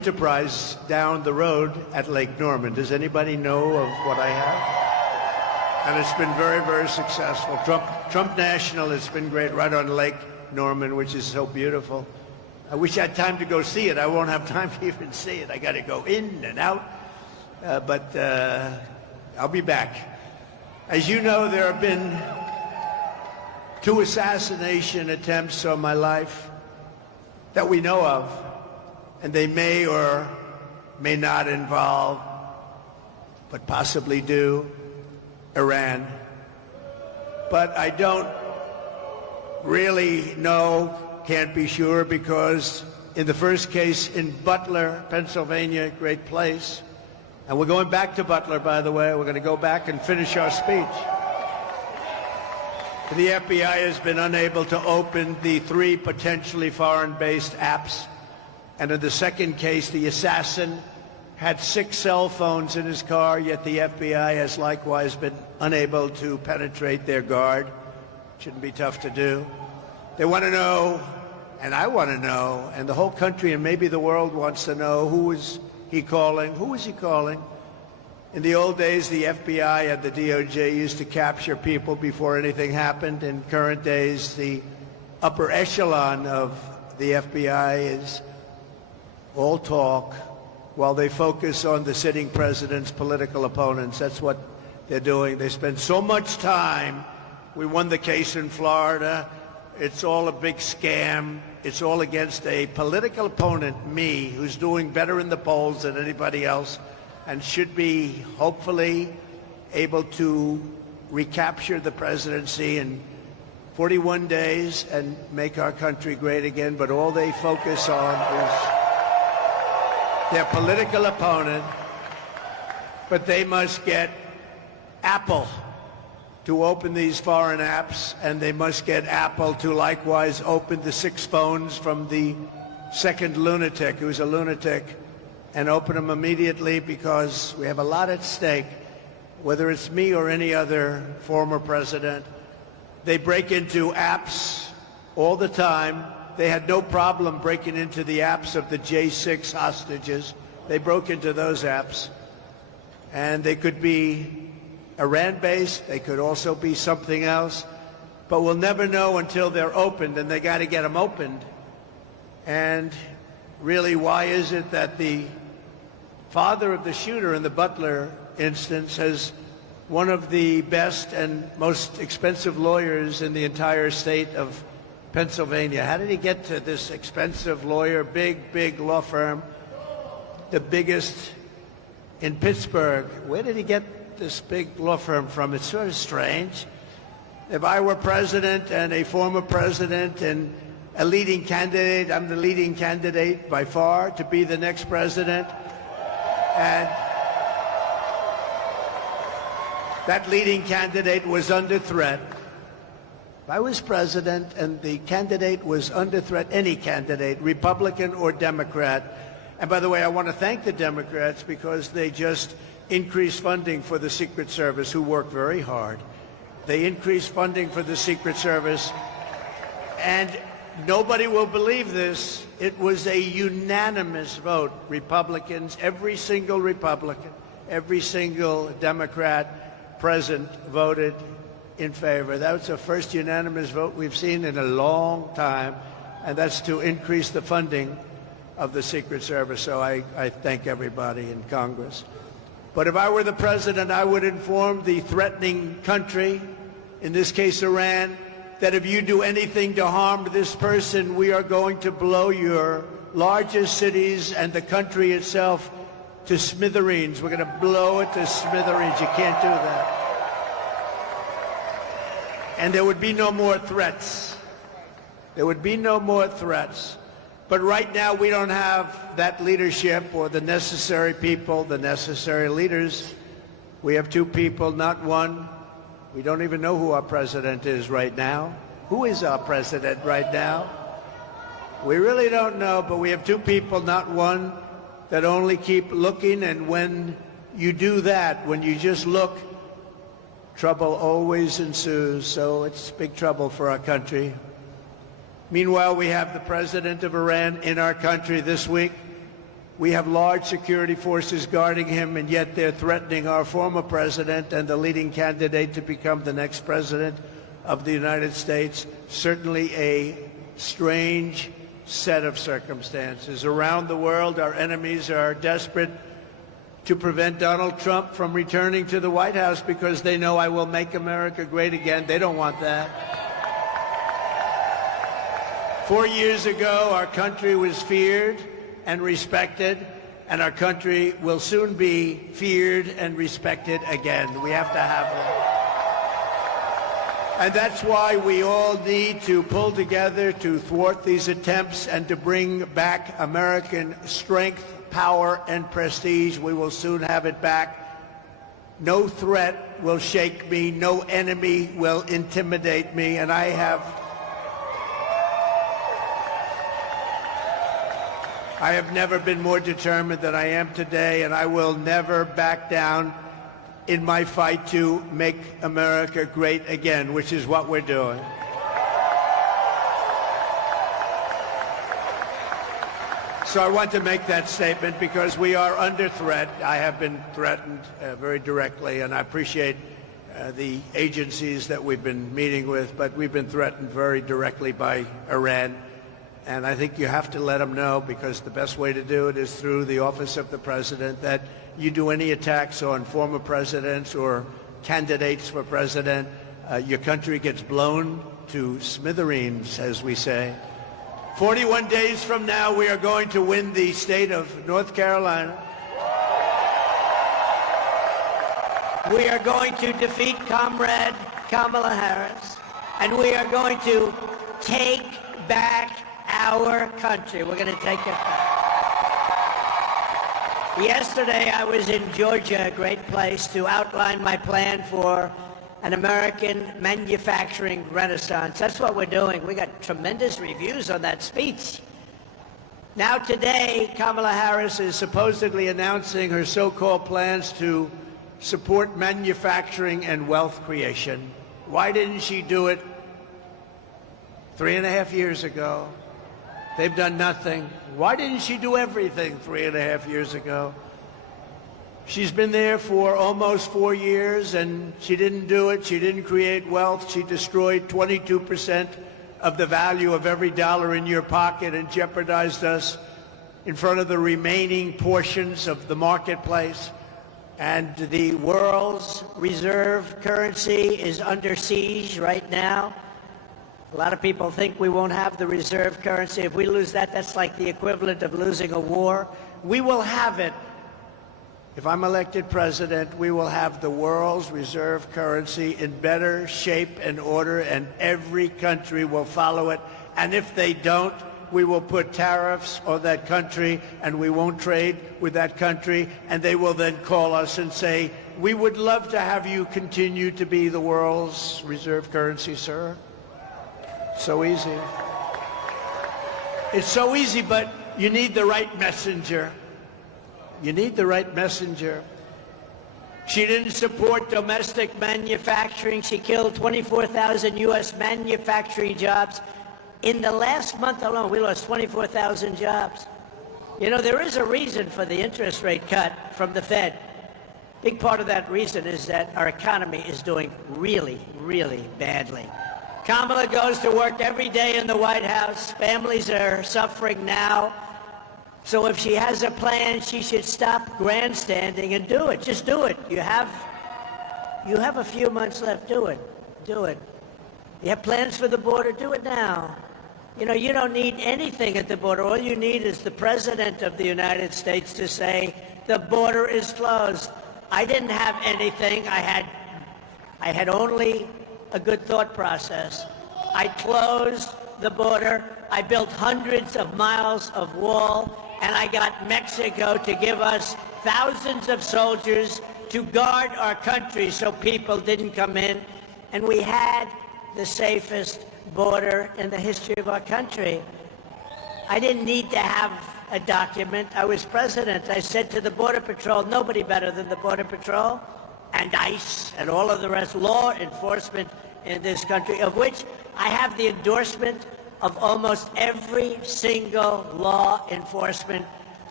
enterprise down the road at Lake Norman. Does anybody know of what I have? And it's been very, very successful. Trump National has been great right on Lake Norman, which is so beautiful. I wish I had time to go see it. I won't have time to even see it. I got to go in and out, but I'll be back. As you know, there have been 2 assassination attempts on my life that we know of, and they may or may not involve, but possibly do, Iran. But I don't really know, can't be sure, because in the first case in Butler, Pennsylvania, great place, and we're going back to Butler, by the way. We're going to go back and finish our speech. The FBI has been unable to open the 3 potentially foreign-based apps. And in the second case, the assassin had 6 cell phones in his car, yet the FBI has likewise been unable to penetrate their guard. Shouldn't be tough to do. They want to know, and I want to know, and the whole country and maybe the world wants to know, who is he calling? Who is he calling? In the old days, the FBI and the DOJ used to capture people before anything happened. In current days, the upper echelon of the FBI is all talk while they focus on the sitting president's political opponents. That's what they're doing. They spend so much time. We won the case in Florida. It's all a big scam. It's all against a political opponent, me, who's doing better in the polls than anybody else and should be hopefully able to recapture the presidency in 41 days and make our country great again. But all they focus on is their political opponent, but they must get Apple to open these foreign apps, and they must get Apple to likewise open the 6 phones from the second lunatic, who's a lunatic, and open them immediately, because we have a lot at stake, whether it's me or any other former president. They break into apps all the time. They had no problem breaking into the apps of the J6 hostages. They broke into those apps. And they could be Iran-based. They could also be something else. But we'll never know until they're opened, and they got to get them opened. And really, why is it that the father of the shooter in the Butler instance has one of the best and most expensive lawyers in the entire state of Pennsylvania? How did he get to this expensive lawyer, big law firm, the biggest in Pittsburgh? Where did he get this big law firm from? It's sort of strange. If I were president and a former president and a leading candidate, I'm the leading candidate by far to be the next president, and that leading candidate was under threat. If I was president and the candidate was under threat, any candidate, Republican or Democrat, and by the way, I want to thank the Democrats because they just increased funding for the Secret Service, who work very hard. They increased funding for the Secret Service, and nobody will believe this. It was a unanimous vote. Republicans, every single Republican, every single Democrat present voted in favor. That was the first unanimous vote we've seen in a long time, and that's to increase the funding of the Secret Service. So I thank everybody in Congress. But if I were the president, I would inform the threatening country, in this case Iran, that if you do anything to harm this person, we are going to blow your largest cities and the country itself to smithereens. We're going to blow it to smithereens. You can't do that. And there would be no more threats. There would be no more threats. But right now, we don't have that leadership or the necessary people, the necessary leaders. We have 2 people, not one. We don't even know who our president is right now. Who is our president right now? We really don't know, but we have 2 people, not one, that only keep looking. And when you do that, when you just look, trouble always ensues. So it's big trouble for our country. Meanwhile, we have the president of Iran in our country this week. We have large security forces guarding him, and yet they're threatening our former president and the leading candidate to become the next president of the United States. Certainly a strange set of circumstances. Around the world, our enemies are desperate to prevent Donald Trump from returning to the White House because they know I will make America great again. They don't want that. 4 years ago, our country was feared and respected, and our country will soon be feared and respected again. We have to have it. And that's why we all need to pull together to thwart these attempts and to bring back American strength, power, and prestige. We will soon have it back. No threat will shake me. No enemy will intimidate me. And I have never been more determined than I am today, and I will never back down in my fight to make America great again, which is what we're doing. So I want to make that statement because we are under threat. I have been threatened very directly, and I appreciate the agencies that we've been meeting with, but we've been threatened very directly by Iran. And I think you have to let them know, because the best way to do it is through the office of the president, that you do any attacks on former presidents or candidates for president, your country gets blown to smithereens, as we say. 41 days from now, we are going to win the state of North Carolina. We are going to defeat Comrade Kamala Harris, and we are going to take back our country. We're going to take it back. Yesterday, I was in Georgia, a great place, to outline my plan for an American manufacturing renaissance. That's what we're doing. We got tremendous reviews on that speech. Now today, Kamala Harris is supposedly announcing her so-called plans to support manufacturing and wealth creation. Why didn't she do it 3.5 years ago? They've done nothing. Why didn't she do everything 3.5 years ago? She's been there for almost 4 years, and she didn't do it. She didn't create wealth. She destroyed 22% of the value of every dollar in your pocket and jeopardized us in front of the remaining portions of the marketplace. And the world's reserve currency is under siege right now. A lot of people think we won't have the reserve currency. If we lose that, that's like the equivalent of losing a war. We will have it. If I'm elected president, we will have the world's reserve currency in better shape and order, and every country will follow it. And if they don't, we will put tariffs on that country, and we won't trade with that country, and they will then call us and say, we would love to have you continue to be the world's reserve currency, sir. So easy. It's so easy, but you need the right messenger. You need the right messenger. She didn't support domestic manufacturing. She killed 24,000 U.S. manufacturing jobs. In the last month alone, we lost 24,000 jobs. You know, there is a reason for the interest rate cut from the Fed. Big part of that reason is that our economy is doing really, really badly. Kamala goes to work every day in the White House. Families are suffering now. So if she has a plan, she should stop grandstanding and do it. Just do it. You have a few months left. Do it. Do it. You have plans for the border? Do it now. You know, you don't need anything at the border. All you need is the President of the United States to say, the border is closed. I didn't have anything. I had only a good thought process. I closed the border. I built hundreds of miles of wall, and I got Mexico to give us thousands of soldiers to guard our country so people didn't come in. And we had the safest border in the history of our country. I didn't need to have a document. I was president. I said to the Border Patrol, nobody better than the Border Patrol and ICE and all of the rest, law enforcement in this country, of which I have the endorsement of almost every single law enforcement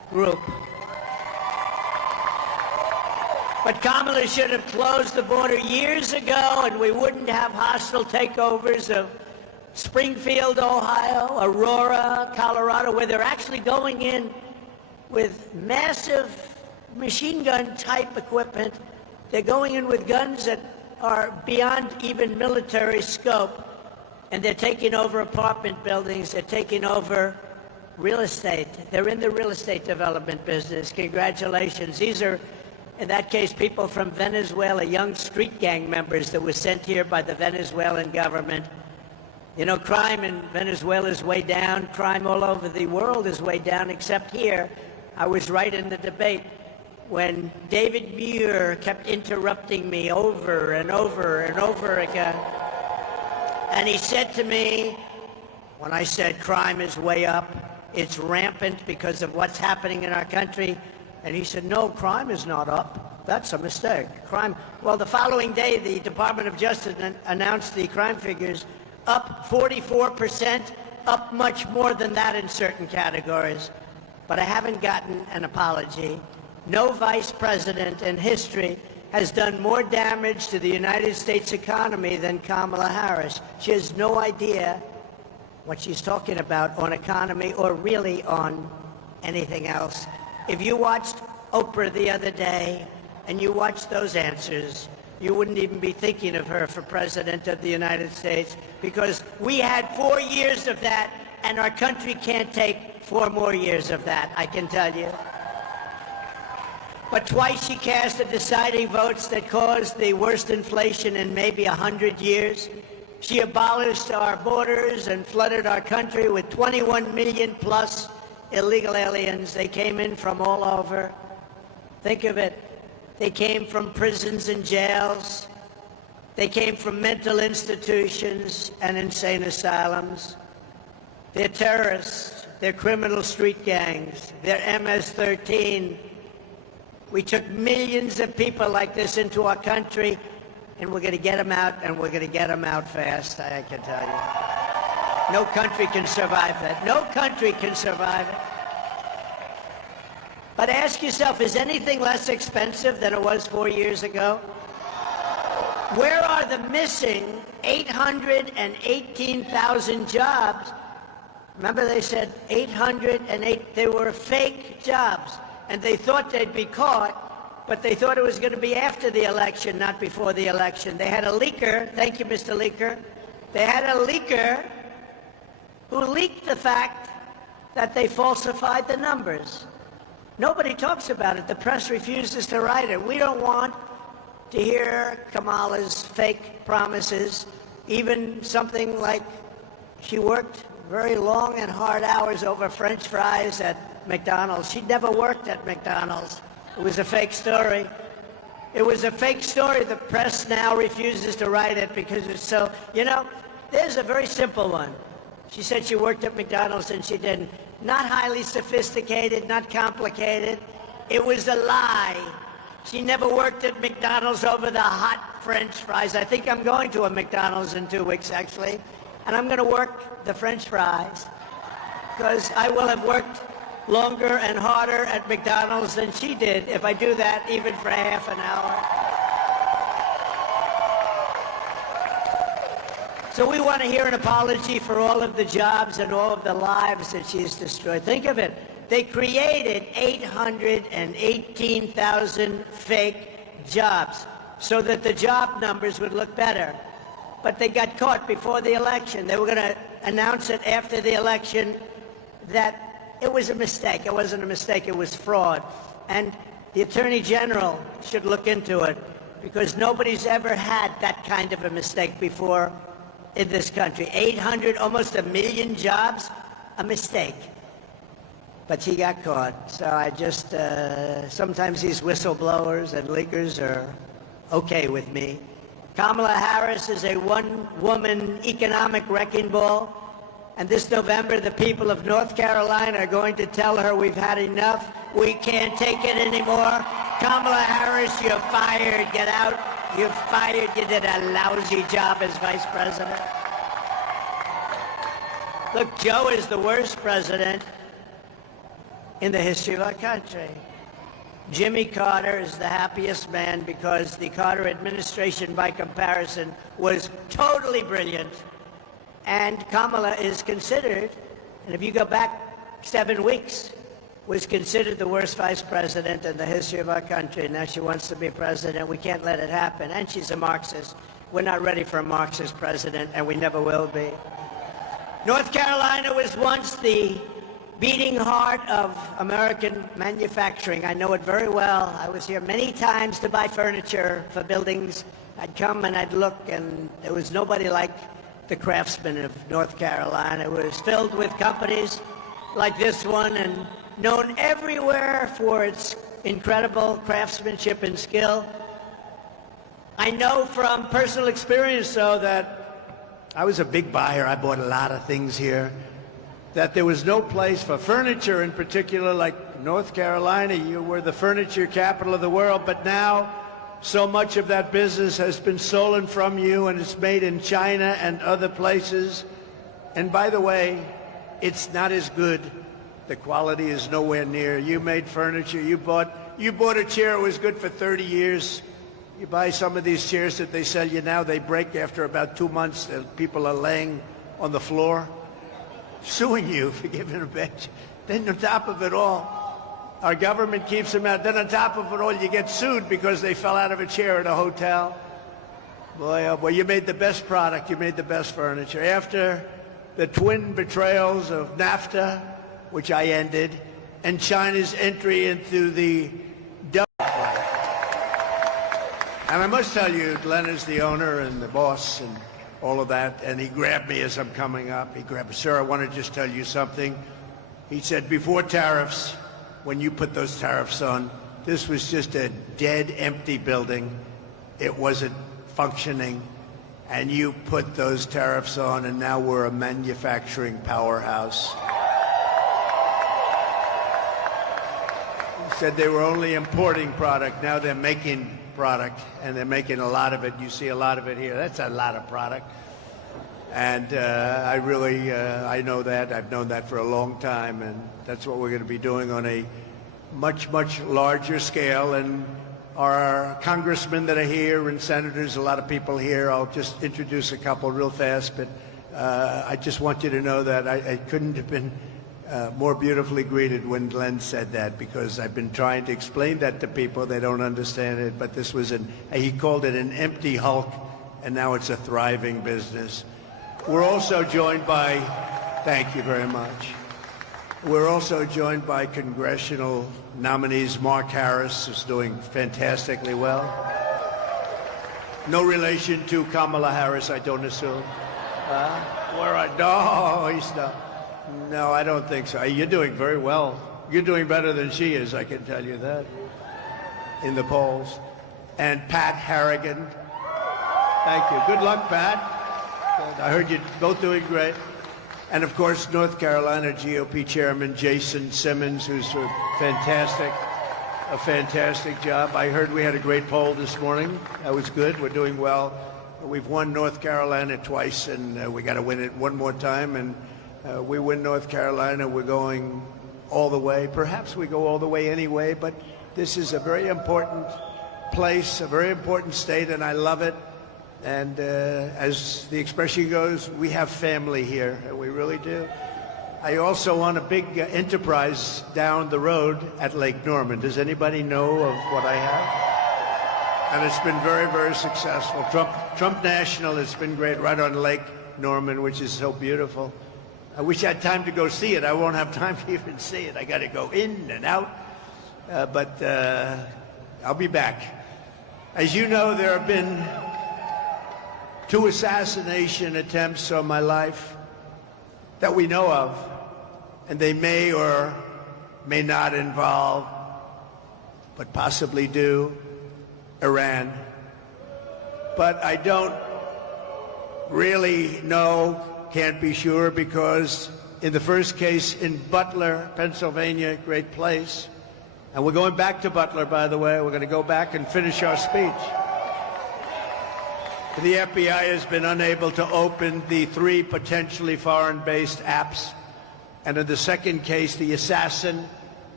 group. But Kamala should have closed the border years ago, and we wouldn't have hostile takeovers of Springfield, Ohio, Aurora, Colorado, where they're actually going in with massive machine gun type equipment. They're going in with guns that are beyond even military scope, and they're taking over apartment buildings. They're taking over real estate. They're in the real estate development business. Congratulations. These are, in that case, people from Venezuela, young street gang members that were sent here by the Venezuelan government. You know, crime in Venezuela is way down. Crime all over the world is way down, except here. I was right in the debate when David Muir kept interrupting me over and over and over again. And he said to me, when I said crime is way up, it's rampant because of what's happening in our country. And he said, no, crime is not up. That's a mistake. Crime. Well, the following day, the Department of Justice announced the crime figures up 44%, up much more than that in certain categories. But I haven't gotten an apology. No vice president in history has done more damage to the United States economy than Kamala Harris. She has no idea what she's talking about on economy or really on anything else. If you watched Oprah the other day and you watched those answers, you wouldn't even be thinking of her for president of the United States, because we had 4 years of that, and our country can't take 4 more years of that, I can tell you. But twice she cast the deciding votes that caused the worst inflation in maybe 100 years. She abolished our borders and flooded our country with 21 million plus illegal aliens. They came in from all over. Think of it. They came from prisons and jails. They came from mental institutions and insane asylums. They're terrorists. They're criminal street gangs. They're MS-13. We took millions of people like this into our country, and we're going to get them out, and we're going to get them out fast, I can tell you. No country can survive that. No country can survive it. But ask yourself, is anything less expensive than it was 4 years ago? Where are the missing 818,000 jobs? Remember they said 808, they were fake jobs. And they thought they'd be caught, but they thought it was going to be after the election, not before the election. They had a leaker, thank you, Mr. Leaker. They had a leaker who leaked the fact that they falsified the numbers. Nobody talks about it. The press refuses to write it. We don't want to hear Kamala's fake promises, even something like she worked very long and hard hours over French fries at McDonald's. She'd never worked at McDonald's. It was a fake story. It was a fake story. The press now refuses to write it because it's so, you know, there's a very simple one. She said she worked at McDonald's and she didn't. Not highly sophisticated, not complicated. It was a lie. She never worked at McDonald's over the hot French fries. I think I'm going to a McDonald's in 2 weeks, actually. And I'm going to work the French fries because I will have worked longer and harder at McDonald's than she did if I do that even for half an hour. So we want to hear an apology for all of the jobs and all of the lives that she's destroyed. Think of it. They created 818,000 fake jobs so that the job numbers would look better. But they got caught before the election. They were going to announce it after the election that it was a mistake. It wasn't a mistake, it was fraud. And the Attorney General should look into it because nobody's ever had that kind of a mistake before in this country. 800, almost 1 million jobs, a mistake. But she got caught. So I just, sometimes these whistleblowers and leakers are okay with me. Kamala Harris is a one-woman economic wrecking ball. And this November, the people of North Carolina are going to tell her we've had enough. We can't take it anymore. Kamala Harris, you're fired. Get out. You're fired. You did a lousy job as vice president. Look, Joe is the worst president. in the history of our country. Jimmy Carter is the happiest man because the Carter administration, by comparison, was totally brilliant. And Kamala is considered, and if you go back 7 weeks, was considered the worst vice president in the history of our country. Now she wants to be president. We can't let it happen. And she's a Marxist. We're not ready for a Marxist president, and we never will be. North Carolina was once the beating heart of American manufacturing. I know it very well. I was here many times to buy furniture for buildings. I'd come and I'd look, and there was nobody like the craftsmen of North Carolina. It was filled with companies like this one and known everywhere for its incredible craftsmanship and skill. I know from personal experience, though, that I was a big buyer. I bought a lot of things here. That there was no place for furniture in particular, like North Carolina. You were the furniture capital of the world, but now so much of that business has been stolen from you, and it's made in China and other places. And by the way, it's not as good. The quality is nowhere near. You made furniture. You bought a chair. It was good for 30 years. You buy some of these chairs that they sell you now, they break after about 2 months. People are laying on the floor, suing you for giving a bench. Then on top of it all, our government keeps them out. Then on top of it all, you get sued because they fell out of a chair at a hotel. Boy, oh boy, you made the best product. You made the best furniture. After the twin betrayals of NAFTA, which I ended, and China's entry into the and I must tell you, Glenn is the owner and the boss and all of that, and he grabbed me as I'm coming up. He grabbed me, sir, I want to just tell you something. He said, before tariffs, when you put those tariffs on, this was just a dead, empty building. It wasn't functioning. And you put those tariffs on, and now we're a manufacturing powerhouse. He said they were only importing product. Now they're making product, and they're making a lot of it. You see a lot of it here. That's a lot of product. And I really, I know that. I've known that for a long time, and that's what we're going to be doing on a much, much larger scale. And our congressmen that are here and senators, a lot of people here, I'll just introduce a couple real fast, but I just want you to know that I couldn't have been more beautifully greeted when Glenn said that, because I've been trying to explain that to people. They don't understand it, but this was he called it an empty hulk, and now it's a thriving business. We're also joined by, thank you very much. We're also joined by congressional nominees. Mark Harris is doing fantastically well. No relation to Kamala Harris, I don't assume. No, he's not. No, I don't think so. You're doing very well. You're doing better than she is, I can tell you that, in the polls. And Pat Harrigan. Thank you. Good luck, Pat. I heard you both doing great. And of course, North Carolina GOP Chairman Jason Simmons, who's a fantastic job. I heard we had a great poll this morning. That was good. We're doing well. We've won North Carolina twice, and we got to win it one more time. And we win North Carolina, we're going all the way. Perhaps we go all the way anyway, but this is a very important place, a very important state, and I love it. And as the expression goes, we have family here, and we really do. I also own a big enterprise down the road at Lake Norman. Does anybody know of what I have? And it's been very, very successful. Trump National, it's been great, right on Lake Norman, which is so beautiful. I wish I had time to go see it. I won't have time to even see it. I got to go in and out. But I'll be back. As you know, there have been 2 assassination attempts on my life that we know of, and they may or may not involve, but possibly do, Iran. But I don't really know, can't be sure, because in the first case in Butler, Pennsylvania, great place, and we're going back to Butler, by the way. We're going to go back and finish our speech. The FBI has been unable to open the 3 potentially foreign-based apps. And in the second case, the assassin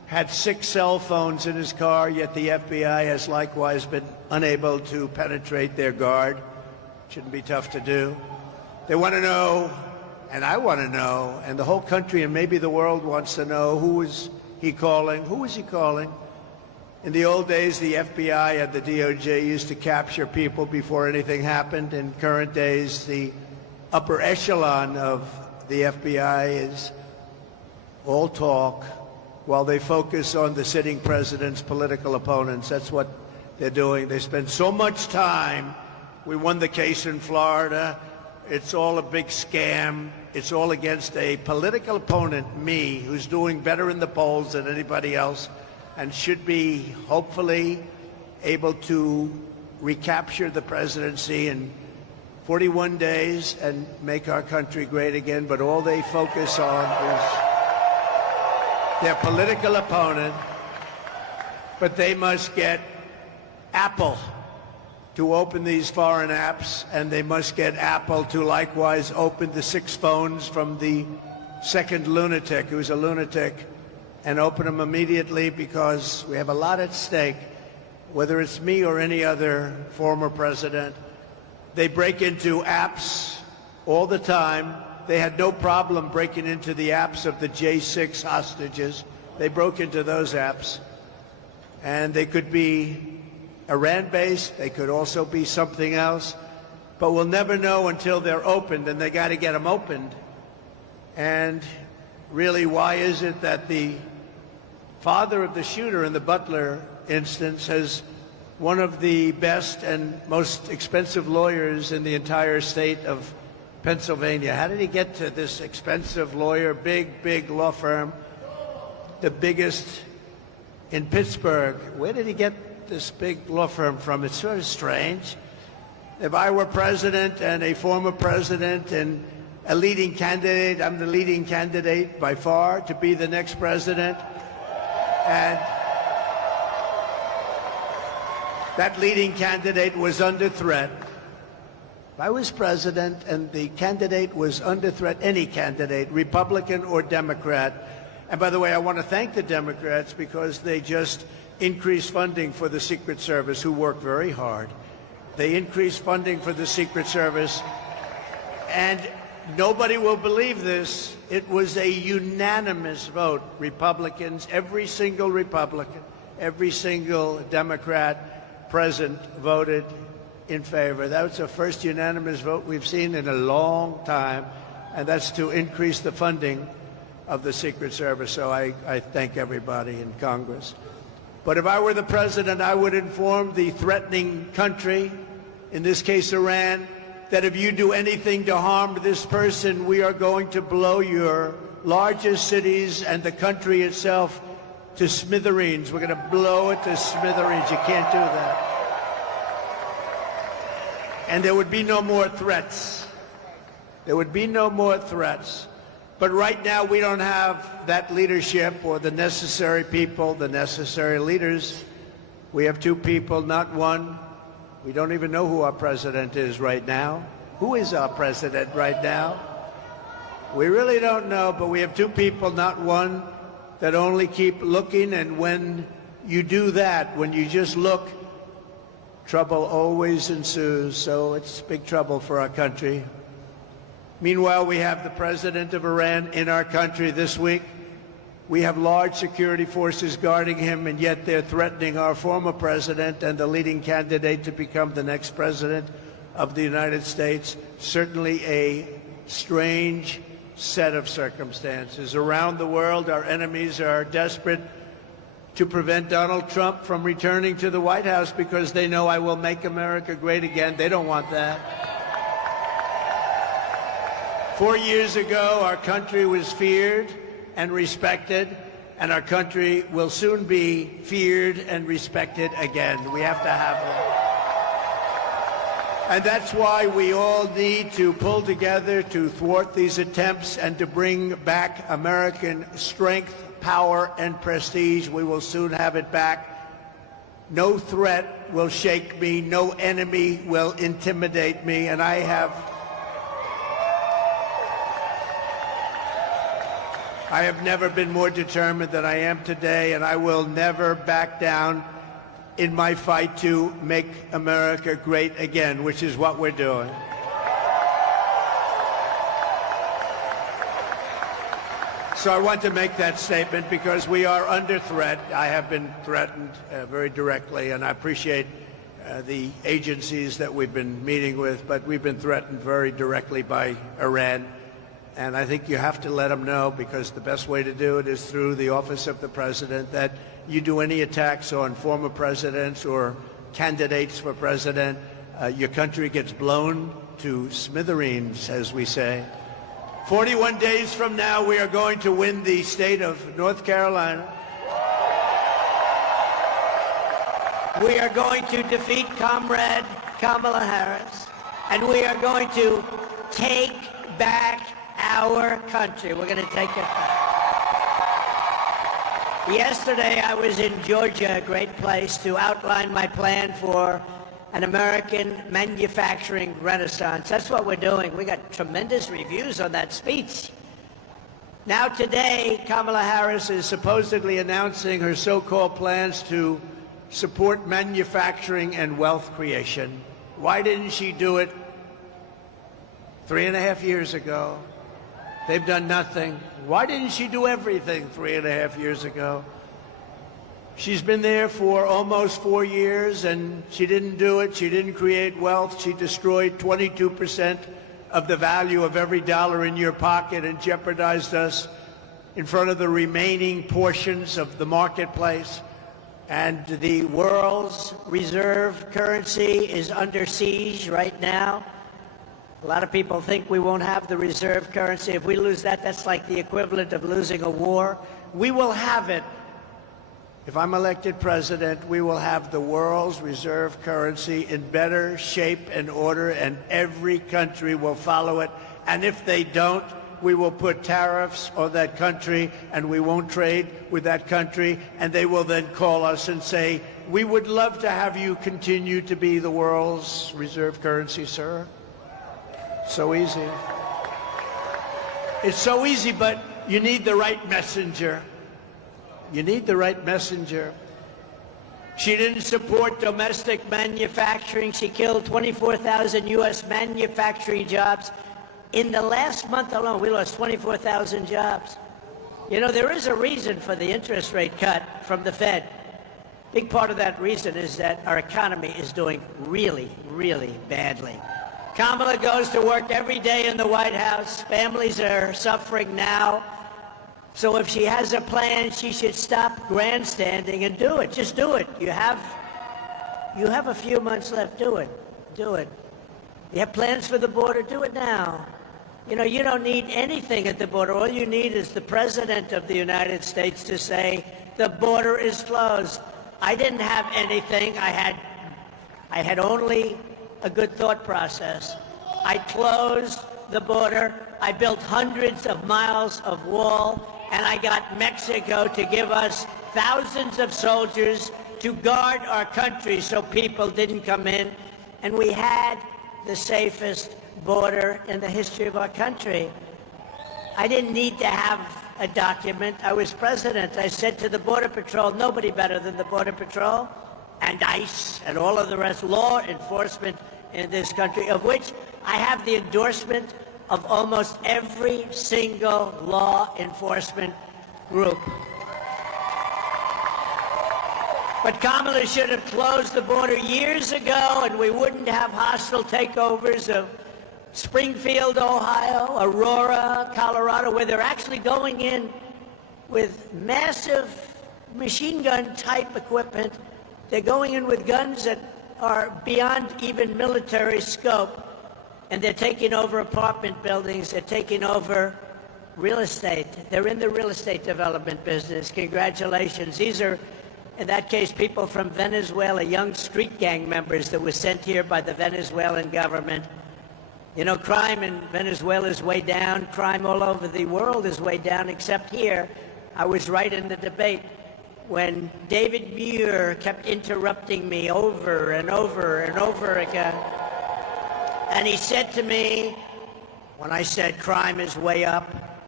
had 6 cell phones in his car, yet the FBI has likewise been unable to penetrate their guard. Shouldn't be tough to do. They want to know, and I want to know, and the whole country and maybe the world wants to know, who is he calling? Who is he calling? In the old days, the FBI and the DOJ used to capture people before anything happened. In current days, the upper echelon of the FBI is all talk while they focus on the sitting president's political opponents. That's what they're doing. They spend so much time. We won the case in Florida. It's all a big scam. It's all against a political opponent, me, who's doing better in the polls than anybody else and should be hopefully able to recapture the presidency in 41 days and make our country great again. But all they focus on is their political opponent. But they must get Apple to open these foreign apps, and they must get Apple to likewise open the 6 phones from the second lunatic, who's a lunatic, and open them immediately, because we have a lot at stake, whether it's me or any other former president. They break into apps all the time. They had no problem breaking into the apps of the J6 hostages. They broke into those apps. And they could be Iran-based. They could also be something else. But we'll never know until they're opened, and they got to get them opened. And really, why is it that the father of the shooter in the Butler instance has one of the best and most expensive lawyers in the entire state of Pennsylvania? How did he get to this expensive lawyer, big law firm, the biggest in Pittsburgh? Where did he get this big law firm from? It's sort of strange. If I were president and a former president and a leading candidate, I'm the leading candidate by far to be the next president. And that leading candidate was under threat. If I was president and the candidate was under threat, any candidate, Republican or Democrat, and by the way, I want to thank the Democrats because they just increased funding for the Secret Service, who worked very hard. They increased funding for the Secret Service, and nobody will believe this. It was a unanimous vote. Republicans, every single Republican, every single Democrat present voted in favor. That was the first unanimous vote we've seen in a long time, and that's to increase the funding of the Secret Service. So I thank everybody in Congress. But if I were the president, I would inform the threatening country, in this case Iran, that if you do anything to harm this person, we are going to blow your largest cities and the country itself to smithereens. We're going to blow it to smithereens. You can't do that. And there would be no more threats. There would be no more threats. But right now, we don't have that leadership or the necessary people, the necessary leaders. We have 2 people, not 1. We don't even know who our president is right now. Who is our president right now? We really don't know, but we have 2 people, not 1, that only keep looking. And when you do that, when you just look, trouble always ensues. So it's big trouble for our country. Meanwhile, we have the president of Iran in our country this week. We have large security forces guarding him, and yet they're threatening our former president and the leading candidate to become the next president of the United States. Certainly a strange set of circumstances. Around the world, our enemies are desperate to prevent Donald Trump from returning to the White House because they know I will make America great again. They don't want that. 4 years ago, our country was feared and respected, and our country will soon be feared and respected again. We have to have that. And that's why we all need to pull together to thwart these attempts and to bring back American strength, power, and prestige. We will soon have it back. No threat will shake me. No enemy will intimidate me. And I I have never been more determined than I am today, and I will never back down in my fight to make America great again, which is what we're doing. So I want to make that statement because we are under threat. I have been threatened very directly, and I appreciate the agencies that we've been meeting with, but we've been threatened very directly by Iran. And I think you have to let them know, because the best way to do it is through the office of the president, that you do any attacks on former presidents or candidates for president, your country gets blown to smithereens, as we say. 41 days from now, we are going to win the state of North Carolina. We are going to defeat Comrade Kamala Harris, and we are going to take back our country. We're going to take it back. Yesterday, I was in Georgia, a great place, to outline my plan for an American manufacturing renaissance. That's what we're doing. We got tremendous reviews on that speech. Now today, Kamala Harris is supposedly announcing her so-called plans to support manufacturing and wealth creation. Why didn't she do it 3.5 years ago? They've done nothing. Why didn't she do everything 3.5 years ago? She's been there for almost 4 years, and she didn't do it. She didn't create wealth. She destroyed 22% of the value of every dollar in your pocket and jeopardized us in front of the remaining portions of the marketplace. And the world's reserve currency is under siege right now. A lot of people think we won't have the reserve currency. If we lose that, that's like the equivalent of losing a war. We will have it. If I'm elected president, we will have the world's reserve currency in better shape and order, and every country will follow it. And if they don't, we will put tariffs on that country, and we won't trade with that country. And they will then call us and say, we would love to have you continue to be the world's reserve currency, sir. So easy. It's so easy, but you need the right messenger. You need the right messenger. She didn't support domestic manufacturing. She killed 24,000 U.S. manufacturing jobs. In the last month alone, we lost 24,000 jobs. You know, there is a reason for the interest rate cut from the Fed. Big part of that reason is that our economy is doing really, really badly. Kamala goes to work every day in the White House. Families are suffering now. So if she has a plan, she should stop grandstanding and do it. Just do it. You have a few months left. Do it. Do it. You have plans for the border? Do it now. You know, you don't need anything at the border. All you need is the President of the United States to say, the border is closed. I didn't have anything. I had only a good thought process. I closed the border. I built hundreds of miles of wall. And I got Mexico to give us thousands of soldiers to guard our country so people didn't come in. And we had the safest border in the history of our country. I didn't need to have a document. I was president. I said to the Border Patrol, nobody better than the Border Patrol and ICE and all of the rest, law enforcement in this country, of which I have the endorsement of almost every single law enforcement group. But Kamala should have closed the border years ago, and we wouldn't have hostile takeovers of Springfield, Ohio, Aurora, Colorado, where they're actually going in with massive machine gun type equipment. They're going in with guns that are beyond even military scope. And they're taking over apartment buildings. They're taking over real estate. They're in the real estate development business. Congratulations. These are, in that case, people from Venezuela, young street gang members that were sent here by the Venezuelan government. You know, crime in Venezuela is way down. Crime all over the world is way down, except here. I was right in the debate when David Muir kept interrupting me over and over and over again. And he said to me, when I said crime is way up,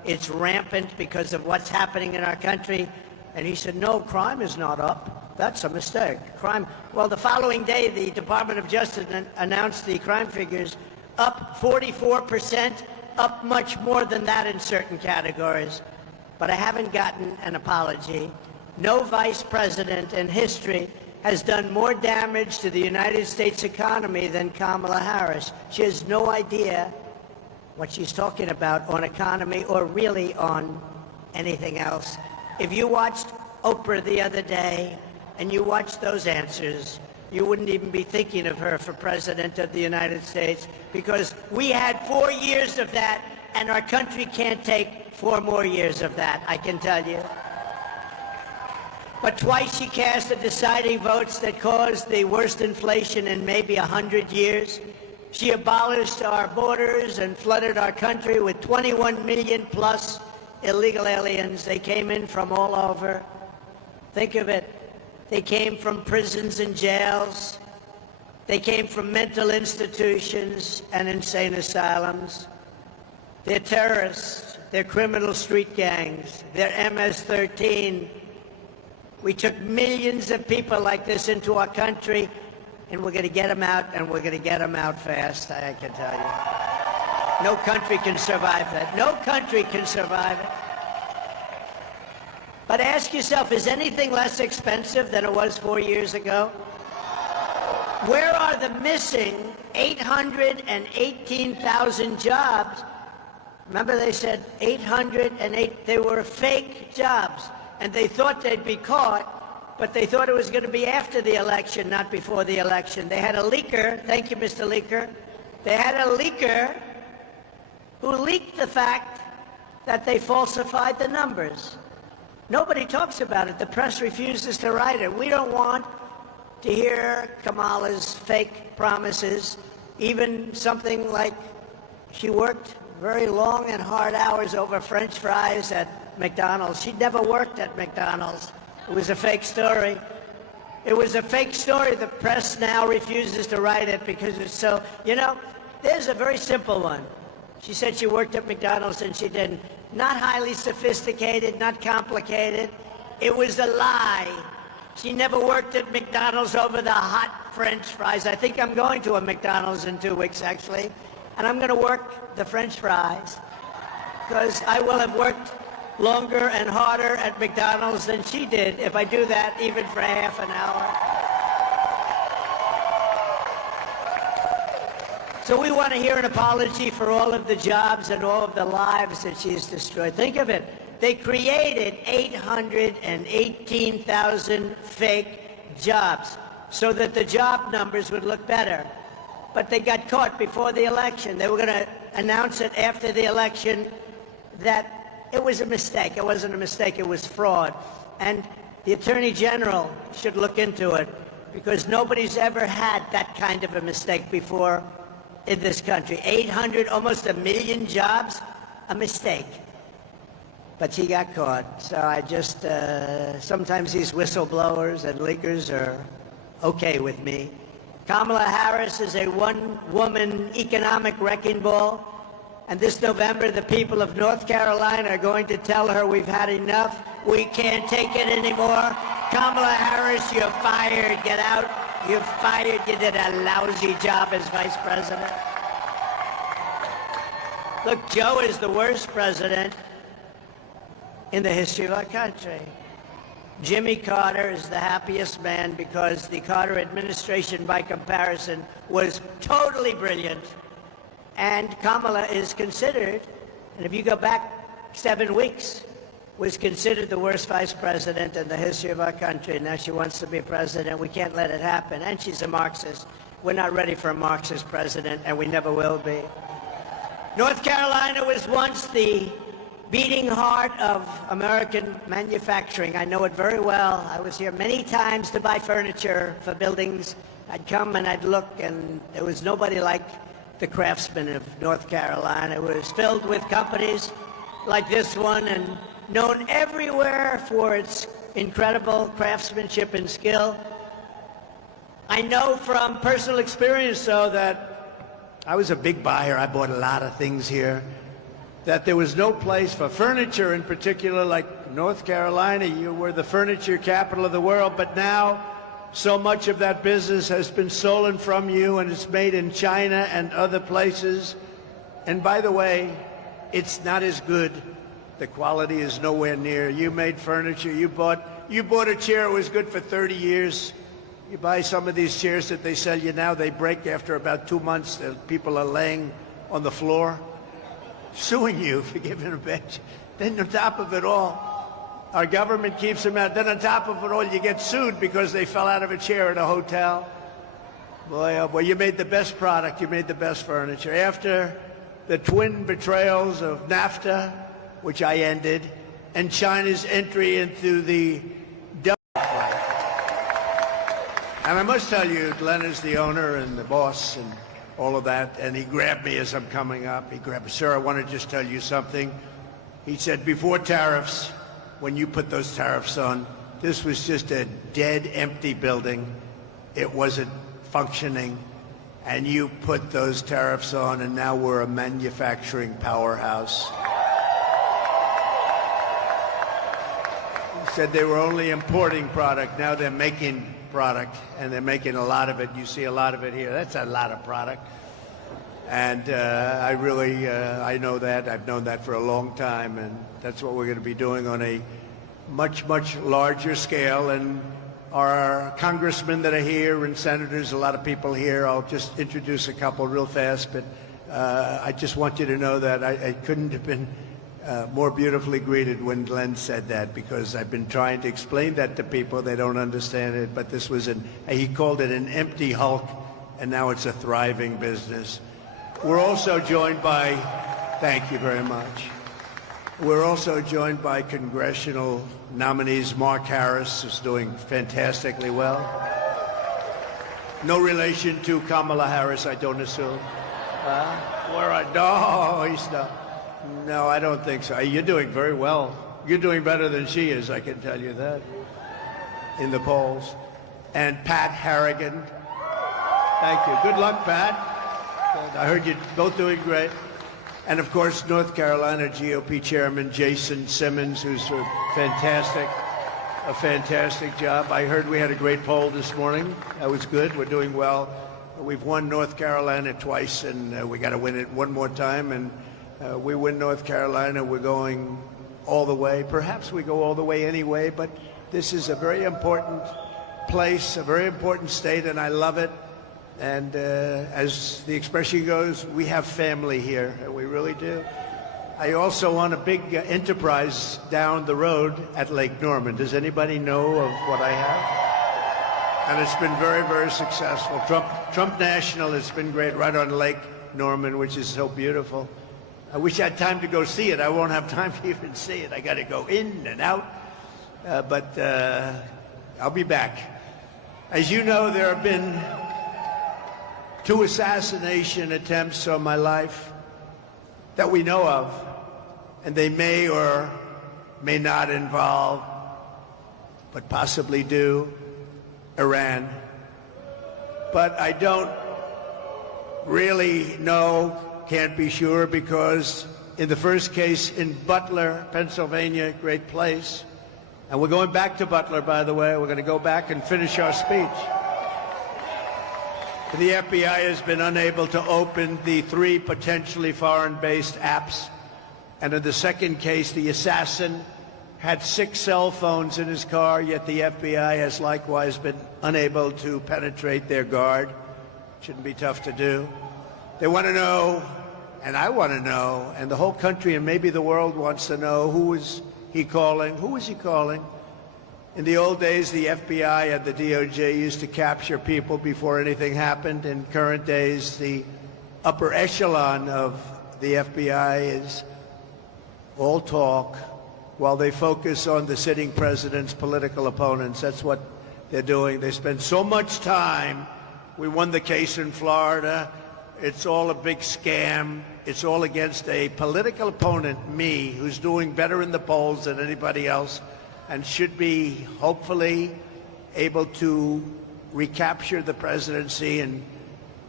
It's rampant because of what's happening in our country. And he said, no, crime is not up. That's a mistake. Crime. Well, the following day, the Department of Justice announced the crime figures up 44%, up much more than that in certain categories. But I haven't gotten an apology. No vice president in history has done more damage to the United States economy than Kamala Harris. She has no idea what she's talking about on economy or really on anything else. If you watched Oprah the other day and you watched those answers, you wouldn't even be thinking of her for president of the United States, because we had 4 years of that, and our country can't take 4 more years of that, I can tell you. But twice she cast the deciding votes that caused the worst inflation in maybe 100 years. She abolished our borders and flooded our country with 21 million plus illegal aliens. They came in from all over. Think of it. They came from prisons and jails. They came from mental institutions and insane asylums. They're terrorists. They're criminal street gangs. They're MS-13. We took millions of people like this into our country, and we're going to get them out, and we're going to get them out fast, I can tell you. No country can survive that. No country can survive it. But ask yourself, is anything less expensive than it was 4 years ago? Where are the missing 818,000 jobs? Remember, they said 808, they were fake jobs. And they thought they'd be caught, but they thought it was going to be after the election, not before the election. They had a leaker, thank you, Mr. Leaker. They had a leaker who leaked the fact that they falsified the numbers. Nobody talks about it. The press refuses to write it. We don't want to hear Kamala's fake promises, even something like she worked very long and hard hours over French fries at McDonald's. She'd never worked at McDonald's. It was a fake story. It was a fake story. The press now refuses to write it because it's so... You know, there's a very simple one. She said she worked at McDonald's and she didn't. Not highly sophisticated, not complicated. It was a lie. She never worked at McDonald's over the hot French fries. I think I'm going to a McDonald's in 2 weeks, actually. And I'm going to work the French fries, because I will have worked longer and harder at McDonald's than she did if I do that even for half an hour. So we want to hear an apology for all of the jobs and all of the lives that she's destroyed. Think of it. They created 818,000 fake jobs so that the job numbers would look better. But they got caught before the election. They were going to announce it after the election that it was a mistake. It wasn't a mistake. It was fraud. And the Attorney General should look into it, because nobody's ever had that kind of a mistake before in this country. 800, almost 1 million jobs, a mistake. But she got caught. So I just, sometimes these whistleblowers and leakers are okay with me. Kamala Harris is a one-woman economic wrecking ball. And this November, the people of North Carolina are going to tell her we've had enough. We can't take it anymore. Kamala Harris, you're fired. Get out. You're fired. You did a lousy job as vice president. Look, Joe is the worst president in the history of our country. Jimmy Carter is the happiest man because the Carter administration, by comparison, was totally brilliant. And Kamala is considered, and if you go back 7 weeks, was considered the worst vice president in the history of our country. Now she wants to be president. We can't let it happen. And she's a Marxist. We're not ready for a Marxist president, and we never will be. North Carolina was once the beating heart of American manufacturing. I know it very well. I was here many times to buy furniture for buildings. I'd come and I'd look, and there was nobody like the craftsmen of North Carolina. It was filled with companies like this one and known everywhere for its incredible craftsmanship and skill. I know from personal experience, though, that I was a big buyer. I bought a lot of things here. that there was no place for furniture in particular, like North Carolina. You were the furniture capital of the world, but now so much of that business has been stolen from you, and it's made in China and other places. And by the way, it's not as good. The quality is nowhere near. You made furniture. You bought a chair. It was good for 30 years. You buy some of these chairs that they sell you now, they break after about 2 months. The people are laying on the floor, suing you for giving a bench. Then on top of it all, our government keeps them out. Then on top of it all, you get sued because they fell out of a chair at a hotel. Boy, oh boy, you made the best product. You made the best furniture. After the twin betrayals of NAFTA, which I ended, and China's entry into the and I must tell you, Glenn is the owner and the boss and all of that, and he grabbed me as I'm coming up. He grabbed me, sir, I want to just tell you something. He said, before tariffs, when you put those tariffs on, this was just a dead, empty building. It wasn't functioning. And you put those tariffs on, and now we're a manufacturing powerhouse. He said they were only importing product. Now they're making product, and they're making a lot of it. You see a lot of it here. That's a lot of product. And I really, I know that. I've known that for a long time, and that's what we're going to be doing on a much, much larger scale. And our congressmen that are here and senators, a lot of people here. I'll just introduce a couple real fast, but I just want you to know that I couldn't have been more beautifully greeted when Glenn said that, because I've been trying to explain that to people. They don't understand it, but this was he called it an empty hulk, and now it's a thriving business. We're also joined by, thank you very much. We're also joined by congressional nominees. Mark Harris is doing fantastically well. No relation to Kamala Harris, I don't assume. No, he's not. No, I don't think so. You're doing very well. You're doing better than she is, I can tell you that, in the polls. And Pat Harrigan. Thank you. Good luck, Pat. I heard you both doing great. And of course, North Carolina GOP Chairman Jason Simmons, who's a fantastic job. I heard we had a great poll this morning. That was good. We're doing well. We've won North Carolina twice, and we got to win it one more time. And we win North Carolina, we're going all the way. Perhaps we go all the way anyway, but this is a very important place, a very important state, and I love it. And as the expression goes, we have family here, and we really do. I also own a big enterprise down the road at Lake Norman. Does anybody know of what I have? And it's been very, very successful. Trump National has been great, right on Lake Norman, which is so beautiful. I wish I had time to go see it. I won't have time to even see it. I got to go in and out. But I'll be back. As you know, there have been 2 assassination attempts on my life that we know of, and they may or may not involve, but possibly do, Iran. But I don't really know, can't be sure, because in the first case in Butler, Pennsylvania, great place, and we're going back to Butler, by the way. We're going to go back and finish our speech. The FBI has been unable to open the 3 potentially foreign-based apps. And in the second case, the assassin had 6 cell phones in his car, yet the FBI has likewise been unable to penetrate their guard. Shouldn't be tough to do. They want to know, and I want to know, and the whole country and maybe the world wants to know, who is he calling? Who is he calling? In the old days, the FBI and the DOJ used to capture people before anything happened. In current days, the upper echelon of the FBI is all talk while they focus on the sitting president's political opponents. That's what they're doing. They spend so much time. We won the case in Florida. It's all a big scam. It's all against a political opponent, me, who's doing better in the polls than anybody else, and should be hopefully able to recapture the presidency and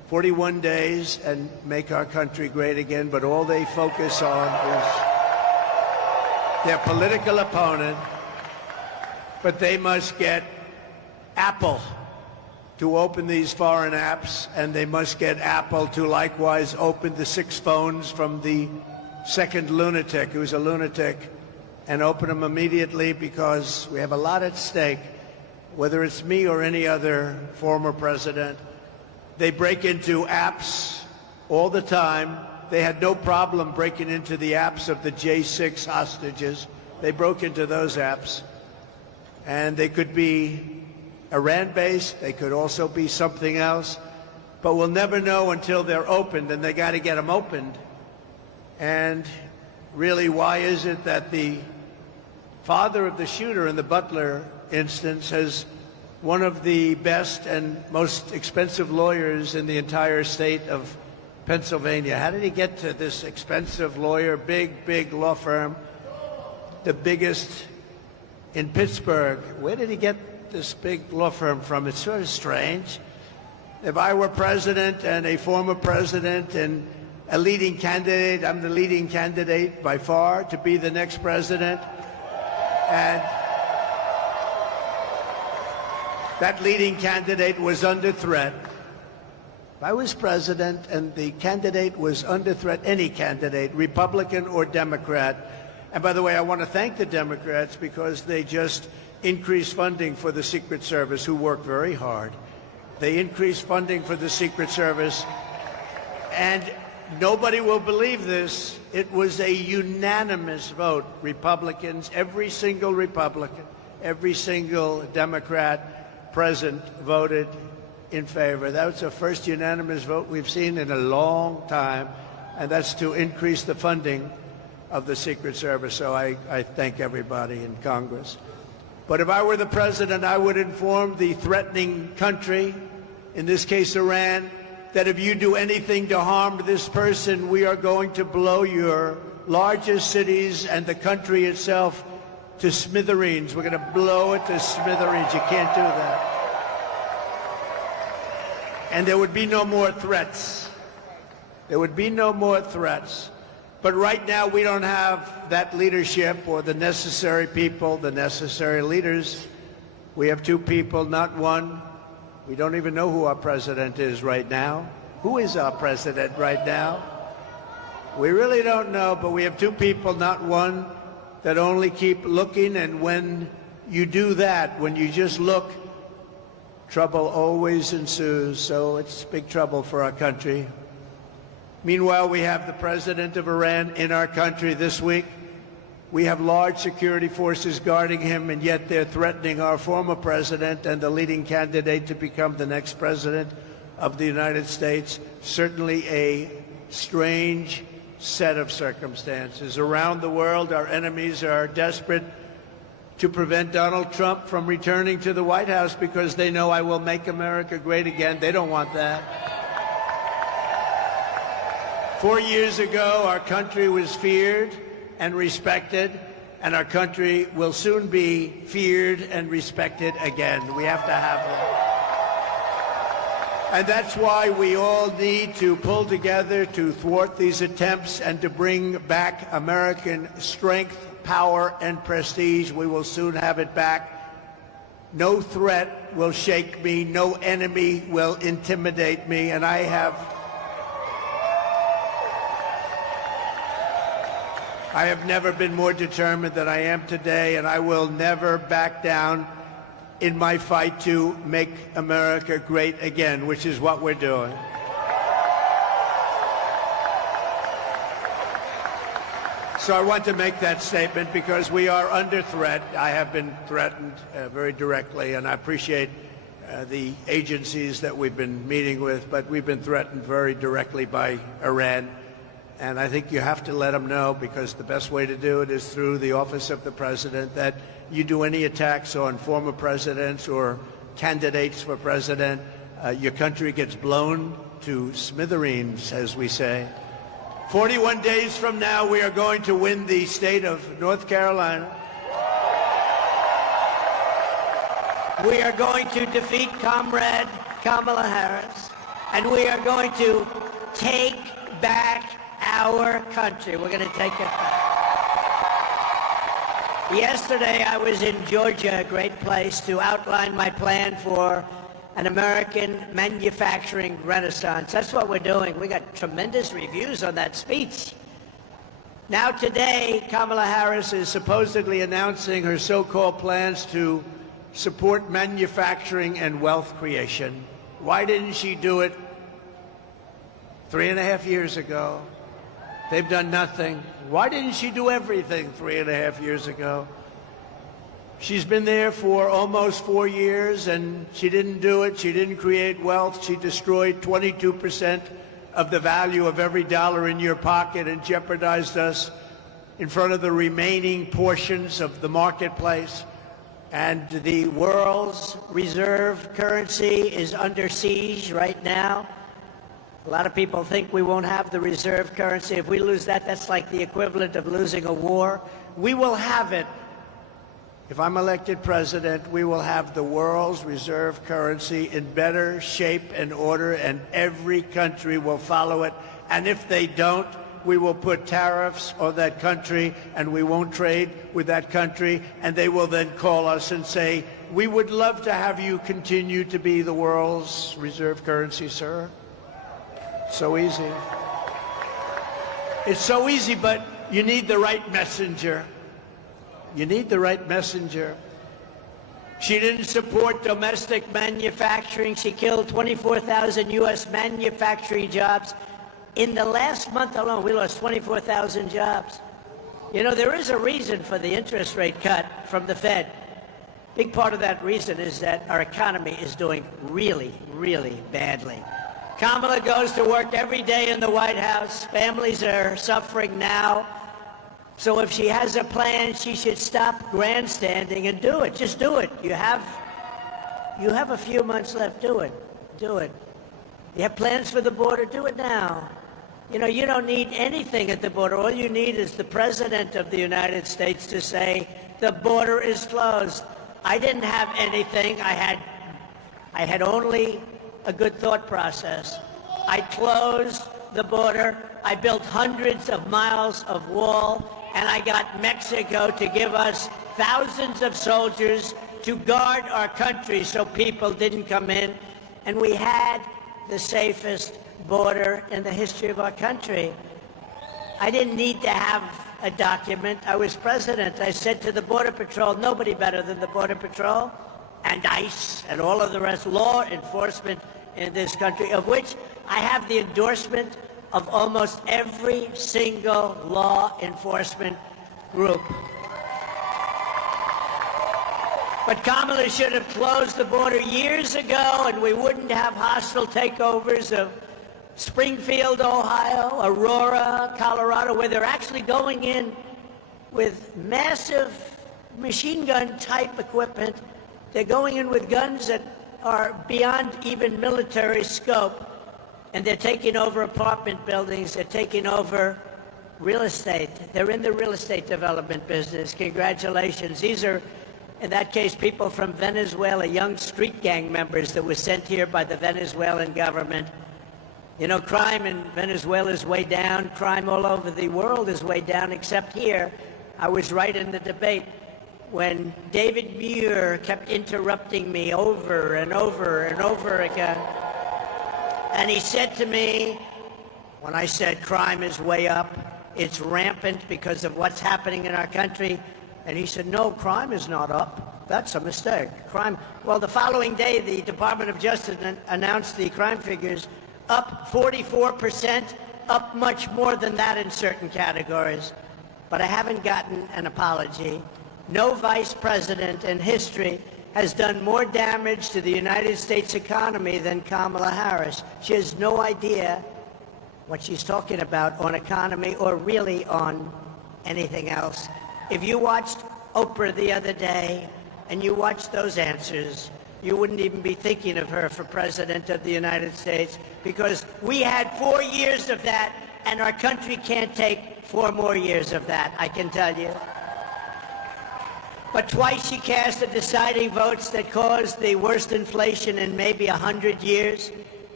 41 days and make our country great again, but all they focus on is their political opponent. But they must get Apple to open these foreign apps, and they must get Apple to likewise open the 6 phones from the second lunatic, who's a lunatic, and open them immediately, because we have a lot at stake. Whether it's me or any other former president, they break into apps all the time. They had no problem breaking into the apps of the J6 hostages. They broke into those apps. And they could be Iran-based, they could also be something else, but we'll never know until they're opened, and they got to get them opened. And really, why is it that the father of the shooter in the Butler instance has one of the best and most expensive lawyers in the entire state of Pennsylvania? How did he get to this expensive lawyer, big law firm, the biggest in Pittsburgh? Where did he get this big law firm from? It's sort of strange. If I were president and a former president and a leading candidate, I'm the leading candidate by far to be the next president. And that leading candidate was under threat. If I was president and the candidate was under threat, any candidate, Republican or Democrat, and by the way, I want to thank the Democrats because they just increased funding for the Secret Service, who worked very hard. They increased funding for the Secret Service, and nobody will believe this. It was a unanimous vote. Republicans, every single Republican, every single Democrat present voted in favor. That was the first unanimous vote we've seen in a long time, and that's to increase the funding of the Secret Service. So I thank everybody in Congress. But if I were the president, I would inform the threatening country, in this case Iran, that if you do anything to harm this person, we are going to blow your largest cities and the country itself to smithereens. We're going to blow it to smithereens. You can't do that. And there would be no more threats. There would be no more threats. But right now, we don't have that leadership or the necessary people, the necessary leaders. We have two people, not one. We don't even know who our president is right now. Who is our president right now? We really don't know, but we have two people, not one, that only keep looking. And when you do that, when you just look, trouble always ensues. So it's big trouble for our country. Meanwhile, we have the president of Iran in our country this week. We have large security forces guarding him, and yet they're threatening our former president and the leading candidate to become the next president of the United States. Certainly a strange set of circumstances. Around the world, our enemies are desperate to prevent Donald Trump from returning to the White House because they know I will make America great again. They don't want that. 4 years ago, our country was feared and respected, and our country will soon be feared and respected again. We have to have that. And that's why we all need to pull together to thwart these attempts and to bring back American strength, power, and prestige. We will soon have it back. No threat will shake me. No enemy will intimidate me. And I have never been more determined than I am today, and I will never back down in my fight to make America great again, which is what we're doing. So I want to make that statement because we are under threat. I have been threatened very directly, and I appreciate the agencies that we've been meeting with, but we've been threatened very directly by Iran. And I think you have to let them know, because the best way to do it is through the office of the president, that you do any attacks on former presidents or candidates for president, your country gets blown to smithereens, as we say. 41 days from now, we are going to win the state of North Carolina. We are going to defeat Comrade Kamala Harris. And we are going to take back our country. We're going to take it back. Yesterday, I was in Georgia, a great place, to outline my plan for an American manufacturing renaissance. That's what we're doing. We got tremendous reviews on that speech. Now today, Kamala Harris is supposedly announcing her so-called plans to support manufacturing and wealth creation. Why didn't she do it 3.5 years ago? They've done nothing. Why didn't she do everything 3.5 years ago? She's been there for almost 4 years, and she didn't do it. She didn't create wealth. She destroyed 22% of the value of every dollar in your pocket and jeopardized us in front of the remaining portions of the marketplace. And the world's reserve currency is under siege right now. A lot of people think we won't have the reserve currency. If we lose that, that's like the equivalent of losing a war. We will have it. If I'm elected president, we will have the world's reserve currency in better shape and order, and every country will follow it. And if they don't, we will put tariffs on that country, and we won't trade with that country. And they will then call us and say, we would love to have you continue to be the world's reserve currency, sir. So easy. It's so easy, but you need the right messenger. You need the right messenger. She didn't support domestic manufacturing. She killed 24,000 U.S. manufacturing jobs. In the last month alone, we lost 24,000 jobs. You know, there is a reason for the interest rate cut from the Fed. Big part of that reason is that our economy is doing really, really badly. Kamala goes to work every day in the White House. Families are suffering now. So if she has a plan, she should stop grandstanding and do it. Just do it. You have a few months left. Do it. Do it. You have plans for the border? Do it now. You know, you don't need anything at the border. All you need is the President of the United States to say, the border is closed. I didn't have anything. I had only a good thought process. I closed the border. I built hundreds of miles of wall, and I got Mexico to give us thousands of soldiers to guard our country so people didn't come in. And we had the safest border in the history of our country. I didn't need to have a document. I was president. I said to the Border Patrol, nobody better than the Border Patrol and ICE and all of the rest, law enforcement in this country, of which I have the endorsement of almost every single law enforcement group. But Kamala should have closed the border years ago, and we wouldn't have hostile takeovers of Springfield, Ohio, Aurora, Colorado, where they're actually going in with massive machine gun type equipment. They're going in with guns that are beyond even military scope, and they're taking over apartment buildings. They're taking over real estate. They're in the real estate development business. Congratulations. These are, in that case, people from Venezuela, young street gang members that were sent here by the Venezuelan government. You know, crime in Venezuela is way down. Crime all over the world is way down, except here. I was right in the debate when David Muir kept interrupting me over and over and over again. And he said to me, when I said crime is way up, it's rampant because of what's happening in our country. And he said, no, crime is not up. That's a mistake. Crime. Well, the following day, the Department of Justice announced the crime figures up 44%, up much more than that in certain categories. But I haven't gotten an apology. No vice president in history has done more damage to the United States economy than Kamala Harris. She has no idea what she's talking about on economy or really on anything else. If you watched Oprah the other day and you watched those answers, you wouldn't even be thinking of her for President of the United States, because we had 4 years of that, and our country can't take 4 more years of that, I can tell you. But twice she cast the deciding votes that caused the worst inflation in maybe 100 years.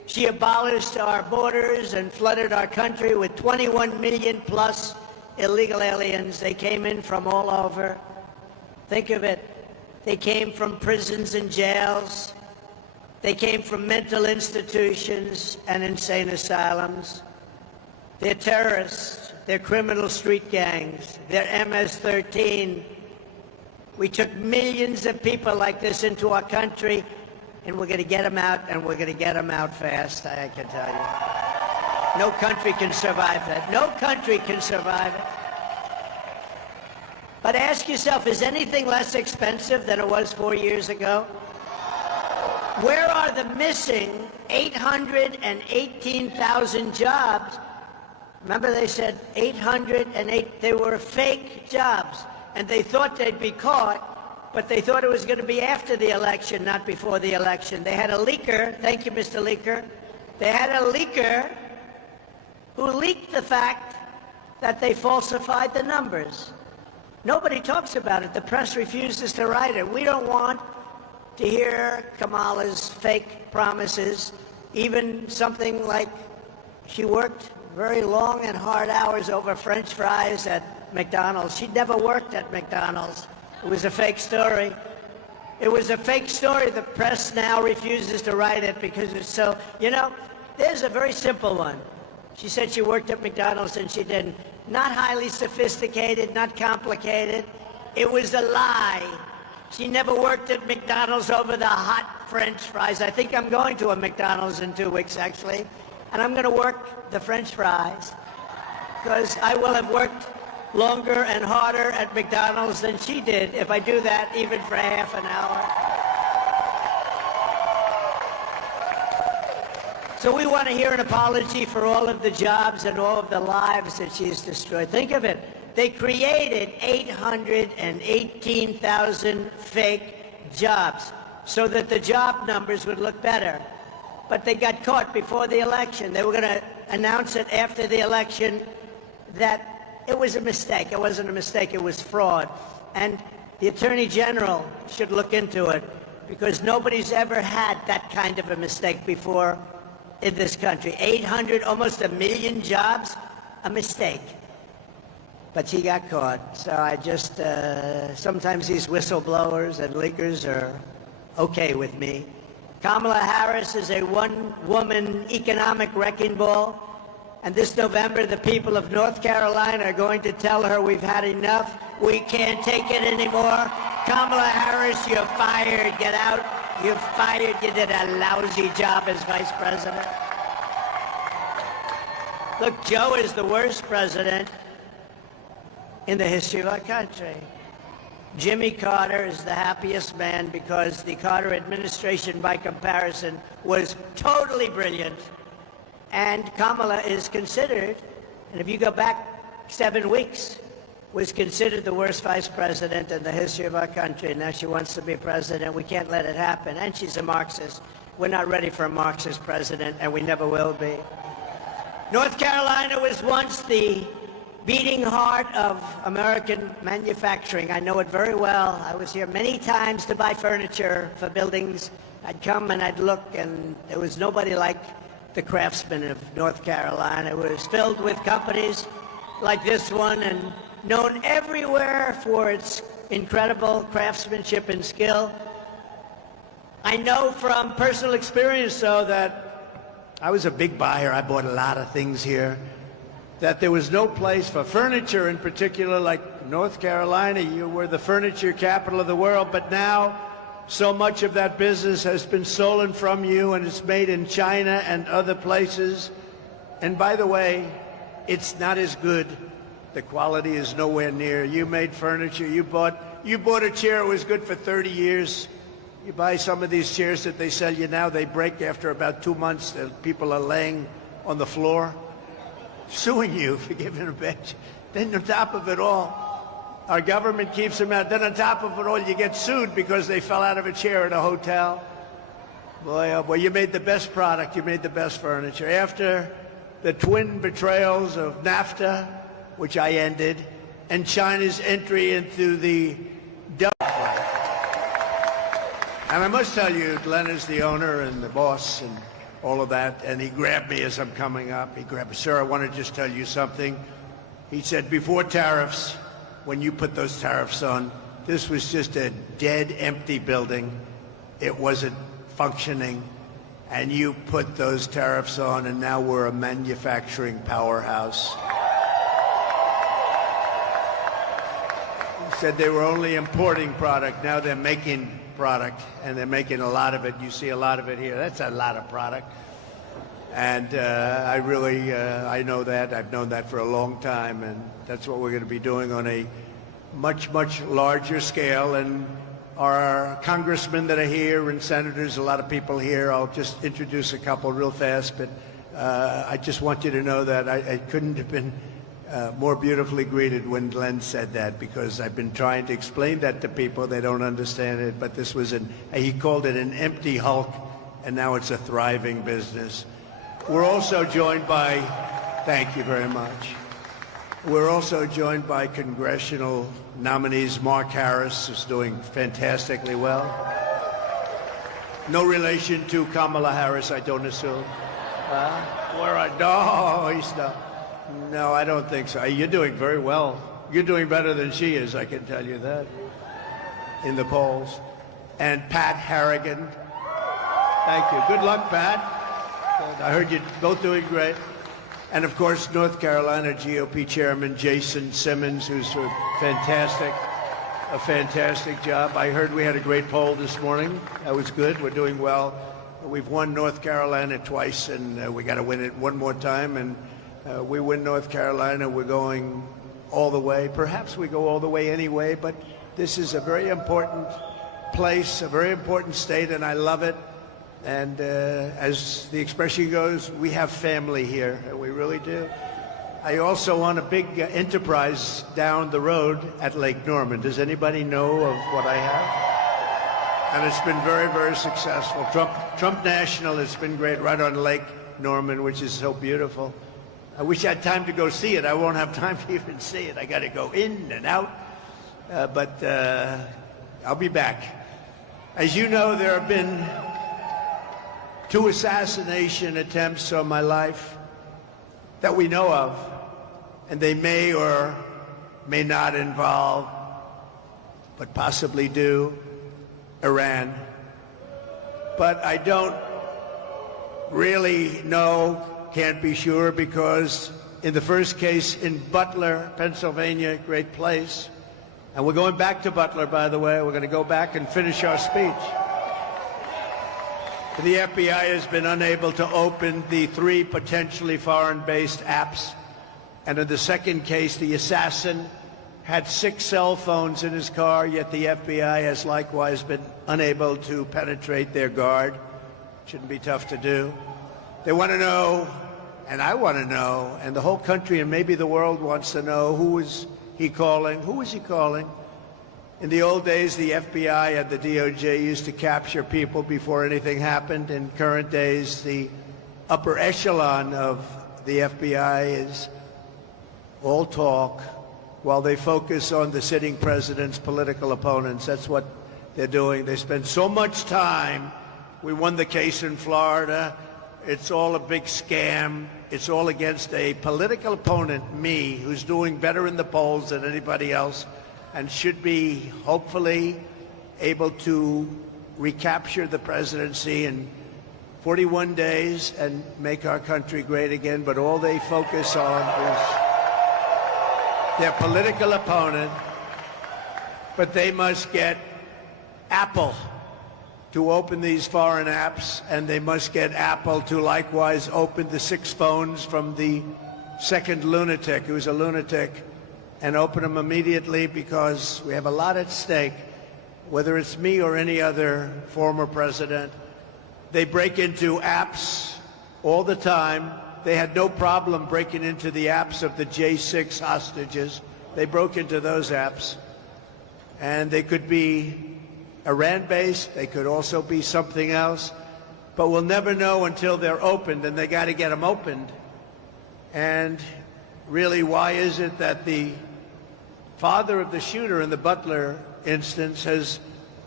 She abolished our borders and flooded our country with 21 million plus illegal aliens. They came in from all over. Think of it. They came from prisons and jails. They came from mental institutions and insane asylums. They're terrorists. They're criminal street gangs. They're MS-13. We took millions of people like this into our country, and we're going to get them out, and we're going to get them out fast, I can tell you. No country can survive that. No country can survive it. But ask yourself, is anything less expensive than it was 4 years ago? Where are the missing 818,000 jobs? Remember they said 808, they were fake jobs, and they thought they'd be caught, but they thought it was going to be after the election, not before the election. They had a leaker, thank you, Mr. Leaker. They had a leaker who leaked the fact that they falsified the numbers. Nobody talks about it. The press refuses to write it. We don't want to hear Kamala's fake promises, even something like she worked very long and hard hours over French fries at McDonald's. She'd never worked at McDonald's. It was a fake story. It was a fake story. The press now refuses to write it because it's so... You know, there's a very simple one. She said she worked at McDonald's and she didn't. Not highly sophisticated, not complicated. It was a lie. She never worked at McDonald's over the hot French fries. I think I'm going to a McDonald's in 2 weeks, actually. And I'm going to work the French fries because I will have worked longer and harder at McDonald's than she did if I do that even for half an hour. So we want to hear an apology for all of the jobs and all of the lives that she's destroyed. Think of it. They created 818,000 fake jobs so that the job numbers would look better. But they got caught before the election. They were going to announce it after the election that it was a mistake. It wasn't a mistake, it was fraud. And the Attorney General should look into it because nobody's ever had that kind of a mistake before in this country. 800, almost 1 million jobs, a mistake. But she got caught. So I just, sometimes these whistleblowers and leakers are okay with me. Kamala Harris is a one-woman economic wrecking ball. And this November, the people of North Carolina are going to tell her we've had enough. We can't take it anymore. Kamala Harris, you're fired. Get out. You're fired. You did a lousy job as vice president. Look, Joe is the worst president in the history of our country. Jimmy Carter is the happiest man because the Carter administration, by comparison, was totally brilliant. And Kamala is considered, and if you go back 7 weeks, was considered the worst vice president in the history of our country. Now she wants to be president. We can't let it happen. And she's a Marxist. We're not ready for a Marxist president, and we never will be. North Carolina was once the beating heart of American manufacturing. I know it very well. I was here many times to buy furniture for buildings. I'd come and I'd look, and there was nobody like the craftsmen of North Carolina. It was filled with companies like this one and known everywhere for its incredible craftsmanship and skill. I know from personal experience, though, that I was a big buyer. I bought a lot of things here. That there was no place for furniture in particular, like North Carolina. You were the furniture capital of the world, but now so much of that business has been stolen from you, and it's made in China and other places. And by the way, it's not as good. The quality is nowhere near. You made furniture. You bought a chair. It was good for 30 years. You buy some of these chairs that they sell you now, they break after about 2 months. People are laying on the floor, suing you for giving a bench. Then on top of it all, our government keeps them out. Then on top of it all, you get sued because they fell out of a chair at a hotel. Boy, oh boy, you made the best product. You made the best furniture. After the twin betrayals of NAFTA, which I ended, and China's entry into the And I must tell you, Glenn is the owner and the boss, and all of that. And he grabbed me as I'm coming up. He grabbed me. Sir, I want to just tell you something. He said, before tariffs, when you put those tariffs on, this was just a dead, empty building. It wasn't functioning. And you put those tariffs on, and now we're a manufacturing powerhouse. He said they were only importing product. Now they're making product, and they're making a lot of it. You see a lot of it here. That's a lot of product. And I really, I know that. I've known that for a long time, and that's what we're going to be doing on a much, much larger scale. And our congressmen that are here and senators, a lot of people here. I'll just introduce a couple real fast, but I just want you to know that I couldn't have been more beautifully greeted when Glenn said that, because I've been trying to explain that to people. They don't understand it, but this was he called it an empty hulk, and now it's a thriving business. We're also joined by, thank you very much. We're also joined by congressional nominees. Mark Harris is doing fantastically well. No relation to Kamala Harris, I don't assume. No, he's not. No, I don't think so. You're doing very well. You're doing better than she is, I can tell you that, in the polls. And Pat Harrigan. Thank you. Good luck, Pat. I heard you both doing great. And of course, North Carolina GOP Chairman Jason Simmons, who's a fantastic job. I heard we had a great poll this morning. That was good. We're doing well. We've won North Carolina twice, and we got to win it one more time. And we win North Carolina, we're going all the way. Perhaps we go all the way anyway, but this is a very important place, a very important state, and I love it. And as the expression goes, we have family here, and we really do. I also own a big enterprise down the road at Lake Norman. Does anybody know of what I have? And it's been very, very successful. Trump National has been great, right on Lake Norman, which is so beautiful. I wish I had time to go see it. I won't have time to even see it. I got to go in and out, but I'll be back. As you know, there have been 2 assassination attempts on my life that we know of, and they may or may not involve, but possibly do, Iran. But I don't really know, can't be sure, because in the first case in Butler, Pennsylvania, great place, and we're going back to Butler, by the way. We're going to go back and finish our speech. The FBI has been unable to open the 3 potentially foreign-based apps. And in the second case, the assassin had 6 cell phones in his car, yet the FBI has likewise been unable to penetrate their guard. Shouldn't be tough to do. They want to know, and I want to know, and the whole country and maybe the world wants to know, who is he calling? Who is he calling? In the old days, the FBI and the DOJ used to capture people before anything happened. In current days, the upper echelon of the FBI is all talk while they focus on the sitting president's political opponents. That's what they're doing. They spend so much time. We won the case in Florida. It's all a big scam. It's all against a political opponent, me, who's doing better in the polls than anybody else, and should be hopefully able to recapture the presidency in 41 days and make our country great again. But all they focus on is their political opponent. But they must get Apple to open these foreign apps, and they must get Apple to likewise open the 6 phones from the second lunatic, who's a lunatic, and open them immediately, because we have a lot at stake, whether it's me or any other former president. They break into apps all the time. They had no problem breaking into the apps of the J6 hostages. They broke into those apps. And they could be Iran-based. They could also be something else. But we'll never know until they're opened, and they got to get them opened. And really, why is it that the father of the shooter in the Butler instance has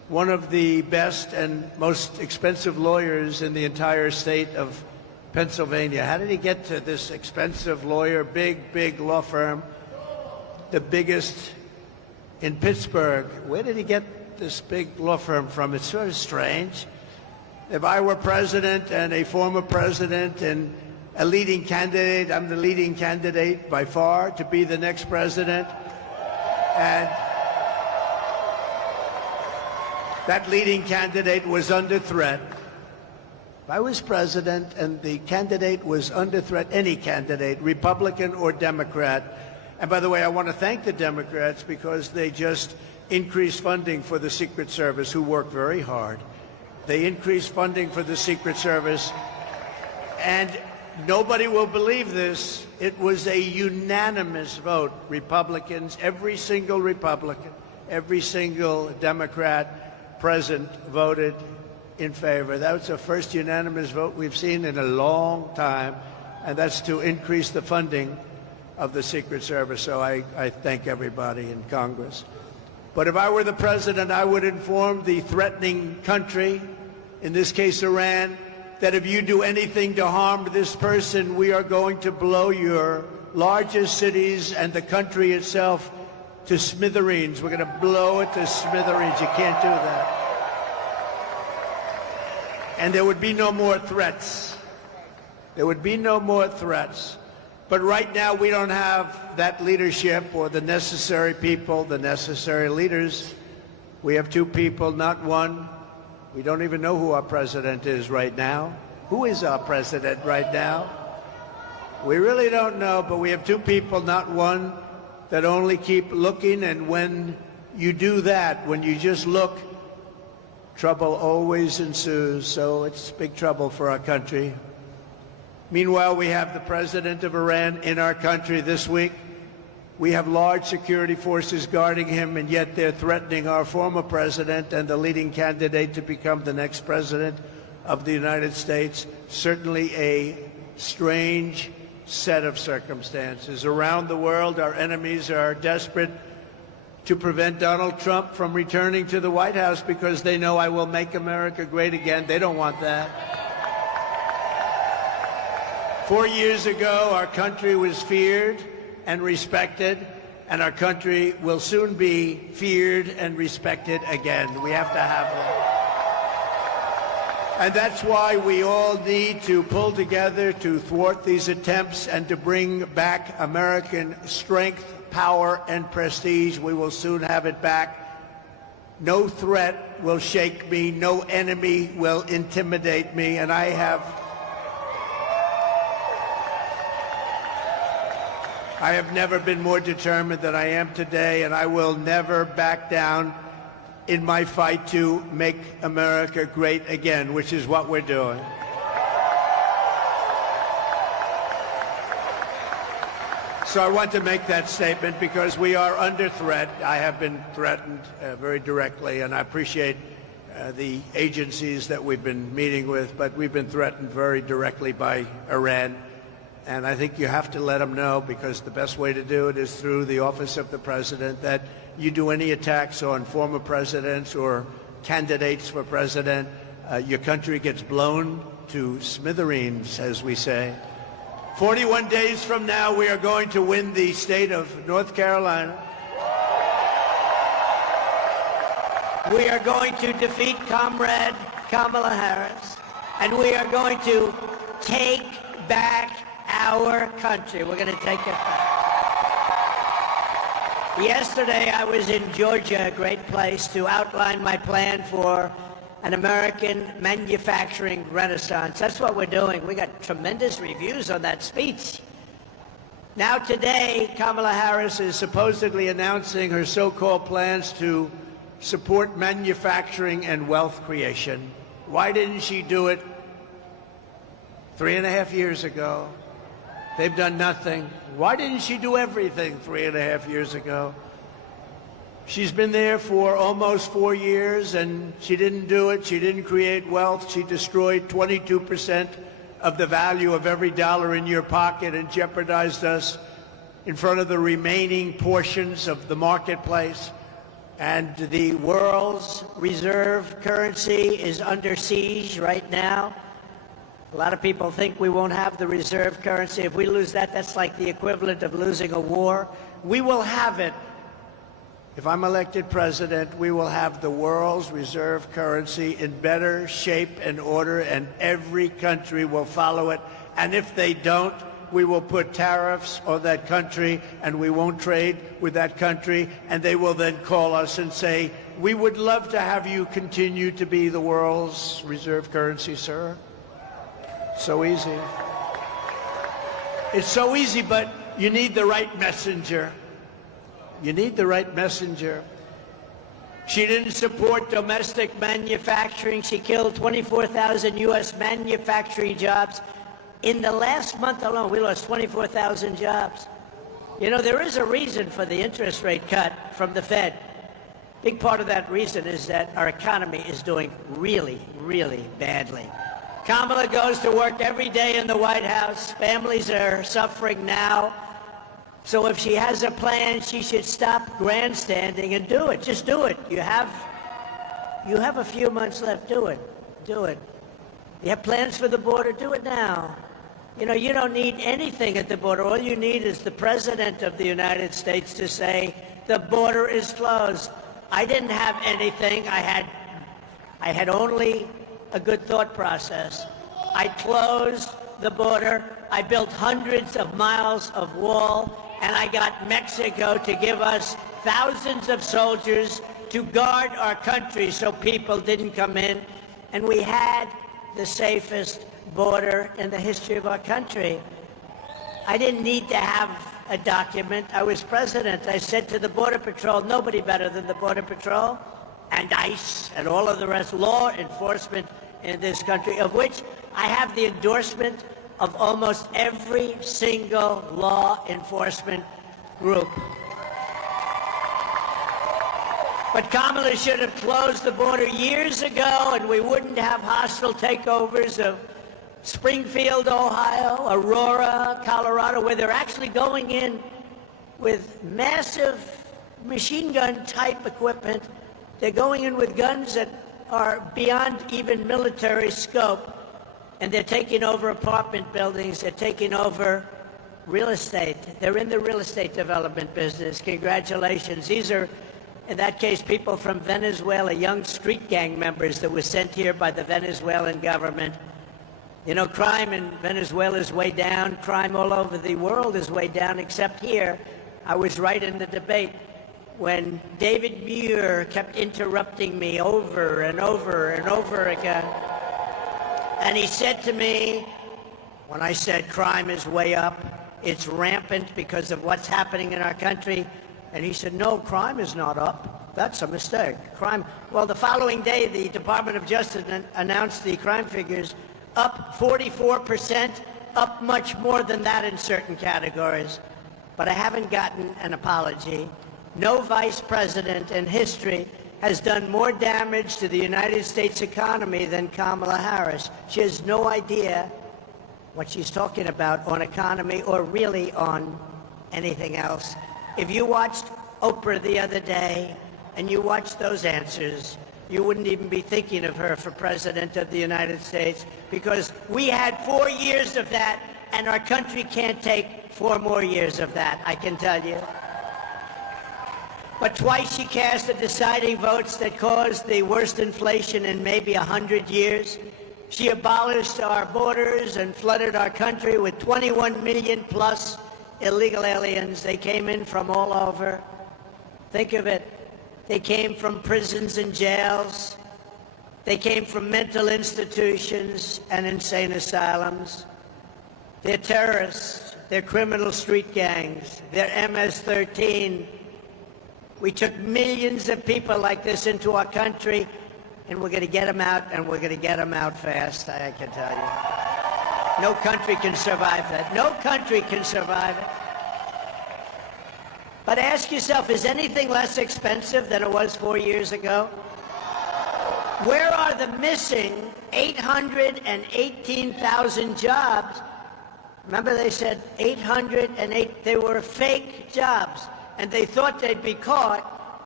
one of the best and most expensive lawyers in the entire state of Pennsylvania. How did he get to this expensive lawyer, big law firm, the biggest in Pittsburgh? Where did he get this big law firm from? It's sort of strange. If I were president and a former president and a leading candidate, I'm the leading candidate by far to be the next president. And that leading candidate was under threat. If I was president and the candidate was under threat, any candidate, Republican or Democrat, and by the way, I want to thank the Democrats because they just increased funding for the Secret Service, who worked very hard. They increased funding for the Secret Service, and nobody will believe this. It was a unanimous vote. Republicans, every single Republican, every single Democrat present voted in favor. That was the first unanimous vote we've seen in a long time, and that's to increase the funding of the Secret Service. So I thank everybody in Congress. But if I were the president, I would inform the threatening country, in this case Iran, that if you do anything to harm this person, we are going to blow your largest cities and the country itself to smithereens. We're going to blow it to smithereens. You can't do that. And there would be no more threats. There would be no more threats. But right now, we don't have that leadership or the necessary people, the necessary leaders. We have two people, not one. We don't even know who our president is right now. Who is our president right now? We really don't know, but we have two people, not one, that only keep looking. And when you do that, when you just look, trouble always ensues. So it's big trouble for our country. Meanwhile, we have the president of Iran in our country this week. We have large security forces guarding him, and yet they're threatening our former president and the leading candidate to become the next president of the United States. Certainly a strange set of circumstances. Around the world, our enemies are desperate to prevent Donald Trump from returning to the White House because they know I will make America great again. They don't want that. 4 years ago, our country was feared and respected, and our country will soon be feared and respected again. We have to have that. And that's why we all need to pull together to thwart these attempts and to bring back American strength, power, and prestige. We will soon have it back. No threat will shake me. No enemy will intimidate me. And I have never been more determined than I am today, and I will never back down in my fight to make America great again, which is what we're doing. So I want to make that statement because we are under threat. I have been threatened very directly, and I appreciate the agencies that we've been meeting with, but we've been threatened very directly by Iran. And I think you have to let them know, because the best way to do it is through the office of the president, that you do any attacks on former presidents or candidates for president, your country gets blown to smithereens, as we say. 41 days from now, we are going to win the state of North Carolina. We are going to defeat Comrade Kamala Harris, and we are going to take back our country. We're going to take it back. Yesterday, I was in Georgia, a great place, to outline my plan for an American manufacturing renaissance. That's what we're doing. We got tremendous reviews on that speech. Now today, Kamala Harris is supposedly announcing her so-called plans to support manufacturing and wealth creation. Why didn't she do it 3.5 years ago? They've done nothing. Why didn't she do everything 3.5 years ago? She's been there for almost 4 years, and she didn't do it. She didn't create wealth. She destroyed 22% of the value of every dollar in your pocket and jeopardized us in front of the remaining portions of the marketplace. And the world's reserve currency is under siege right now. A lot of people think we won't have the reserve currency. If we lose that, that's like the equivalent of losing a war. We will have it. If I'm elected president, we will have the world's reserve currency in better shape and order, and every country will follow it. And if they don't, we will put tariffs on that country, and we won't trade with that country, and they will then call us and say, we would love to have you continue to be the world's reserve currency, sir. So easy. It's so easy, but you need the right messenger. You need the right messenger. She didn't support domestic manufacturing. She killed 24,000 U.S. manufacturing jobs. In the last month alone, we lost 24,000 jobs. You know, there is a reason for the interest rate cut from the Fed. Big part of that reason is that our economy is doing really, really badly. Kamala goes to work every day in the White House. Families are suffering now. So if she has a plan, she should stop grandstanding and do it. Just do it. You have a few months left. Do it. Do it. You have plans for the border? Do it now. You know, you don't need anything at the border. All you need is the President of the United States to say, the border is closed. I didn't have anything. I had only a good thought process. I closed the border. I built hundreds of miles of wall, and I got Mexico to give us thousands of soldiers to guard our country so people didn't come in. And we had the safest border in the history of our country. I didn't need to have a document. I was president. I said to the Border Patrol, nobody better than the Border Patrol and ICE and all of the rest, law enforcement in this country, of which I have the endorsement of almost every single law enforcement group. But Kamala should have closed the border years ago, and we wouldn't have hostile takeovers of Springfield, Ohio, Aurora, Colorado, where they're actually going in with massive machine gun type equipment. They're going in with guns that are beyond even military scope, and they're taking over apartment buildings. They're taking over real estate. They're in the real estate development business. Congratulations. These are, in that case, people from Venezuela, young street gang members that were sent here by the Venezuelan government. You know, crime in Venezuela is way down. Crime all over the world is way down, except here. I was right in the debate when David Muir kept interrupting me over and over and over again. And he said to me, when I said crime is way up, it's rampant because of what's happening in our country. And he said, no, crime is not up. That's a mistake. Crime. Well, the following day, the Department of Justice announced the crime figures up 44%, up much more than that in certain categories. But I haven't gotten an apology. No vice president in history has done more damage to the United States economy than Kamala Harris. She has no idea what she's talking about on economy or really on anything else. If you watched Oprah the other day and you watched those answers, you wouldn't even be thinking of her for President of the United States, because we had 4 years of that, and our country can't take 4 more years of that, I can tell you. But twice she cast the deciding votes that caused the worst inflation in maybe 100 years. She abolished our borders and flooded our country with 21 million plus illegal aliens. They came in from all over. Think of it. They came from prisons and jails. They came from mental institutions and insane asylums. They're terrorists. They're criminal street gangs. They're MS-13. We took millions of people like this into our country, and we're going to get them out, and we're going to get them out fast, I can tell you. No country can survive that. No country can survive it. But ask yourself, is anything less expensive than it was 4 years ago? Where are the missing 818,000 jobs? Remember they said 808, they were fake jobs, and they thought they'd be caught.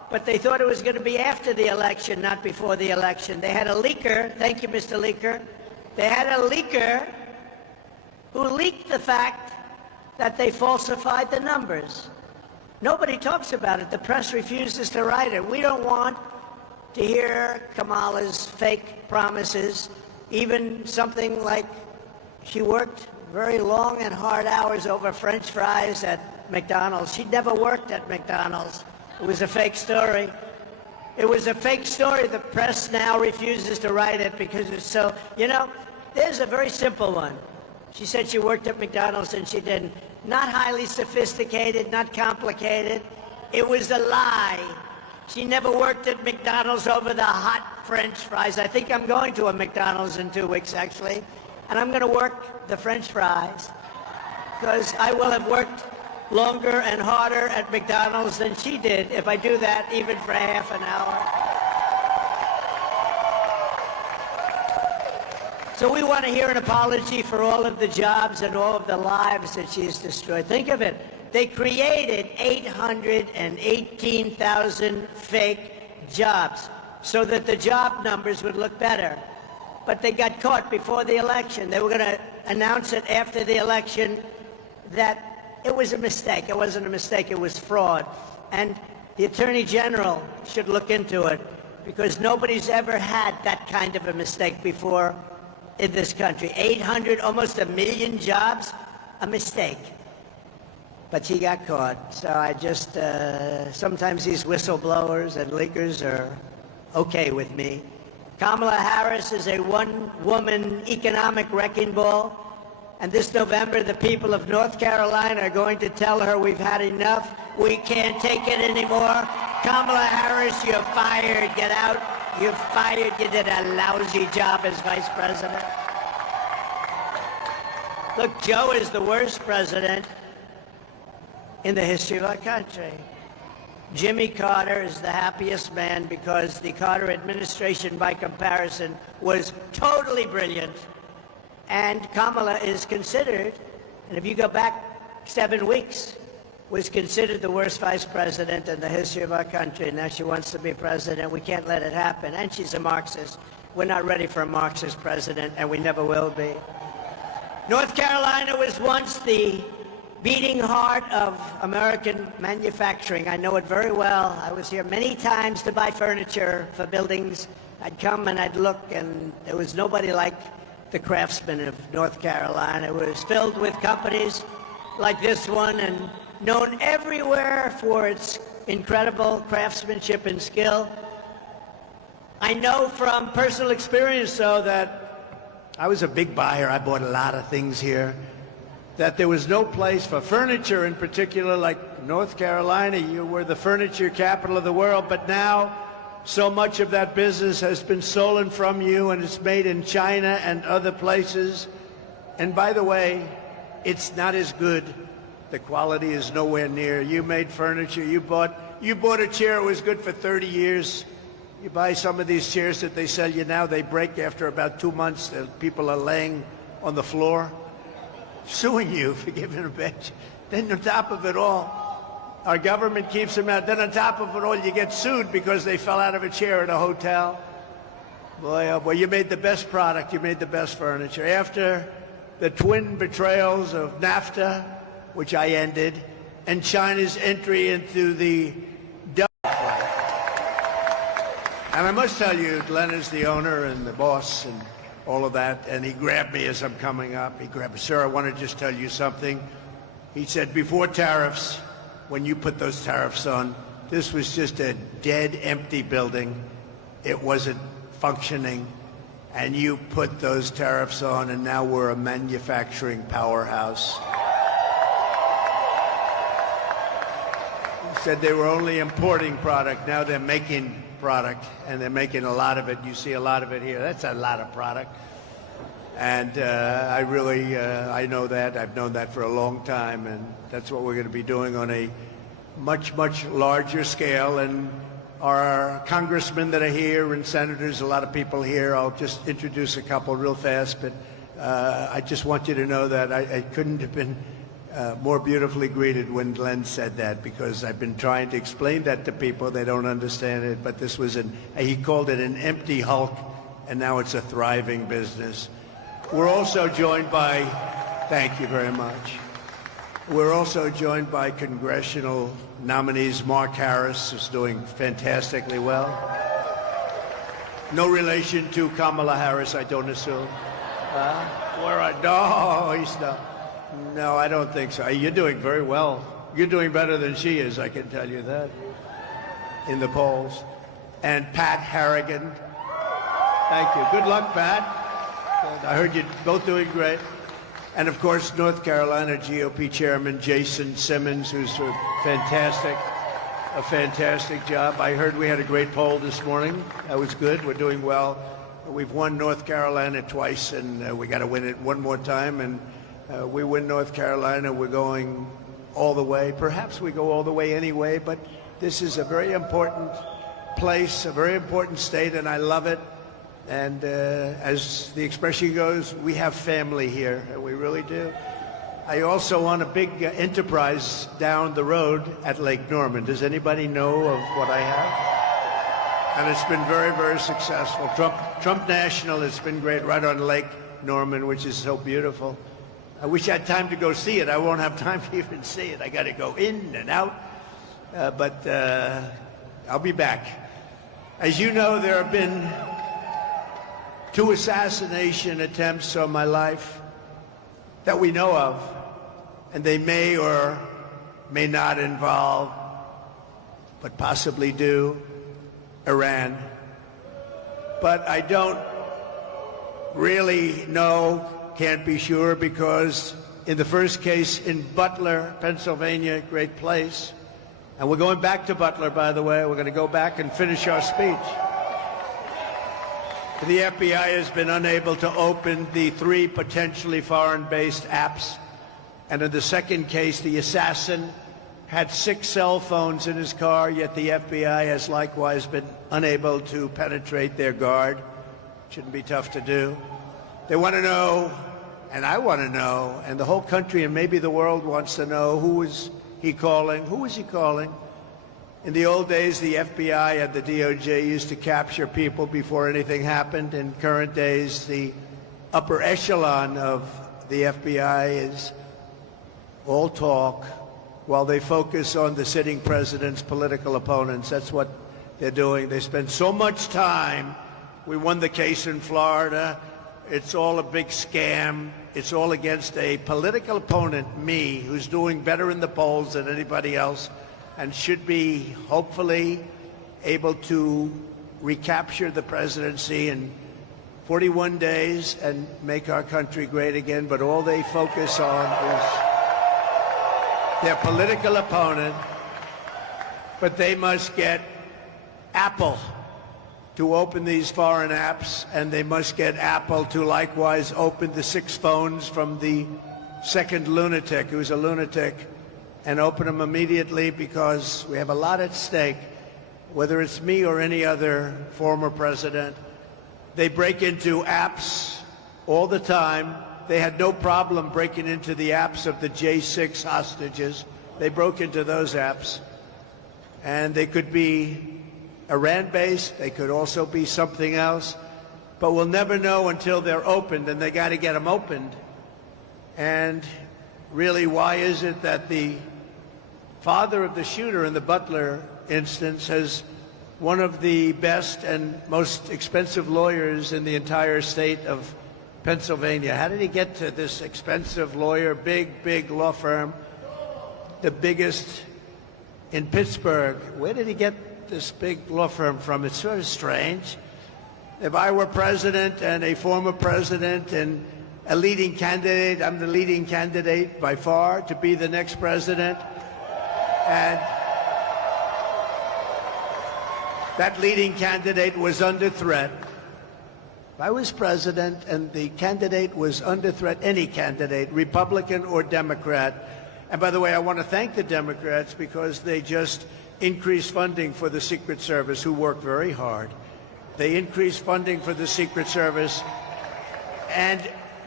but they thought it was going to be after the election, not before the election. They had a leaker, thank you, Mr. Leaker. They had a leaker who leaked the fact that they falsified the numbers. Nobody talks about it. The press refuses to write it. We don't want to hear Kamala's fake promises, even something like she worked very long and hard hours over French fries at McDonald's. She never worked at McDonald's. It was a fake story. It was a fake story. The press now refuses to write it because it's so, there's a very simple one. She said she worked at McDonald's and she didn't. Not highly sophisticated, not complicated. It was a lie. She never worked at McDonald's over the hot French fries. I think I'm going to a McDonald's in 2 weeks, actually, and I'm going to work the French fries because I will have worked longer and harder at McDonald's than she did if I do that even for half an hour. So we want to hear an apology for all of the jobs and all of the lives that she has destroyed. Think of it. They created 818,000 fake jobs so that the job numbers would look better. But they got caught before the election. They were going to announce it after the election that it was a mistake. It wasn't a mistake. It was fraud. And the Attorney General should look into it because nobody's ever had that kind of a mistake before in this country. 800, almost 1 million jobs, a mistake. But she got caught. So I just, sometimes these whistleblowers and leakers are okay with me. Kamala Harris is a one-woman economic wrecking ball. And this November, the people of North Carolina are going to tell her we've had enough. We can't take it anymore. Kamala Harris, you're fired. Get out. You're fired. You did a lousy job as vice president. Look, Joe is the worst president in the history of our country. Jimmy Carter is the happiest man because the Carter administration, by comparison, was totally brilliant. And Kamala is considered, and if you go back 7 weeks, was considered the worst vice president in the history of our country. Now she wants to be president. We can't let it happen. And she's a Marxist. We're not ready for a Marxist president, and we never will be. North Carolina was once the beating heart of American manufacturing. I know it very well. I was here many times to buy furniture for buildings. I'd come and I'd look, and there was nobody like the craftsmen of North Carolina. It was filled with companies like this one and known everywhere for its incredible craftsmanship and skill. I know from personal experience, though, that I was a big buyer. I bought a lot of things here. That there was no place for furniture in particular like North Carolina. You were the furniture capital of the world, but now so much of that business has been stolen from you and it's made in China and other places. And by the way, it's not as good. The quality is nowhere near. You made furniture. You bought a chair. It was good for 30 years. You buy some of these chairs that they sell you now, they break after about 2 months. People are laying on the floor, suing you for giving a bench. Then on top of it all, our government keeps them out. Then on top of it all, you get sued because they fell out of a chair at a hotel. Boy, oh boy, you made the best product. You made the best furniture. After the twin betrayals of NAFTA, which I ended, and China's entry into the and I must tell you, Glenn is the owner and the boss and all of that, and he grabbed me as I'm coming up. He grabbed me, sir, I want to just tell you something. He said, before tariffs, when you put those tariffs on, this was just a dead, empty building. It wasn't functioning. And you put those tariffs on, and now we're a manufacturing powerhouse. He said they were only importing product. Now they're making product, and they're making a lot of it. You see a lot of it here. That's a lot of product. And I really, I know that. I've known that for a long time, and that's what we're going to be doing on a much, much larger scale. And our congressmen that are here and senators, a lot of people here, I'll just introduce a couple real fast, but I just want you to know that I couldn't have been more beautifully greeted when Glenn said that, because I've been trying to explain that to people. They don't understand it, but this was he called it an empty hulk, and now it's a thriving business. We're also joined by, thank you very much. We're also joined by congressional nominees. Mark Harris is doing fantastically well. No relation to Kamala Harris, I don't assume. No, he's not. No, I don't think so. You're doing very well. You're doing better than she is, I can tell you that, in the polls. And Pat Harrigan. Thank you. Good luck, Pat. I heard you both doing great. And, of course, North Carolina GOP Chairman Jason Simmons, who's a fantastic job. I heard we had a great poll this morning. That was good. We're doing well. We've won North Carolina twice, and we got to win it one more time. And we win North Carolina, we're going all the way. Perhaps we go all the way anyway, but this is a very important place, a very important state, and I love it. And as the expression goes, we have family here, and we really do. I also own a big enterprise down the road at Lake Norman. Does anybody know of what I have? And it's been very, very successful. Trump National has been great right on Lake Norman, which is so beautiful. I wish I had time to go see it. I won't have time to even see it. I got to go in and out. But I'll be back. As you know, there have been 2 assassination attempts on my life that we know of, and they may or may not involve, but possibly do, Iran. But I don't really know, can't be sure, because in the first case in Butler, Pennsylvania, great place, and we're going back to Butler, by the way. We're going to go back and finish our speech. The FBI has been unable to open the 3 potentially foreign-based apps. And in the second case, the assassin had 6 cell phones in his car, yet the FBI has likewise been unable to penetrate their guard. Shouldn't be tough to do. They want to know, and I want to know, and the whole country and maybe the world wants to know, who is he calling? Who is he calling? In the old days, the FBI and the DOJ used to capture people before anything happened. In current days, the upper echelon of the FBI is all talk while they focus on the sitting president's political opponents. That's what they're doing. They spend so much time. We won the case in Florida. It's all a big scam. It's all against a political opponent, me, who's doing better in the polls than anybody else, and should be hopefully able to recapture the presidency in 41 days and make our country great again. But all they focus on is their political opponent. But they must get Apple to open these foreign apps, and they must get Apple to likewise open the 6 phones from the second lunatic, who's a lunatic, and open them immediately, because we have a lot at stake, whether it's me or any other former president. They break into apps all the time. They had no problem breaking into the apps of the J6 hostages. They broke into those apps. And they could be Iran-based. They could also be something else. But we'll never know until they're opened, and they got to get them opened. And really, why is it that the father of the shooter in the Butler instance has one of the best and most expensive lawyers in the entire state of Pennsylvania? How did he get to this expensive lawyer, big law firm, the biggest in Pittsburgh? Where did he get this big law firm from? It's sort of strange. If I were president and a former president and a leading candidate, I'm the leading candidate by far to be the next president. And that leading candidate was under threat. If I was president and the candidate was under threat, any candidate, Republican or Democrat, and by the way, I want to thank the Democrats because they just increased funding for the Secret Service, who work very hard. They increased funding for the Secret Service, and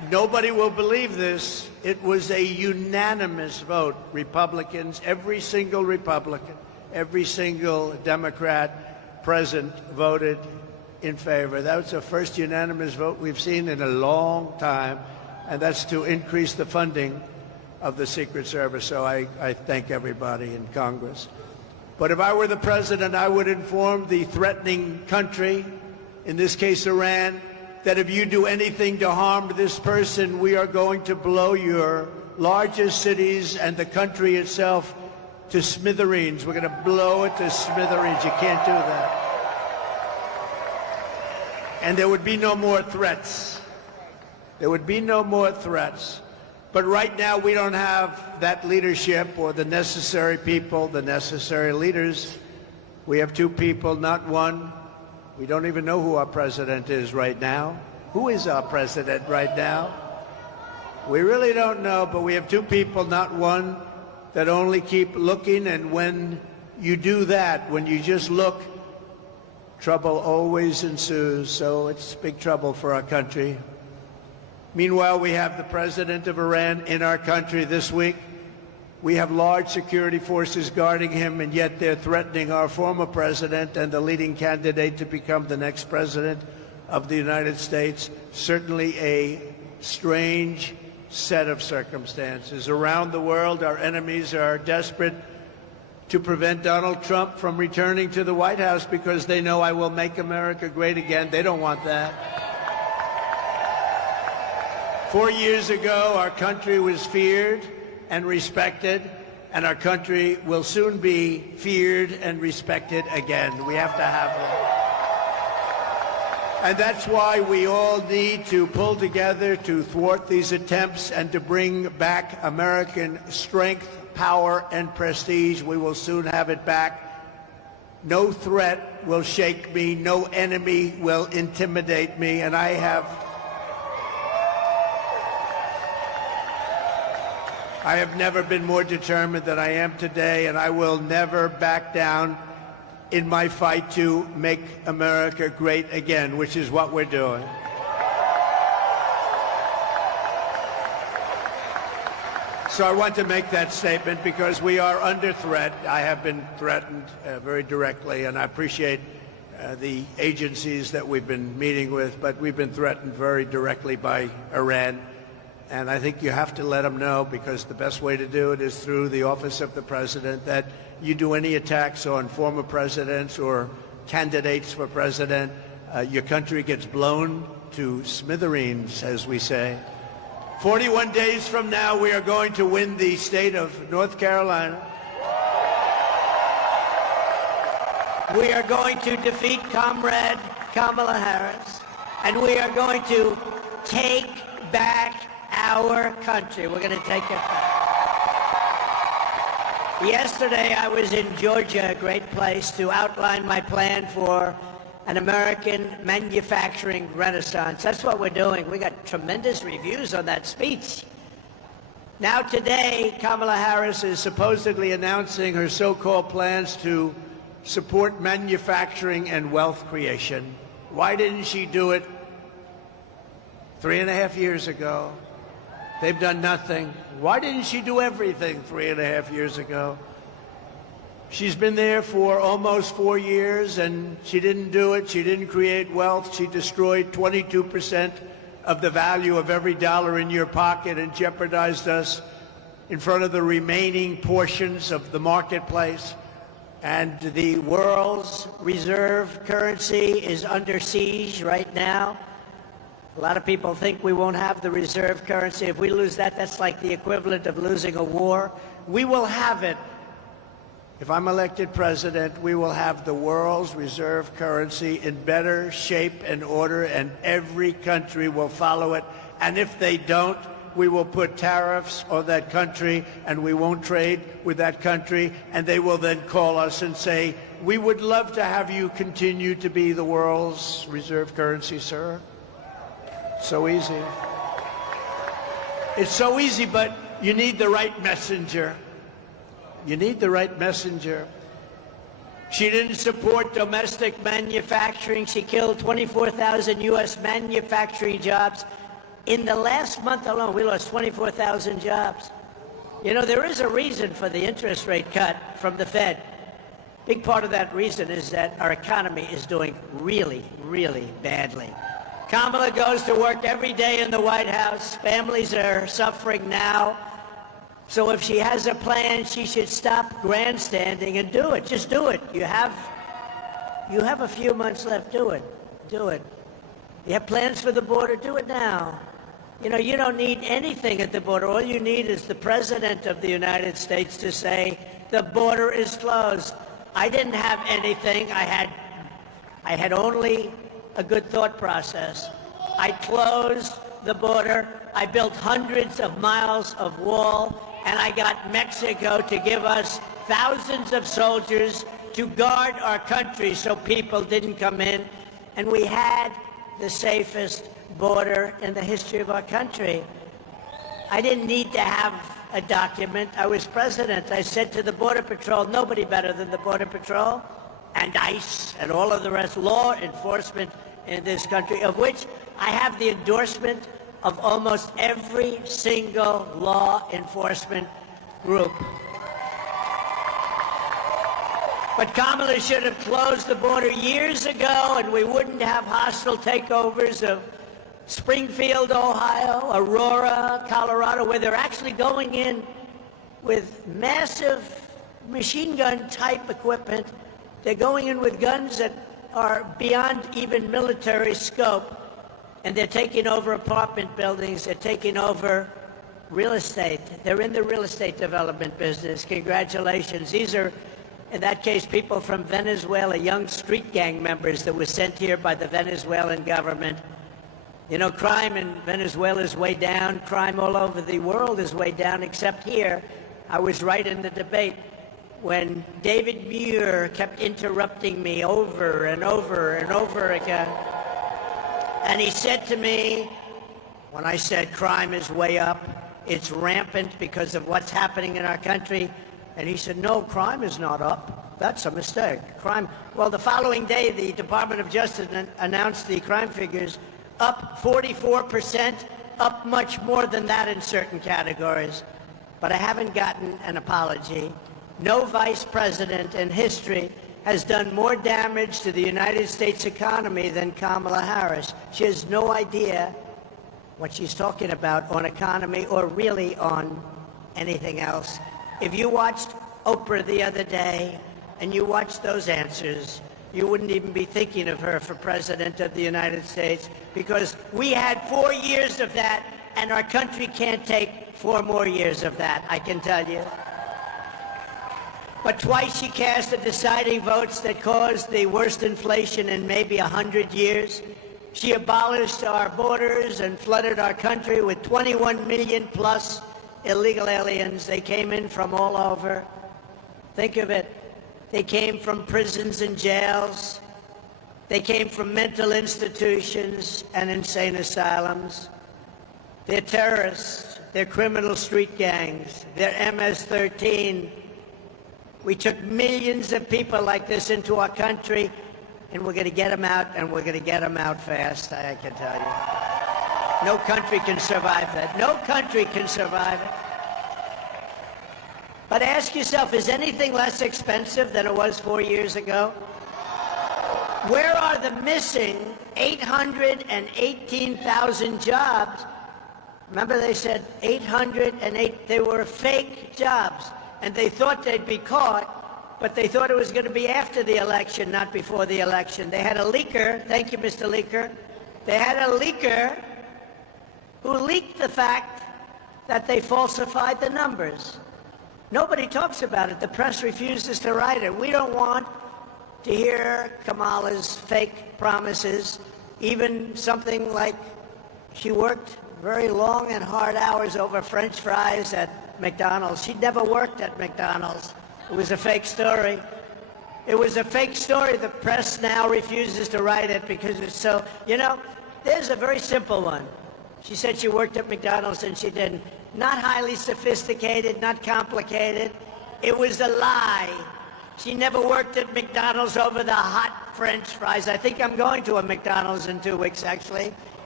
nobody will believe this. It was a unanimous vote. Republicans, every single Republican, every single Democrat present voted in favor. That was the first unanimous vote we've seen in a long time, and that's to increase the funding of the Secret Service. So I thank everybody in Congress. But if I were the president, I would inform the threatening country, in this case Iran, that if you do anything to harm this person, we are going to blow your largest cities and the country itself to smithereens. We're going to blow it to smithereens. You can't do that. And there would be no more threats. There would be no more threats. But right now, we don't have that leadership or the necessary people, the necessary leaders. We have two people, not one. We don't even know who our president is right now. Who is our president right now? We really don't know, but we have two people, not one, that only keep looking. And when you do that, when you just look, trouble always ensues. So it's big trouble for our country. Meanwhile, we have the president of Iran in our country this week. We have large security forces guarding him, and yet they're threatening our former president and the leading candidate to become the next president of the United States. Certainly a strange set of circumstances. Around the world, our enemies are desperate to prevent Donald Trump from returning to the White House because they know I will make America great again. They don't want that. 4 years ago, our country was feared and respected, and our country will soon be feared and respected again. We have to have that. And that's why we all need to pull together to thwart these attempts and to bring back American strength, power, and prestige. We will soon have it back. No threat will shake me. No enemy will intimidate me. And I have never been more determined than I am today, and I will never back down in my fight to make America great again, which is what we're doing. So I want to make that statement because we are under threat. I have been threatened very directly, and I appreciate the agencies that we've been meeting with, but we've been threatened very directly by Iran. And I think you have to let them know, because the best way to do it is through the office of the president, that you do any attacks on former presidents or candidates for president, your country gets blown to smithereens, as we say. 41 days from now, we are going to win the state of North Carolina. We are going to defeat Comrade Kamala Harris, and we are going to take back our country. We're going to take it back. Yesterday, I was in Georgia, a great place, to outline my plan for an American manufacturing renaissance. That's what we're doing. We got tremendous reviews on that speech. Now today, Kamala Harris is supposedly announcing her so-called plans to support manufacturing and wealth creation. Why didn't she do it 3.5 years ago? They've done nothing. Why didn't she do everything 3.5 years ago? She's been there for almost 4 years, and she didn't do it. She didn't create wealth. She destroyed 22% of the value of every dollar in your pocket and jeopardized us in front of the remaining portions of the marketplace. And the world's reserve currency is under siege right now. A lot of people think we won't have the reserve currency. If we lose that, that's like the equivalent of losing a war. We will have it. If I'm elected president, we will have the world's reserve currency in better shape and order, and every country will follow it. And if they don't, we will put tariffs on that country, and we won't trade with that country, and they will then call us and say, we would love to have you continue to be the world's reserve currency, sir. So easy. It's so easy, but you need the right messenger. You need the right messenger. She didn't support domestic manufacturing. She killed 24,000 U.S. manufacturing jobs. In the last month alone, we lost 24,000 jobs. You know, there is a reason for the interest rate cut from the Fed. Big part of that reason is that our economy is doing really, really badly. Kamala goes to work every day in the White House. Families are suffering now. So if she has a plan, she should stop grandstanding and do it. Just do it. You have a few months left. Do it. Do it. You have plans for the border? Do it now. You know, you don't need anything at the border. All you need is the President of the United States to say, the border is closed. I didn't have anything. I had only a good thought process. I closed the border. I built hundreds of miles of wall, and I got Mexico to give us thousands of soldiers to guard our country so people didn't come in. And we had the safest border in the history of our country. I didn't need to have a document. I was president. I said to the Border Patrol, nobody better than the Border Patrol and ICE and all of the rest, law enforcement in this country, of which I have the endorsement of almost every single law enforcement group. But Kamala should have closed the border years ago, and we wouldn't have hostile takeovers of Springfield, Ohio, Aurora, Colorado, where they're actually going in with massive machine gun type equipment. They're going in with guns that are beyond even military scope, and they're taking over apartment buildings. They're taking over real estate. They're in the real estate development business. Congratulations. These are, in that case, people from Venezuela, young street gang members that were sent here by the Venezuelan government. You know, crime in Venezuela is way down. Crime all over the world is way down, except here. I was right in the debate when David Muir kept interrupting me over and over and over again. And he said to me, when I said crime is way up, it's rampant because of what's happening in our country. And he said, no, crime is not up. That's a mistake. Crime. Well, the following day, the Department of Justice announced the crime figures up 44%, up much more than that in certain categories. But I haven't gotten an apology. No vice president in history has done more damage to the United States economy than Kamala Harris. She has no idea what she's talking about on economy or really on anything else. If you watched Oprah the other day and you watched those answers, you wouldn't even be thinking of her for President of the United States, because we had 4 years of that, and our country can't take 4 more years of that, I can tell you. But twice she cast the deciding votes that caused the worst inflation in maybe 100 years. She abolished our borders and flooded our country with 21 million plus illegal aliens. They came in from all over. Think of it. They came from prisons and jails. They came from mental institutions and insane asylums. They're terrorists. They're criminal street gangs. They're MS-13. We took millions of people like this into our country, and we're going to get them out, and we're going to get them out fast, I can tell you. No country can survive that. No country can survive it. But ask yourself, is anything less expensive than it was 4 years ago? Where are the missing 818,000 jobs? Remember they said 808, they were fake jobs. And they thought they'd be caught, but they thought it was going to be after the election, not before the election. They had a leaker, thank you, Mr. Leaker. They had a leaker who leaked the fact that they falsified the numbers. Nobody talks about it. The press refuses to write it. We don't want to hear Kamala's fake promises, even something like she worked very long and hard hours over French fries at McDonald's. She never worked at McDonald's. It was a fake story. It was a fake story. The press now refuses to write it because it's so, you know, there's a very simple one. She said she worked at McDonald's and she didn't. Not highly sophisticated, not complicated. It was a lie. She never worked at McDonald's over the hot French fries. I think I'm going to a McDonald's in 2 weeks, actually.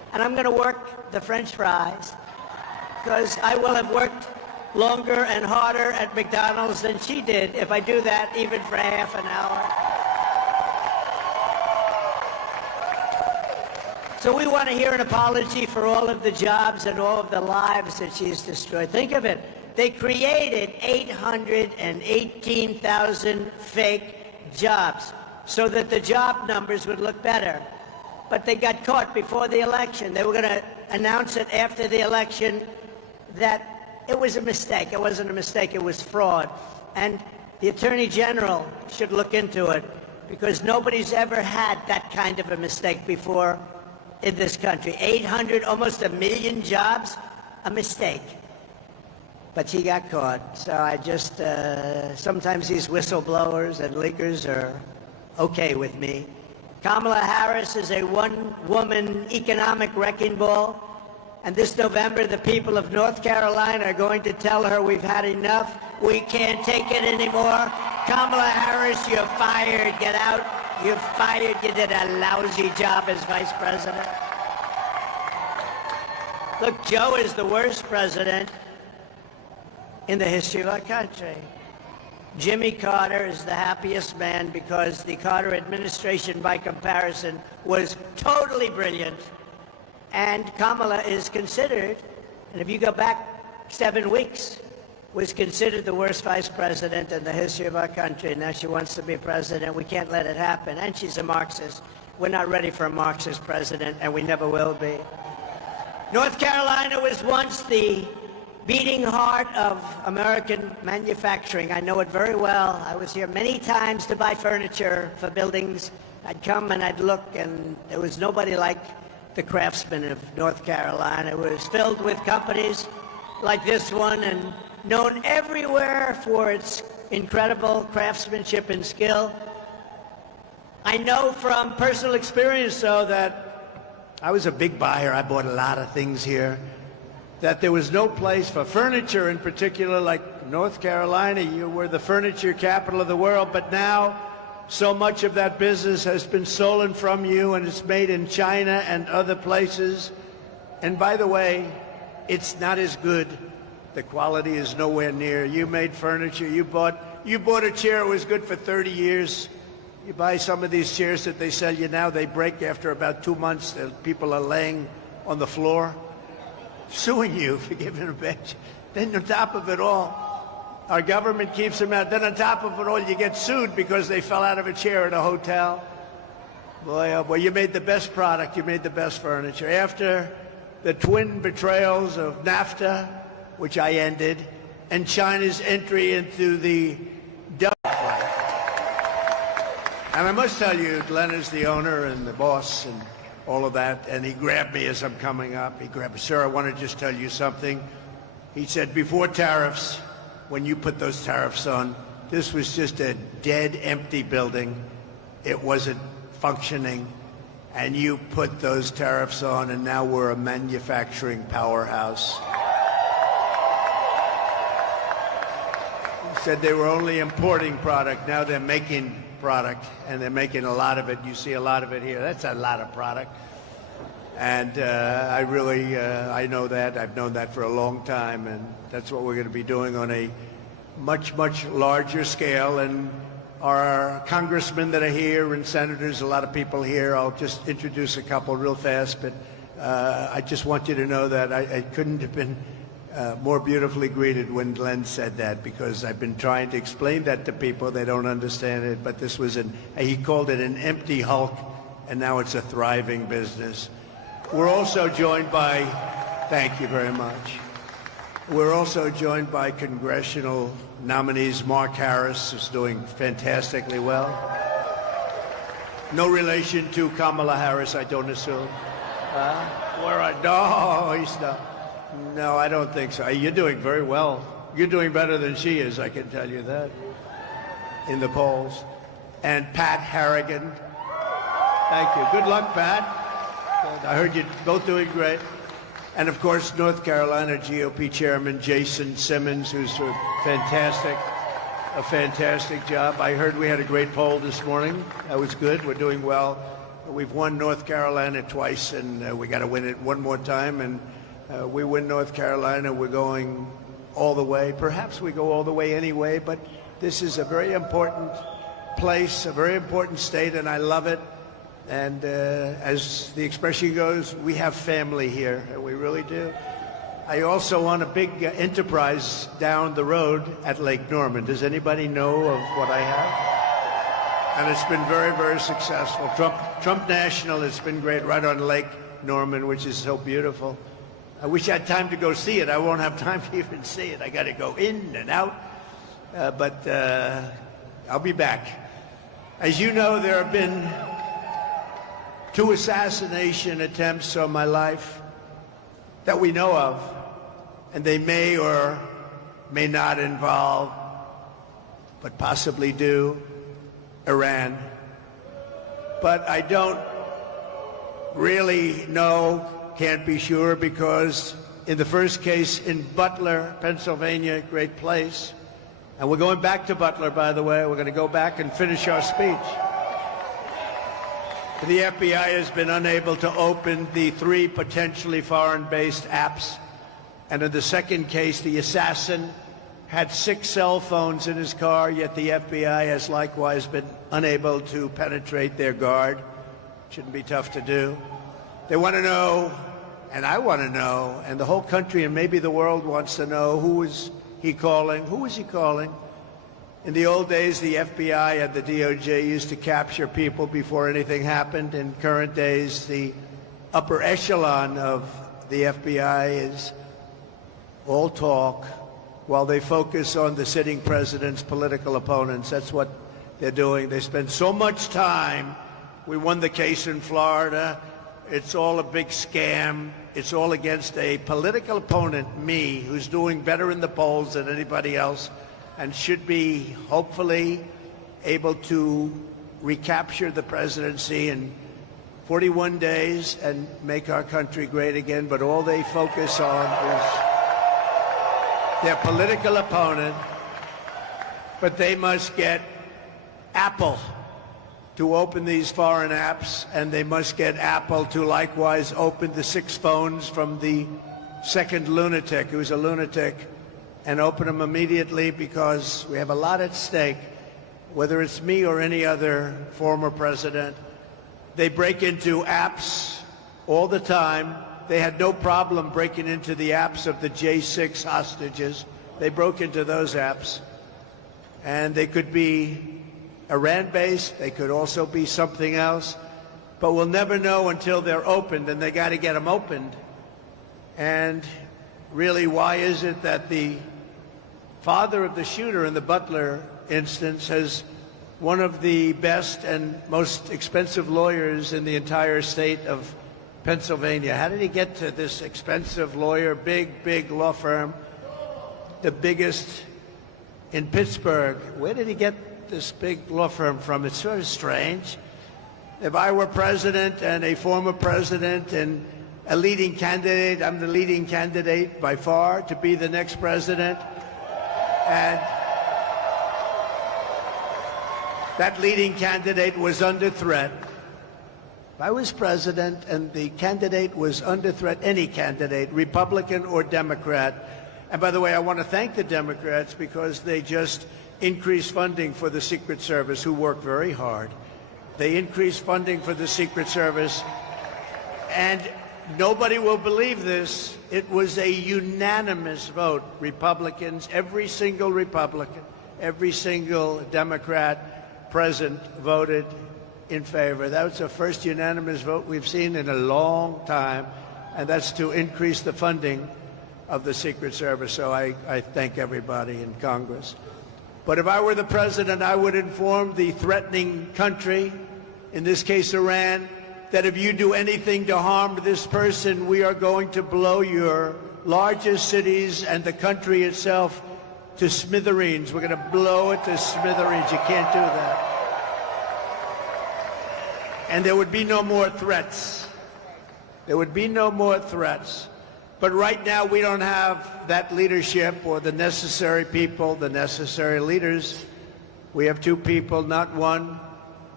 and I'm going to work the French fries, because I will have worked longer and harder at McDonald's than she did if I do that even for half an hour. So we want to hear an apology for all of the jobs and all of the lives that she's destroyed. Think of it. They created 818,000 fake jobs so that the job numbers would look better. But they got caught before the election. They were going to announce it after the election that it was a mistake. It wasn't a mistake, it was fraud. And the Attorney General should look into it, because nobody's ever had that kind of a mistake before in this country. 800, almost 1 million jobs, a mistake. But she got caught. So I just, sometimes these whistleblowers and leakers are okay with me. Kamala Harris is a one-woman economic wrecking ball. And this November, the people of North Carolina are going to tell her we've had enough. We can't take it anymore. Kamala Harris, you're fired. Get out. You're fired. You did a lousy job as vice president. Look, Joe is the worst president in the history of our country. Jimmy Carter is the happiest man because the Carter administration, by comparison, was totally brilliant. And Kamala is considered, and if you go back 7 weeks, was considered the worst vice president in the history of our country. Now she wants to be president. We can't let it happen. And she's a Marxist. We're not ready for a Marxist president, and we never will be. North Carolina was once the beating heart of American manufacturing. I know it very well. I was here many times to buy furniture for buildings. I'd come and I'd look, and there was nobody like the craftsmen of North Carolina. It was filled with companies like this one and known everywhere for its incredible craftsmanship and skill. I know from personal experience, though, that I was a big buyer. I bought a lot of things here. That there was no place for furniture in particular like North Carolina. You were the furniture capital of the world, but now so much of that business has been stolen from you, and it's made in China and other places. And by the way, it's not as good. The quality is nowhere near. You made furniture. You bought a chair. It was good for 30 years. You buy some of these chairs that they sell you now, they break after about 2 months. People are laying on the floor, suing you for giving a bench. Then on top of it all, our government keeps them out. Then on top of it all, you get sued because they fell out of a chair at a hotel. Boy, oh boy, you made the best product. You made the best furniture. After the twin betrayals of NAFTA, which I ended, and China's entry into the double fight. And I must tell you, Glenn is the owner and the boss and all of that, and he grabbed me as I'm coming up. He grabbed me, sir, I want to just tell you something. He said, before tariffs, when you put those tariffs on, this was just a dead, empty building. It wasn't functioning. And you put those tariffs on, and now we're a manufacturing powerhouse. He said they were only importing product. Now they're making product, and they're making a lot of it. You see a lot of it here. That's a lot of product. And I really, I know that. I've known that for a long time, and that's what we're going to be doing on a much, much larger scale. And our congressmen that are here and senators, a lot of people here, I'll just introduce a couple real fast, but I just want you to know that I couldn't have been more beautifully greeted when Glenn said that, because I've been trying to explain that to people. They don't understand it, but this was he called it an empty hulk, and now it's a thriving business. We're also joined by, thank you very much. We're also joined by congressional nominees. Mark Harris is doing fantastically well. No relation to Kamala Harris, I don't assume. No, he's not. No, I don't think so. You're doing very well. You're doing better than she is, I can tell you that, in the polls. And Pat Harrigan. Thank you. Good luck, Pat. I heard you both doing great. And of course, North Carolina GOP Chairman Jason Simmons, who's a fantastic job. I heard we had a great poll this morning. That was good. We're doing well. We've won North Carolina twice, and we got to win it one more time. And we win North Carolina, we're going all the way. Perhaps we go all the way anyway, but this is a very important place, a very important state, and I love it. And as the expression goes, we have family here, and we really do. I also own a big enterprise down the road at Lake Norman. Does anybody know of what I have? And it's been very, very successful. Trump National, it's been great, right on Lake Norman, which is so beautiful. I wish I had time to go see it. I won't have time to even see it. I got to go in and out, but I'll be back. As you know, there have been 2 assassination attempts on my life that we know of, and they may or may not involve, but possibly do, Iran. But I don't really know, can't be sure, because in the first case in Butler, Pennsylvania, great place, and we're going back to Butler, by the way. We're going to go back and finish our speech. The FBI has been unable to open the 3 potentially foreign-based apps. And in the second case, the assassin had 6 cell phones in his car, yet the FBI has likewise been unable to penetrate their guard. Shouldn't be tough to do. They want to know, and I want to know, and the whole country and maybe the world wants to know, who is he calling? Who is he calling? In the old days, the FBI and the DOJ used to capture people before anything happened. In current days, the upper echelon of the FBI is all talk while they focus on the sitting president's political opponents. That's what they're doing. They spend so much time. We won the case in Florida. It's all a big scam. It's all against a political opponent, me, who's doing better in the polls than anybody else, and should be hopefully able to recapture the presidency in 41 days and make our country great again. But all they focus on is their political opponent. But they must get Apple to open these foreign apps, and they must get Apple to likewise open the 6 phones from the second lunatic, who's a lunatic, and open them immediately, because we have a lot at stake, whether it's me or any other former president. They break into apps all the time. They had no problem breaking into the apps of the J6 hostages. They broke into those apps. And they could be Iran-based. They could also be something else. But we'll never know until they're opened, and they got to get them opened. And really, why is it that the father of the shooter in the Butler instance has one of the best and most expensive lawyers in the entire state of Pennsylvania? How did he get to this expensive lawyer, big law firm, the biggest in Pittsburgh? Where did he get this big law firm from? It's sort of strange. If I were president and a former president and a leading candidate, I'm the leading candidate by far to be the next president. And that leading candidate was under threat. If I was president and the candidate was under threat, any candidate, Republican or Democrat, and by the way, I want to thank the Democrats because they just increased funding for the Secret Service, who worked very hard. They increased funding for the Secret Service, and nobody will believe this. It was a unanimous vote. Republicans, every single Republican, every single Democrat present voted in favor. That was the first unanimous vote we've seen in a long time, and that's to increase the funding of the Secret Service. So I thank everybody in Congress. But if I were the president, I would inform the threatening country, in this case Iran, that if you do anything to harm this person, we are going to blow your largest cities and the country itself to smithereens. We're going to blow it to smithereens. You can't do that. And there would be no more threats. There would be no more threats. But right now, we don't have that leadership or the necessary people, the necessary leaders. We have 2 people, not 1,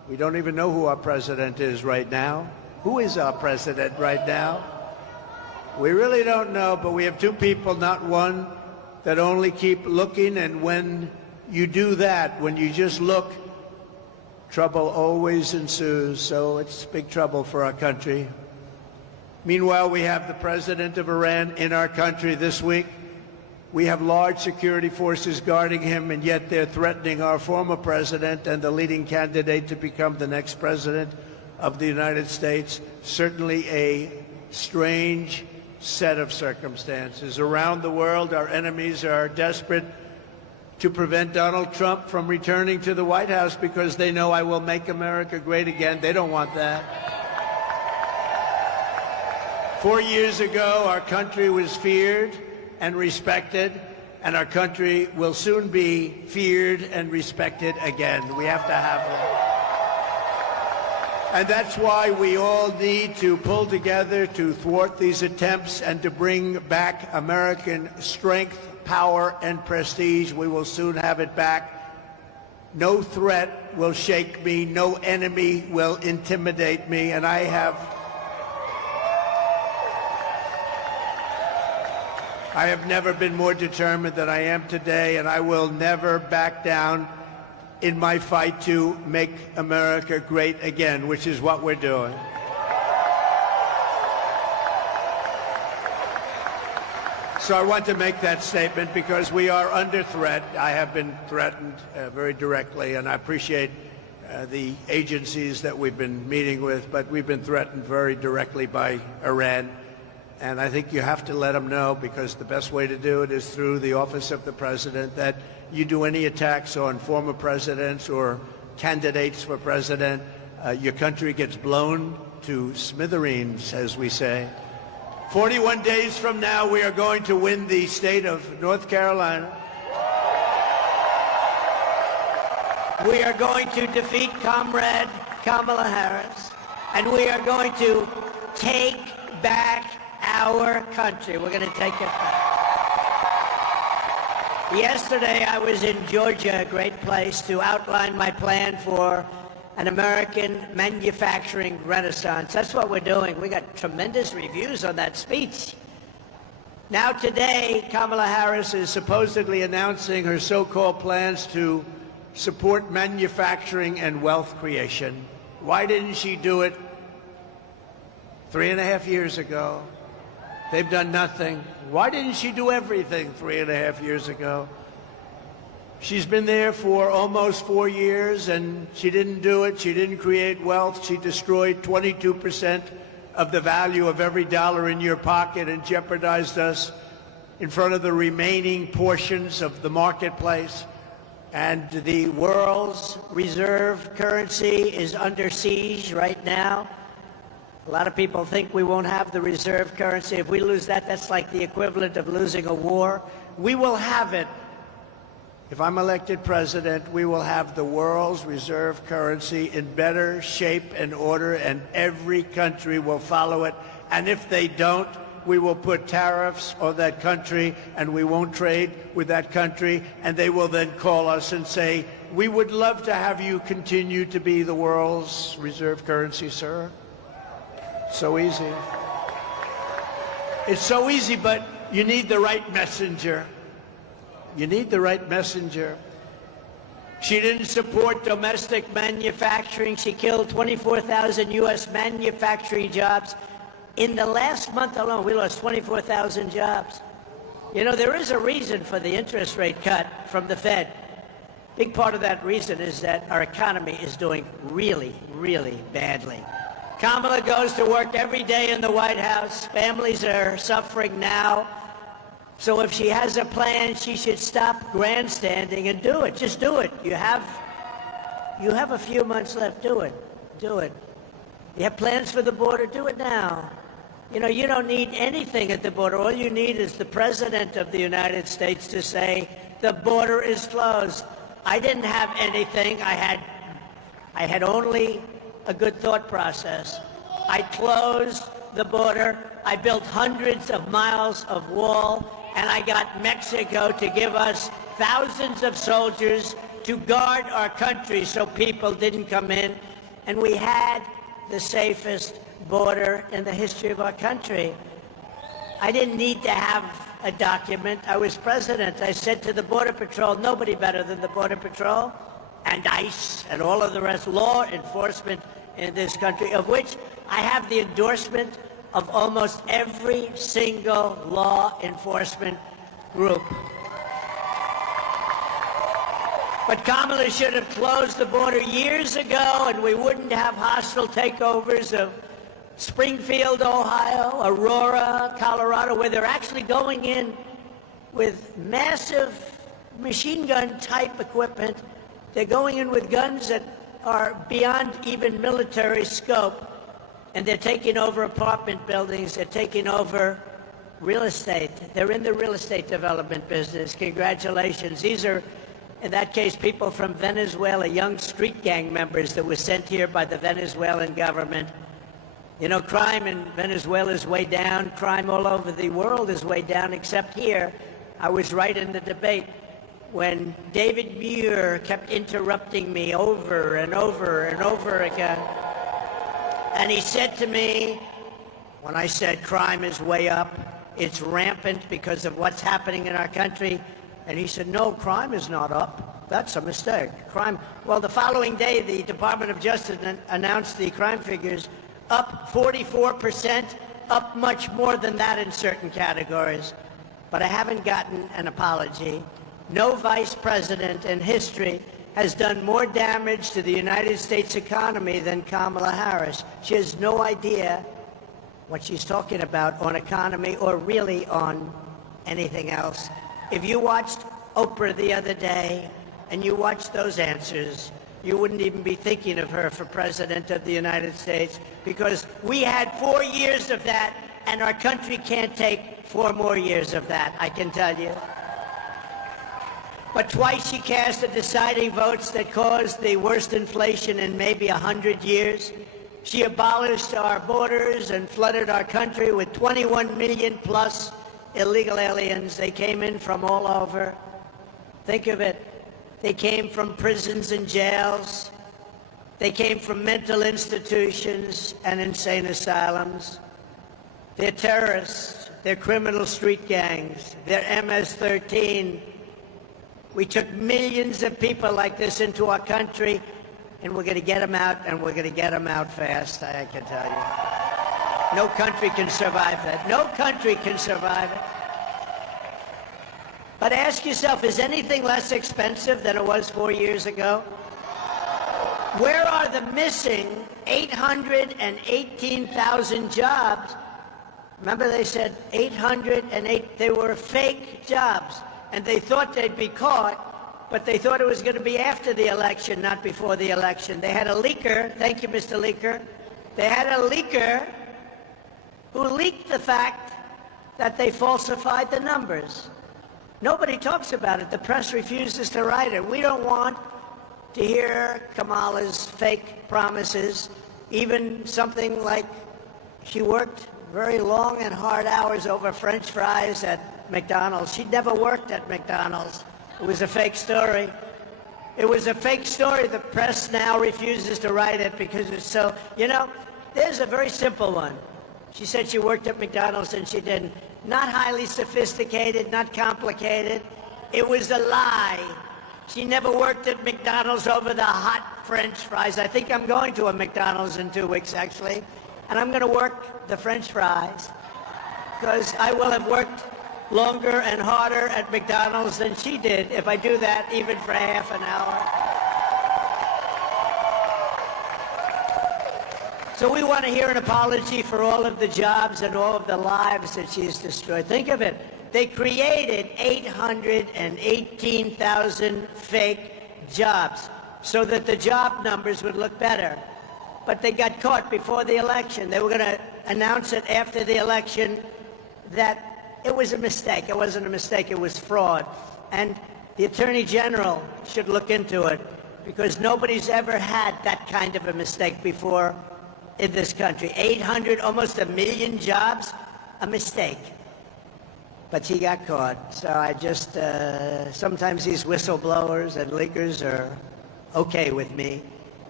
We don't even know who our president is right now. Who is our president right now? We really don't know, but we have two people, not one, that only keep looking, and when you do that, when you just look, trouble always ensues, so it's big trouble for our country. Meanwhile, we have the president of Iran in our country this week. We have large security forces guarding him, and yet they're threatening our former president and the leading candidate to become the next president of the United States. Certainly a strange set of circumstances. Around the world, our enemies are desperate to prevent Donald Trump from returning to the White House because they know I will make America great again. They don't want that. 4 years ago, our country was feared and respected, and our country will soon be feared and respected again. We have to have that. And that's why we all need to pull together to thwart these attempts and to bring back American strength, power, and prestige. We will soon have it back. No threat will shake me. No enemy will intimidate me. And I have never been more determined than I am today, and I will never back down in my fight to make America great again, which is what we're doing. So I want to make that statement because we are under threat. I have been threatened very directly, and I appreciate the agencies that we've been meeting with, but we've been threatened very directly by Iran. And I think you have to let them know, because the best way to do it is through the office of the president, that you do any attacks on former presidents or candidates for president, your country gets blown to smithereens, as we say. 41 days from now, we are going to win the state of North Carolina. We are going to defeat Comrade Kamala Harris, and we are going to take back our country. We're going to take it back. Yesterday, I was in Georgia, a great place, to outline my plan for an American manufacturing renaissance. That's what we're doing. We got tremendous reviews on that speech. Now today, Kamala Harris is supposedly announcing her so-called plans to support manufacturing and wealth creation. Why didn't she do it 3.5 years ago? They've done nothing. Why didn't she do everything 3.5 years ago? She's been there for almost 4 years, and she didn't do it. She didn't create wealth. She destroyed 22% of the value of every dollar in your pocket and jeopardized us in front of the remaining portions of the marketplace. And the world's reserve currency is under siege right now. A lot of people think we won't have the reserve currency. If we lose that, that's like the equivalent of losing a war. We will have it. If I'm elected president, we will have the world's reserve currency in better shape and order, and every country will follow it. And if they don't, we will put tariffs on that country, and we won't trade with that country. And they will then call us and say, we would love to have you continue to be the world's reserve currency, sir. So easy. It's so easy, but you need the right messenger. You need the right messenger. She didn't support domestic manufacturing. She killed 24,000 U.S. manufacturing jobs. In the last month alone, we lost 24,000 jobs. You know, there is a reason for the interest rate cut from the Fed. Big part of that reason is that our economy is doing really, really badly. Kamala goes to work every day in the White House. Families are suffering now. So if she has a plan, she should stop grandstanding and do it. Just do it. You have a few months left. Do it. Do it. You have plans for the border? Do it now. You know, you don't need anything at the border. All you need is the President of the United States to say, the border is closed. I didn't have anything. I had only a good thought process. I closed the border. I built hundreds of miles of wall, and I got Mexico to give us thousands of soldiers to guard our country so people didn't come in. and we had the safest border in the history of our country. I didn't need to have a document. I was president. I said to the Border Patrol, nobody better than the Border Patrol and ICE and all of the rest, law enforcement in this country, of which I have the endorsement of almost every single law enforcement group. But Kamala should have closed the border years ago, and we wouldn't have hostile takeovers of Springfield, Ohio, Aurora, Colorado, where they're actually going in with massive machine gun type equipment. They're going in with guns that are beyond even military scope, and they're taking over apartment buildings. They're taking over real estate. They're in the real estate development business. Congratulations. These are, in that case, people from Venezuela, young street gang members that were sent here by the Venezuelan government. You know, crime in Venezuela is way down. Crime all over the world is way down, except here. I was right in the debate when David Muir kept interrupting me over and over and over again. And he said to me, when I said crime is way up, it's rampant because of what's happening in our country, and he said, no, crime is not up. That's a mistake. Crime. Well, the following day, the Department of Justice announced the crime figures up 44%, up much more than that in certain categories. But I haven't gotten an apology. No vice president in history has done more damage to the United States economy than Kamala Harris. She has no idea what she's talking about on economy or really on anything else. If you watched Oprah the other day and you watched those answers, you wouldn't even be thinking of her for president of the United States, because we had 4 years of that, and our country can't take 4 more years of that, I can tell you. But twice she cast the deciding votes that caused the worst inflation in maybe 100 years. She abolished our borders and flooded our country with 21 million plus illegal aliens. They came in from all over. Think of it. They came from prisons and jails. They came from mental institutions and insane asylums. They're terrorists. They're criminal street gangs. They're MS-13. We took millions of people like this into our country, and we're going to get them out, and we're going to get them out fast, I can tell you. No country can survive that. No country can survive it. But ask yourself, is anything less expensive than it was 4 years ago? Where are the missing 818,000 jobs? Remember they said 808, they were fake jobs, and they thought they'd be caught, but they thought it was going to be after the election, not before the election. They had a leaker, thank you, Mr. Leaker. They had a leaker who leaked the fact that they falsified the numbers. Nobody talks about it. The press refuses to write it. We don't want to hear Kamala's fake promises, even something like she worked very long and hard hours over French fries at McDonald's. She'd never worked at McDonald's. It was a fake story. It was a fake story. The press now refuses to write it because it's so... You know, there's a very simple one. She said she worked at McDonald's and she didn't. Not highly sophisticated, not complicated. It was a lie. She never worked at McDonald's over the hot French fries. I think I'm going to a McDonald's in 2 weeks, actually. And I'm going to work the French fries, because I will have worked longer and harder at McDonald's than she did if I do that even for half an hour. So we want to hear an apology for all of the jobs and all of the lives that she's destroyed. Think of it. They created 818,000 fake jobs so that the job numbers would look better. But they got caught before the election. They were going to announce it after the election that it was a mistake. It wasn't a mistake, it was fraud. And the Attorney General should look into it, because nobody's ever had that kind of a mistake before in this country. 800, almost 1 million jobs, a mistake. But he got caught. So I just, sometimes these whistleblowers and leakers are okay with me.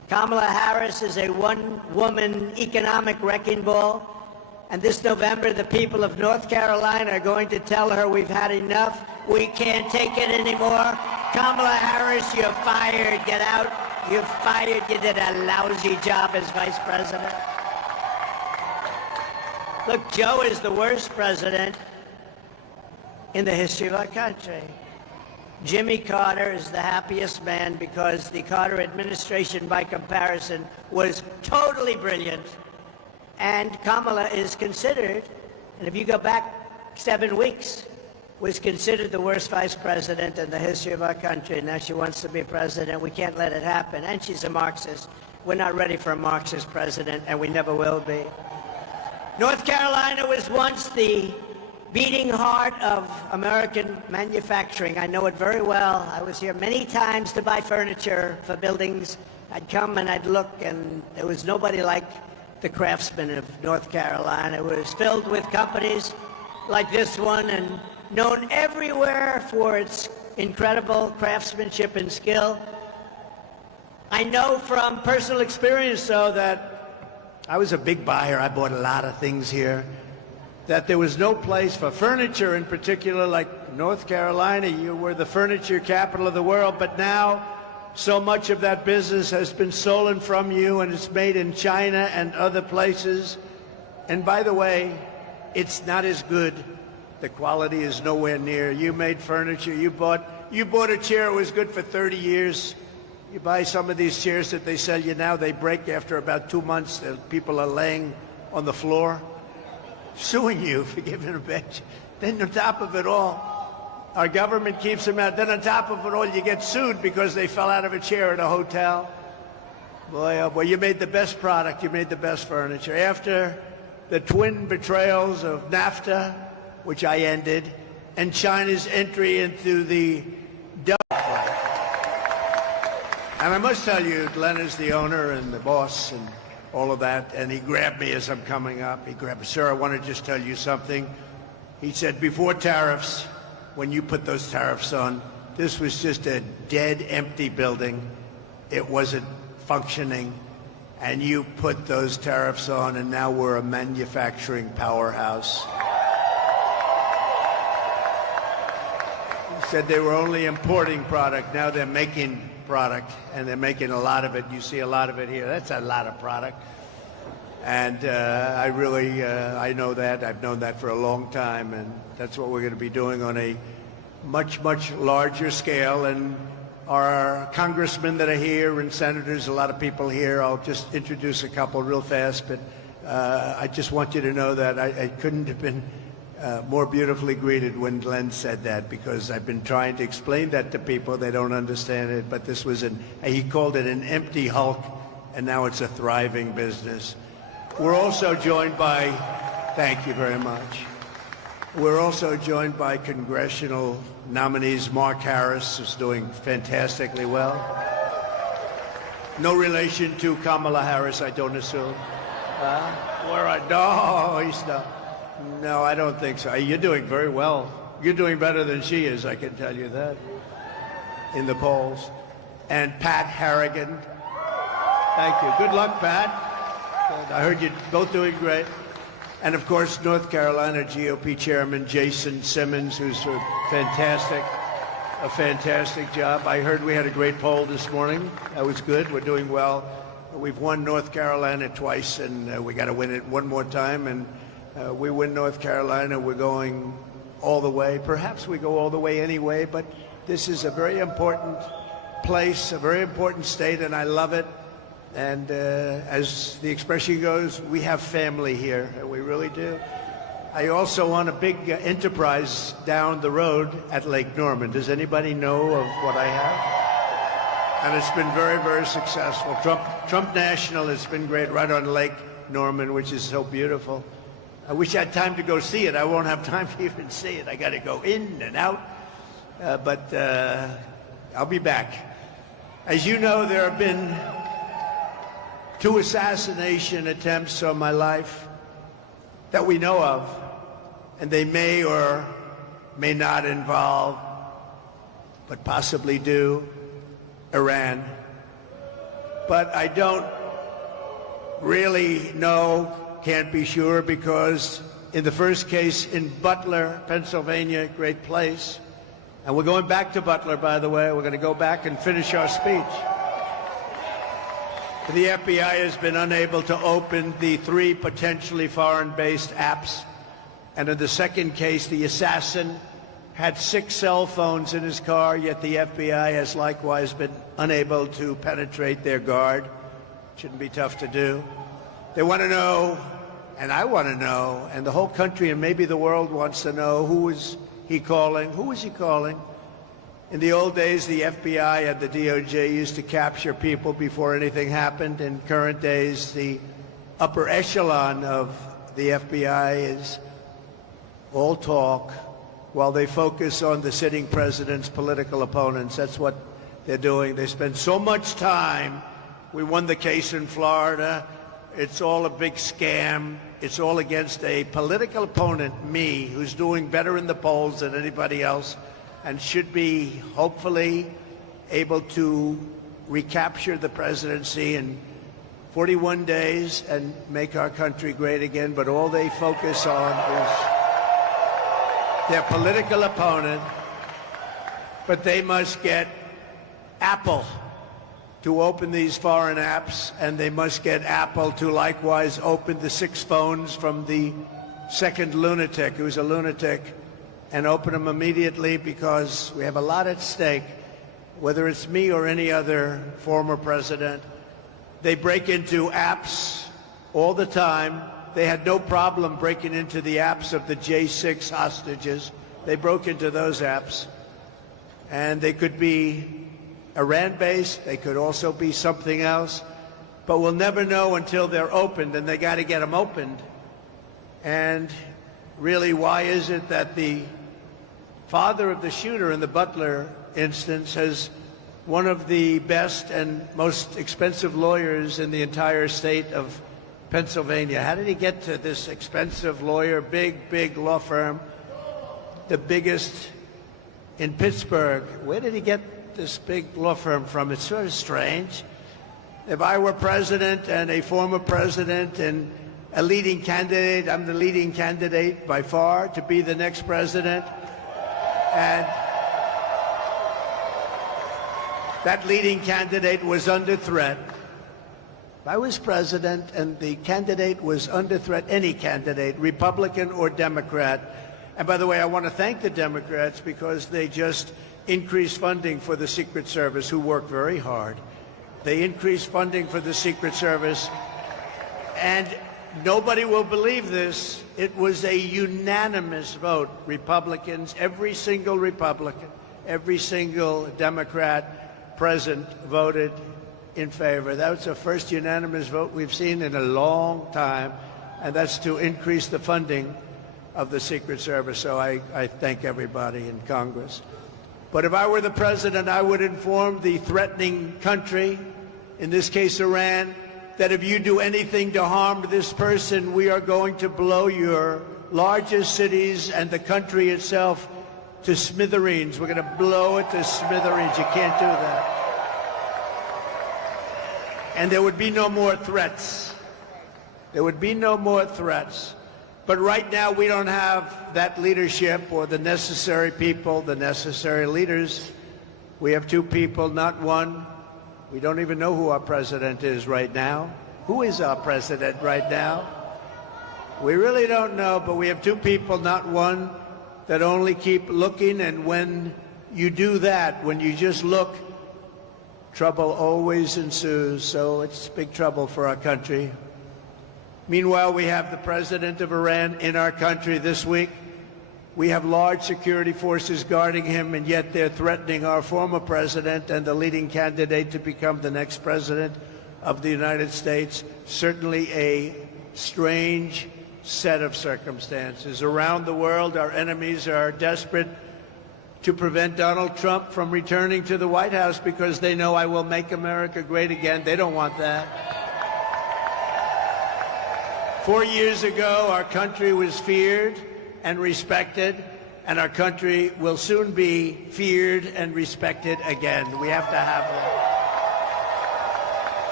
Kamala Harris is a one-woman economic wrecking ball. And this November, the people of North Carolina are going to tell her we've had enough. We can't take it anymore. Kamala Harris, you're fired. Get out. You're fired. You did a lousy job as vice president. Look, Joe is the worst president in the history of our country. Jimmy Carter is the happiest man because the Carter administration, by comparison, was totally brilliant. And Kamala is considered, and if you go back 7 weeks, was considered the worst vice president in the history of our country. Now she wants to be president. We can't let it happen. And she's a Marxist. We're not ready for a Marxist president, and we never will be. North Carolina was once the beating heart of American manufacturing. I know it very well. I was here many times to buy furniture for buildings. I'd come and I'd look, and there was nobody like the craftsmen of North Carolina. It was filled with companies like this one and known everywhere for its incredible craftsmanship and skill. I know from personal experience, though, that I was a big buyer. I bought a lot of things here. That there was no place for furniture in particular like North Carolina. You were the furniture capital of the world, but now so much of that business has been stolen from you, and it's made in China and other places. And by the way, it's not as good. The quality is nowhere near. You made furniture. You bought a chair. It was good for 30 years. You buy some of these chairs that they sell you now, they break after about 2 months. People are laying on the floor, suing you for giving a bench. Then on top of it all, our government keeps them out. Then on top of it all, you get sued because they fell out of a chair at a hotel. Boy, oh boy, you made the best product. You made the best furniture. After the twin betrayals of NAFTA, which I ended, and China's entry into the and I must tell you, Glenn is the owner and the boss and all of that, and he grabbed me as I'm coming up. He grabbed me, sir, I want to just tell you something. He said, before tariffs, when you put those tariffs on, this was just a dead, empty building. It wasn't functioning. And you put those tariffs on, and now we're a manufacturing powerhouse. He said they were only importing product. Now they're making product, and they're making a lot of it. You see a lot of it here. That's a lot of product. And I know that. I've known that for a long time, and that's what we're going to be doing on a much, much larger scale. And our congressmen that are here and senators, a lot of people here, I'll just introduce a couple real fast, but I just want you to know that I couldn't have been more beautifully greeted when Glenn said that, because I've been trying to explain that to people. They don't understand it, but this was he called it an empty hulk, and now it's a thriving business. We're also joined by, thank you very much. We're also joined by congressional nominees. Mark Harris is doing fantastically well. No relation to Kamala Harris, I don't assume. No, he's not. No, I don't think so. You're doing very well. You're doing better than she is, I can tell you that, in the polls. And Pat Harrigan. Thank you. Good luck, Pat. I heard you both doing great. And of course, North Carolina GOP Chairman Jason Simmons, who's a fantastic job. I heard we had a great poll this morning. That was good. We're doing well. We've won North Carolina twice, and we got to win it one more time. And we win North Carolina, we're going all the way. Perhaps we go all the way anyway, but this is a very important place, a very important state, and I love it. And as the expression goes, we have family here. We really do. I also own a big enterprise down the road at Lake Norman. Does anybody know of what I have? And it's been very, very successful. Trump National has been great right on Lake Norman, which is so beautiful. I wish I had time to go see it. I won't have time to even see it. I got to go in and out. But I'll be back. As you know, there have been 2 assassination attempts on my life that we know of, and they may or may not involve, but possibly do, Iran. but I don't really know, can't be sure, because in the first case in Butler, Pennsylvania, great place, and we're going back to Butler, by the way. We're going to go back and finish our speech. The FBI has been unable to open the 3 potentially foreign-based apps. And in the second case, the assassin had 6 cell phones in his car, yet the FBI has likewise been unable to penetrate their guard. Shouldn't be tough to do. They want to know, and I want to know, and the whole country and maybe the world wants to know, who is he calling? Who is he calling? In the old days, the FBI and the DOJ used to capture people before anything happened. In current days, the upper echelon of the FBI is all talk while they focus on the sitting president's political opponents. That's what they're doing. They spend so much time. We won the case in Florida. It's all a big scam. It's all against a political opponent, me, who's doing better in the polls than anybody else, and should be hopefully able to recapture the presidency in 41 days and make our country great again. But all they focus on is their political opponent. But they must get Apple to open these foreign apps, and they must get Apple to likewise open the 6 phones from the second lunatic, who's a lunatic, and open them immediately, because we have a lot at stake, whether it's me or any other former president. They break into apps all the time. They had no problem breaking into the apps of the J6 hostages. They broke into those apps. And they could be Iran-based. They could also be something else. But we'll never know until they're opened, and they got to get them opened. And really, why is it that the father of the shooter in the Butler instance has one of the best and most expensive lawyers in the entire state of Pennsylvania? How did he get to this expensive lawyer, big law firm, the biggest in Pittsburgh? Where did he get this big law firm from? It's sort of strange. If I were president and a former president and a leading candidate, I'm the leading candidate by far to be the next president. And that leading candidate was under threat. If I was president and the candidate was under threat, any candidate, Republican or Democrat, and by the way, I want to thank the Democrats because they just increased funding for the Secret Service, who work very hard. They increased funding for the Secret Service, and nobody will believe this. It was a unanimous vote. Republicans, every single Republican, every single Democrat present voted in favor. That was the first unanimous vote we've seen in a long time, and that's to increase the funding of the Secret Service. So I thank everybody in Congress. But if I were the president, I would inform the threatening country, in this case Iran, that if you do anything to harm this person, we are going to blow your largest cities and the country itself to smithereens. We're going to blow it to smithereens. You can't do that. And there would be no more threats. There would be no more threats. But right now, we don't have that leadership or the necessary people, the necessary leaders. We have 2 people, not 1. We don't even know who our president is right now. Who is our president right now? We really don't know, but we have 2 people, not 1, that only keep looking. And when you do that, when you just look, trouble always ensues. So it's big trouble for our country. Meanwhile, we have the president of Iran in our country this week. We have large security forces guarding him, and yet they're threatening our former president and the leading candidate to become the next president of the United States. Certainly a strange set of circumstances. Around the world, our enemies are desperate to prevent Donald Trump from returning to the White House because they know I will make America great again. They don't want that. 4 years ago, our country was feared and respected, and our country will soon be feared and respected again. We have to have that.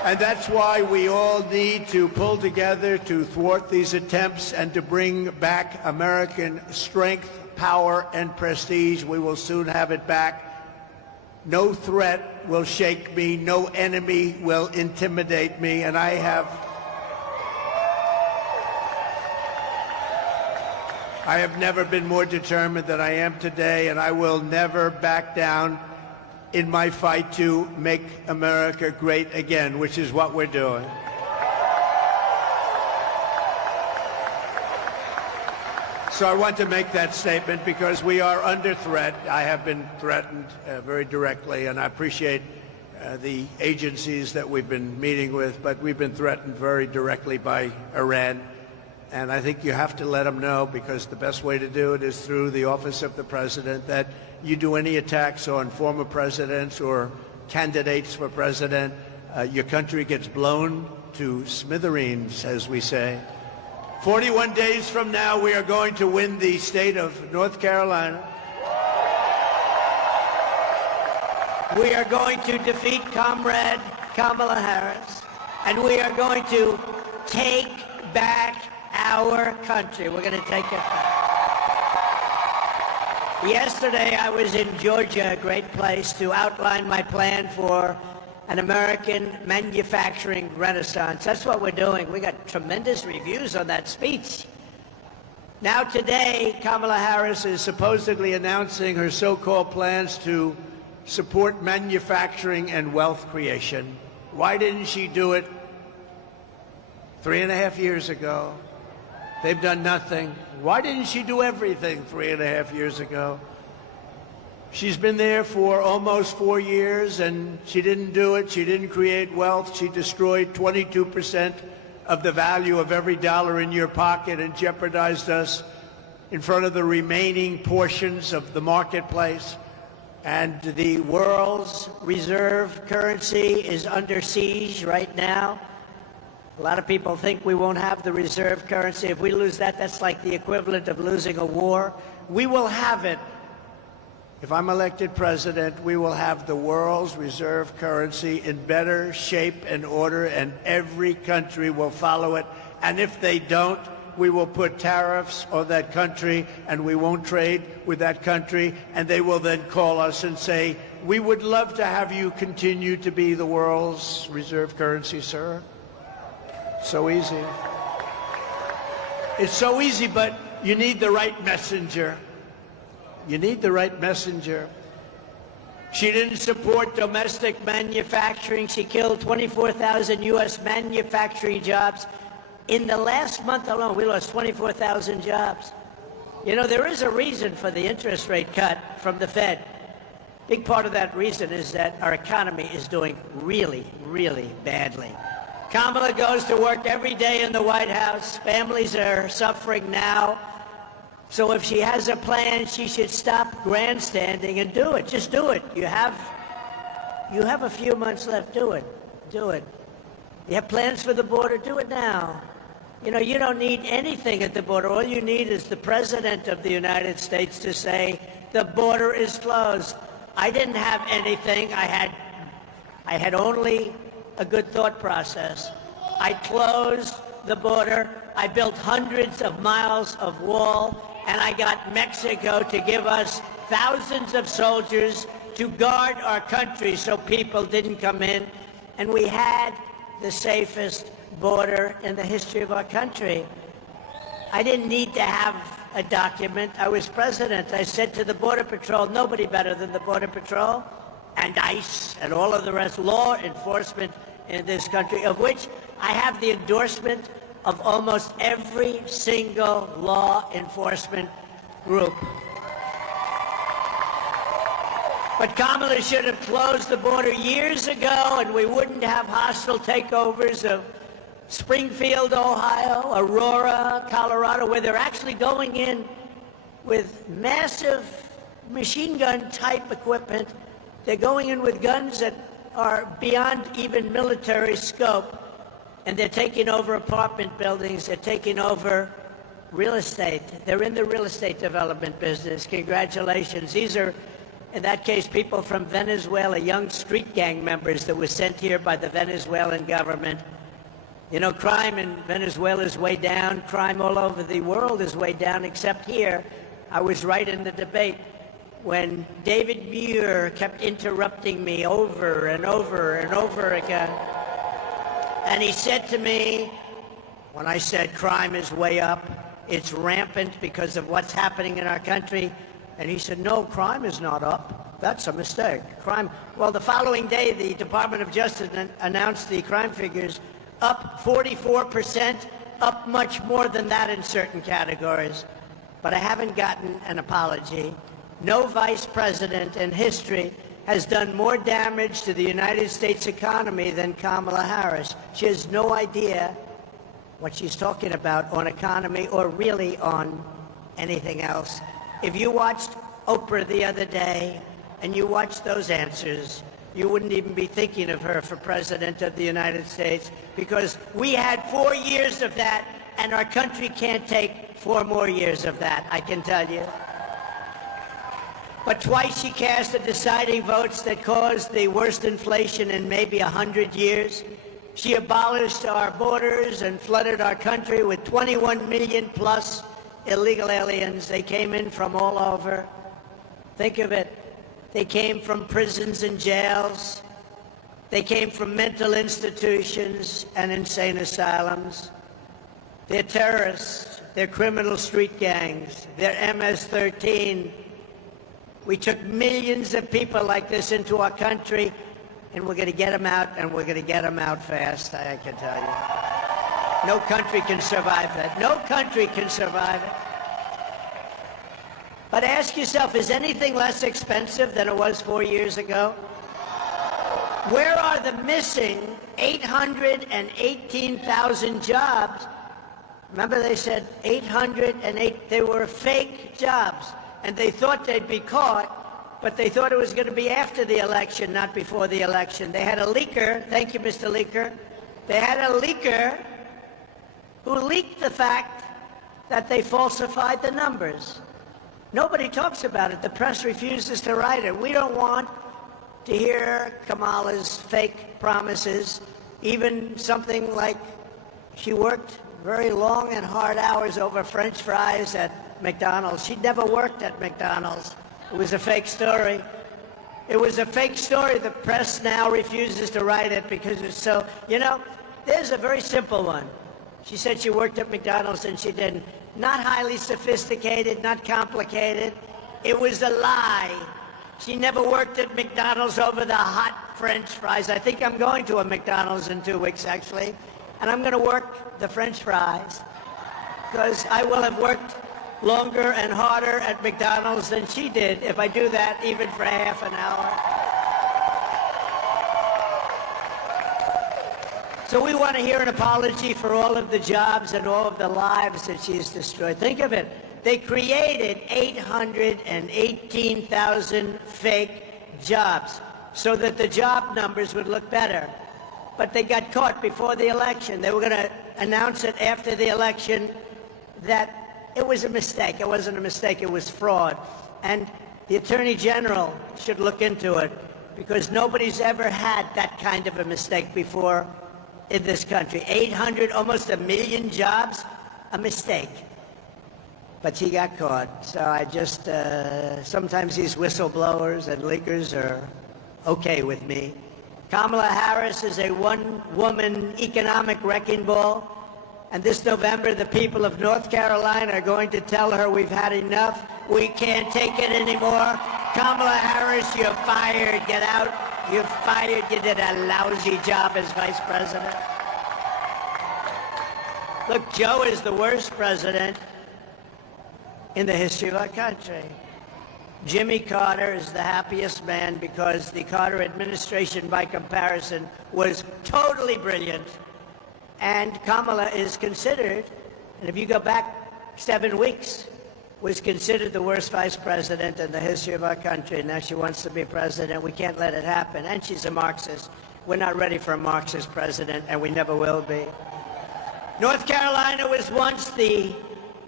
And that's why we all need to pull together to thwart these attempts and to bring back American strength, power, and prestige. We will soon have it back. No threat will shake me. No enemy will intimidate me. And I have never been more determined than I am today, and I will never back down in my fight to make America great again, which is what we're doing. So I want to make that statement because we are under threat. I have been threatened very directly, and I appreciate the agencies that we've been meeting with, but we've been threatened very directly by Iran. And I think you have to let them know, because the best way to do it is through the office of the president, that you do any attacks on former presidents or candidates for president, your country gets blown to smithereens, as we say. 41 days from now, we are going to win the state of North Carolina. We are going to defeat Comrade Kamala Harris, and we are going to take back our country. We're going to take it back. Yesterday, I was in Georgia, a great place, to outline my plan for an American manufacturing renaissance. That's what we're doing. We got tremendous reviews on that speech. Now today, Kamala Harris is supposedly announcing her so-called plans to support manufacturing and wealth creation. Why didn't she do it 3.5 years ago? They've done nothing. Why didn't she do everything 3.5 years ago? She's been there for almost 4 years, and she didn't do it. She didn't create wealth. She destroyed 22% of the value of every dollar in your pocket and jeopardized us in front of the remaining portions of the marketplace. And the world's reserve currency is under siege right now. A lot of people think we won't have the reserve currency. If we lose that, that's like the equivalent of losing a war. We will have it. If I'm elected president, we will have the world's reserve currency in better shape and order, and every country will follow it. And if they don't, we will put tariffs on that country, and we won't trade with that country, and they will then call us and say, we would love to have you continue to be the world's reserve currency, sir. So easy. It's so easy, but you need the right messenger. You need the right messenger. She didn't support domestic manufacturing. She killed 24,000 U.S. manufacturing jobs. In the last month alone, we lost 24,000 jobs. You know, there is a reason for the interest rate cut from the Fed. Big part of that reason is that our economy is doing really, really badly. Kamala goes to work every day in the White House. Families are suffering now. So if she has a plan, she should stop grandstanding and do it. Just do it. You have a few months left. Do it. Do it. You have plans for the border? Do it now. You know, you don't need anything at the border. All you need is the President of the United States to say, the border is closed. I didn't have anything. I had only a good thought process. I closed the border. I built hundreds of miles of wall, and I got Mexico to give us thousands of soldiers to guard our country so people didn't come in. And we had the safest border in the history of our country. I didn't need to have a document. I was president. I said to the Border Patrol, nobody better than the Border Patrol and ICE and all of the rest, law enforcement in this country, of which I have the endorsement of almost every single law enforcement group. But Kamala should have closed the border years ago, and we wouldn't have hostile takeovers of Springfield, Ohio, Aurora, Colorado, where they're actually going in with massive machine gun type equipment. They're going in with guns that are beyond even military scope, and they're taking over apartment buildings. They're taking over real estate. They're in the real estate development business. Congratulations. These are In that case, people from Venezuela, young street gang members that were sent here by the Venezuelan government. You know, crime in Venezuela is way down. Crime all over the world is way down, except here. I was right in the debate when David Muir kept interrupting me over and over and over again. And he said to me, when I said crime is way up, it's rampant because of what's happening in our country. And he said, no, crime is not up. That's a mistake. Crime. Well, the following day, the Department of Justice announced the crime figures up 44%, up much more than that in certain categories. But I haven't gotten an apology. No vice president in history has done more damage to the United States economy than Kamala Harris. She has no idea what she's talking about on economy or really on anything else. If you watched Oprah the other day and you watched those answers, you wouldn't even be thinking of her for president of the United States, because we had 4 years of that, and our country can't take 4 more years of that, I can tell you. But twice she cast the deciding votes that caused the worst inflation in maybe 100 years. She abolished our borders and flooded our country with 21 million plus illegal aliens. They came in from all over. Think of it. They came from prisons and jails. They came from mental institutions and insane asylums. They're terrorists. They're criminal street gangs. They're MS-13. We took millions of people like this into our country, and we're going to get them out, and we're going to get them out fast, I can tell you. No country can survive that. No country can survive it. But ask yourself, is anything less expensive than it was 4 years ago? Where are the missing 818,000 jobs? Remember they said 808, they were fake jobs. And they thought they'd be caught, but they thought it was going to be after the election, not before the election. They had a leaker, thank you, Mr. Leaker. They had a leaker who leaked the fact that they falsified the numbers. Nobody talks about it. The press refuses to write it. We don't want to hear Kamala's fake promises, even something like she worked very long and hard hours over French fries at McDonald's. She'd never worked at McDonald's. It was a fake story. It was a fake story. The press now refuses to write it because it's so... You know, there's a very simple one. She said she worked at McDonald's and she didn't. Not highly sophisticated, not complicated. It was a lie. She never worked at McDonald's over the hot French fries. I think I'm going to a McDonald's in 2 weeks, actually. And I'm going to work the French fries because I will have worked longer and harder at McDonald's than she did if I do that even for half an hour. So we want to hear an apology for all of the jobs and all of the lives that she's destroyed. Think of it. They created 818,000 fake jobs so that the job numbers would look better. But they got caught before the election. They were going to announce it after the election that it was a mistake. It wasn't a mistake. It was fraud. And the Attorney General should look into it because nobody's ever had that kind of a mistake before in this country. 800, almost 1 million jobs, a mistake. But she got caught. So I just, sometimes these whistleblowers and leakers are okay with me. Kamala Harris is a one-woman economic wrecking ball. And this November, the people of North Carolina are going to tell her we've had enough. We can't take it anymore. Kamala Harris, you're fired. Get out. You're fired. You did a lousy job as vice president. Look, Joe is the worst president in the history of our country. Jimmy Carter is the happiest man because the Carter administration, by comparison, was totally brilliant. And Kamala is considered, and if you go back 7 weeks, was considered the worst vice president in the history of our country. Now she wants to be president. We can't let it happen. And she's a Marxist. We're not ready for a Marxist president, and we never will be. North Carolina was once the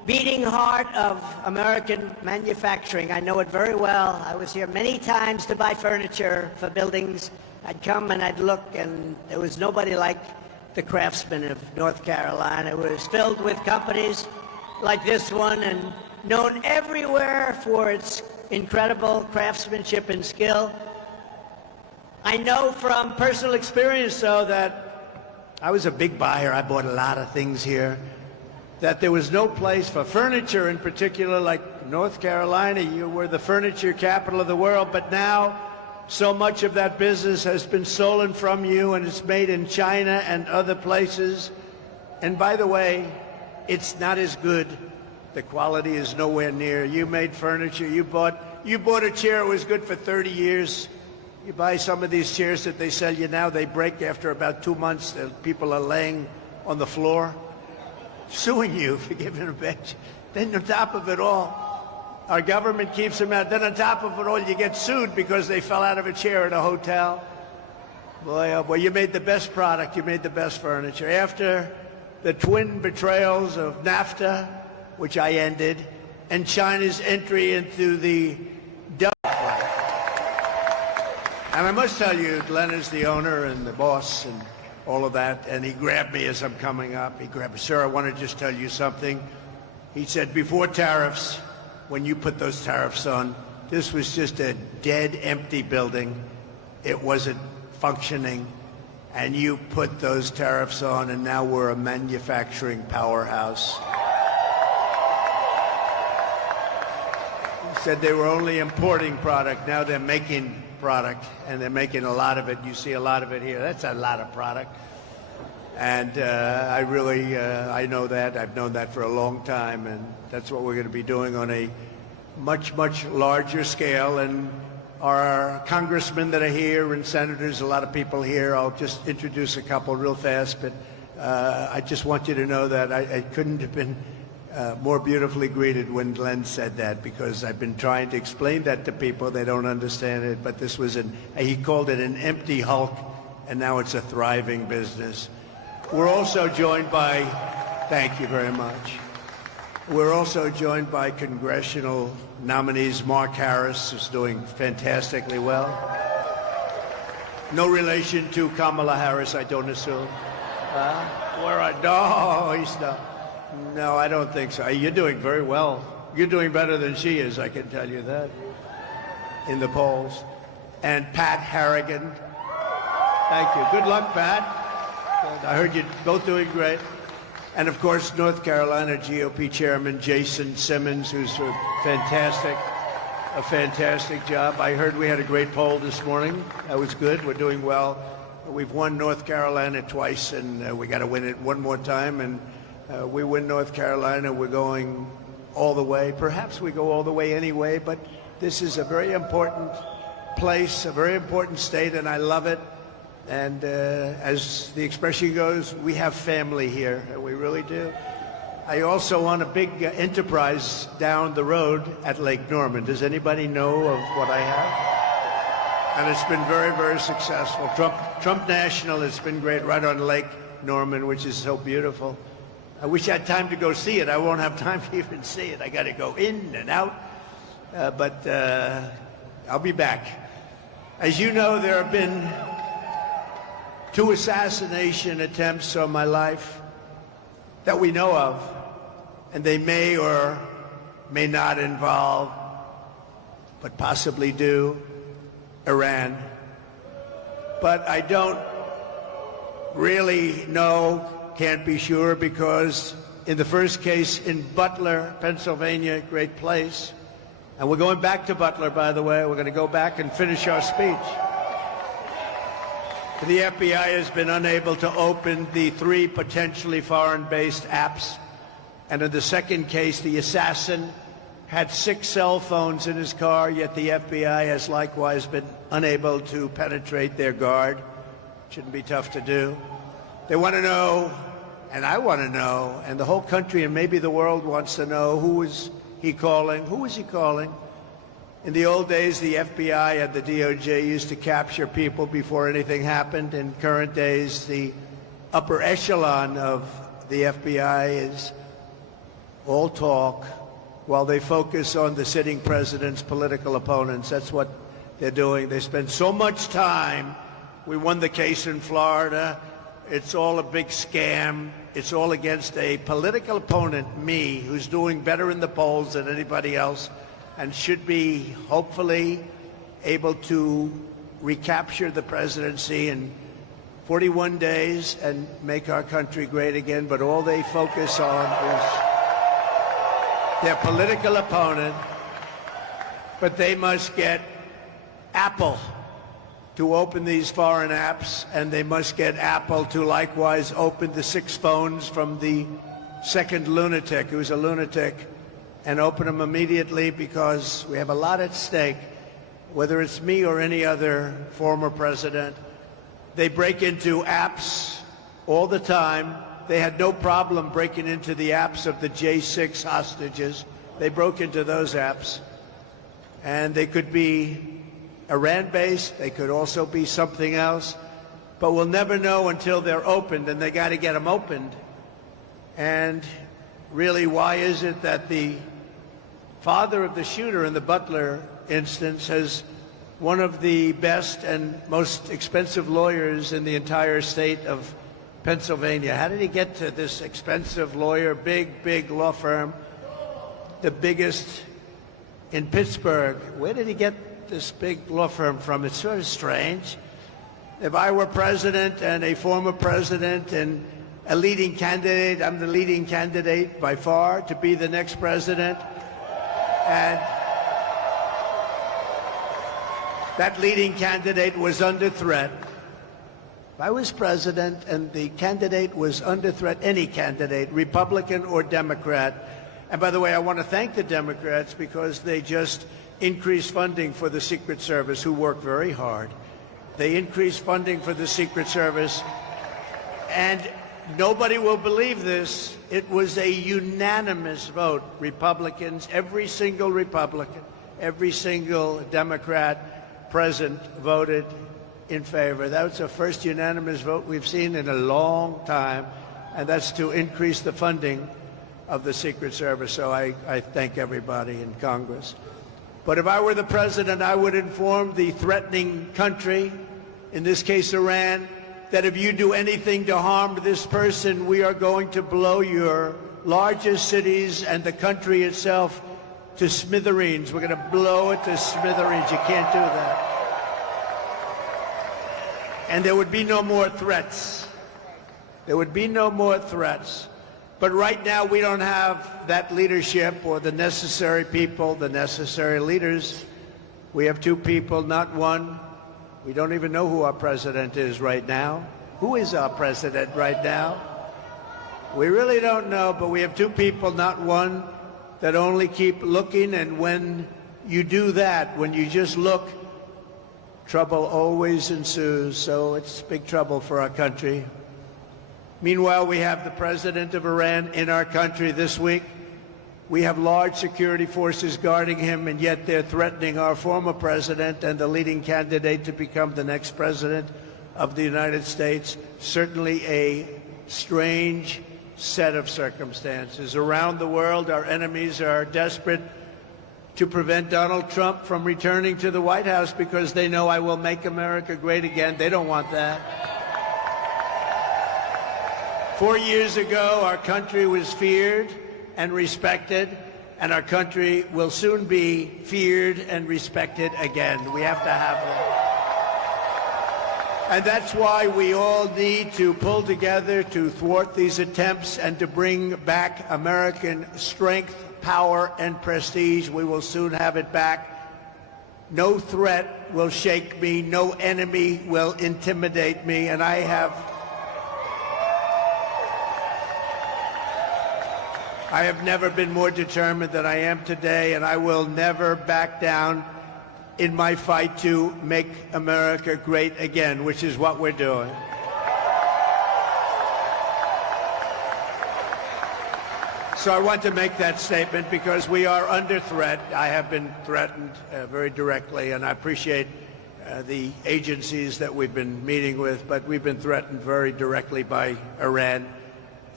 beating heart of American manufacturing. I know it very well. I was here many times to buy furniture for buildings. I'd come and I'd look, and there was nobody like the Craftsman of North Carolina. It was filled with companies like this one and known everywhere for its incredible craftsmanship and skill. I know from personal experience, though, that I was a big buyer. I bought a lot of things here, that there was no place for furniture in particular like North Carolina. You were the furniture capital of the world, but now so much of that business has been stolen from you, and it's made in China and other places. And by the way, it's not as good. The quality is nowhere near. You made furniture. You bought a chair. It was good for 30 years. You buy some of these chairs that they sell you now, they break after about 2 months. People are laying on the floor, suing you for giving them a bench. Then on top of it all, our government keeps them out. Then on top of it all, you get sued because they fell out of a chair at a hotel. Boy, oh boy, you made the best product. You made the best furniture. After the twin betrayals of NAFTA, which I ended, and China's entry into the and I must tell you, Glenn is the owner and the boss and all of that, and he grabbed me as I'm coming up. He grabbed me. Sir, I want to just tell you something. He said, before tariffs, when you put those tariffs on, this was just a dead, empty building. It wasn't functioning. And you put those tariffs on, and now we're a manufacturing powerhouse. He said they were only importing product. Now they're making product, and they're making a lot of it. You see a lot of it here. That's a lot of product. And I really, I know that. I've known that for a long time, and that's what we're going to be doing on a much, much larger scale. And our congressmen that are here and senators, a lot of people here, I'll just introduce a couple real fast, but I just want you to know that I couldn't have been more beautifully greeted when Glenn said that, because I've been trying to explain that to people. They don't understand it, but this was he called it an empty hulk, and now it's a thriving business. We're also joined by, thank you very much. We're also joined by congressional nominees. Mark Harris is doing fantastically well. No relation to Kamala Harris, I don't assume. No, he's not. No, I don't think so. You're doing very well. You're doing better than she is, I can tell you that, in the polls. And Pat Harrigan. Thank you. Good luck, Pat. I heard you both doing great. And of course, North Carolina GOP Chairman Jason Simmons, who's a fantastic job. I heard we had a great poll this morning. That was good. We're doing well. We've won North Carolina twice, and we got to win it one more time. And we win North Carolina, we're going all the way. Perhaps we go all the way anyway, but this is a very important place, a very important state, and I love it. And as the expression goes, we have family here, and we really do. I also own a big enterprise down the road at Lake Norman. Does anybody know of what I have? And it's been very, very successful. Trump National has been great right on Lake Norman, which is so beautiful. I wish I had time to go see it. I won't have time to even see it. I got to go in and out. But I'll be back. As you know, there have been 2 assassination attempts on my life that we know of, and they may or may not involve, but possibly do, Iran. But I don't really know, can't be sure, because in the first case in Butler, Pennsylvania, great place, and we're going back to Butler, by the way. We're going to go back and finish our speech. The FBI has been unable to open the 3 potentially foreign-based apps. And in the second case, the assassin had 6 cell phones in his car, yet the FBI has likewise been unable to penetrate their guard. Shouldn't be tough to do. They want to know, and I want to know, and the whole country and maybe the world wants to know, who is he calling? Who is he calling? In the old days, the FBI and the DOJ used to capture people before anything happened. In current days, the upper echelon of the FBI is all talk while they focus on the sitting president's political opponents. That's what they're doing. They spend so much time. We won the case in Florida. It's all a big scam. It's all against a political opponent, me, who's doing better in the polls than anybody else and should be hopefully able to recapture the presidency in 41 days and make our country great again. But all they focus on is their political opponent. But they must get Apple to open these foreign apps, and they must get Apple to likewise open the 6 phones from the second lunatic, who's a lunatic, and open them immediately, because we have a lot at stake, whether it's me or any other former president. They break into apps all the time. They had no problem breaking into the apps of the J6 hostages. They broke into those apps. And they could be Iran-based. They could also be something else. But we'll never know until they're opened, and they got to get them opened. And really, why is it that the father of the shooter in the Butler instance has one of the best and most expensive lawyers in the entire state of Pennsylvania? How did he get to this expensive lawyer, big law firm, the biggest in Pittsburgh? Where did he get this big law firm from? It's sort of strange. If I were president and a former president and a leading candidate, I'm the leading candidate by far to be the next president. And that leading candidate was under threat. If I was president and the candidate was under threat, any candidate, Republican or Democrat, and by the way, I want to thank the Democrats because they just increased funding for the Secret Service, who work very hard. They increased funding for the Secret Service, and nobody will believe this. It was a unanimous vote. Republicans, every single Republican, every single Democrat present voted in favor. That was the first unanimous vote we've seen in a long time, and that's to increase the funding of the Secret Service. So I thank everybody in Congress. But if I were the president, I would inform the threatening country, in this case Iran, that if you do anything to harm this person, we are going to blow your largest cities and the country itself to smithereens. We're going to blow it to smithereens. You can't do that. And there would be no more threats. There would be no more threats. But right now, we don't have that leadership or the necessary people, the necessary leaders. We have 2 people, not one. We don't even know who our president is right now. Who is our president right now? We really don't know, but we have 2 people, not one, that only keep looking. And when you do that, when you just look, trouble always ensues. So it's big trouble for our country. Meanwhile, we have the president of Iran in our country this week. We have large security forces guarding him, and yet they're threatening our former president and the leading candidate to become the next president of the United States. Certainly a strange set of circumstances. Around the world, our enemies are desperate to prevent Donald Trump from returning to the White House because they know I will make America great again. They don't want that. 4 years ago, our country was feared and respected, and our country will soon be feared and respected again. We have to have that. And that's why we all need to pull together to thwart these attempts and to bring back American strength, power, and prestige. We will soon have it back. No threat will shake me. No enemy will intimidate me. And I have never been more determined than I am today, and I will never back down in my fight to make America great again, which is what we're doing. So I want to make that statement because we are under threat. I have been threatened very directly, and I appreciate the agencies that we've been meeting with, but we've been threatened very directly by Iran.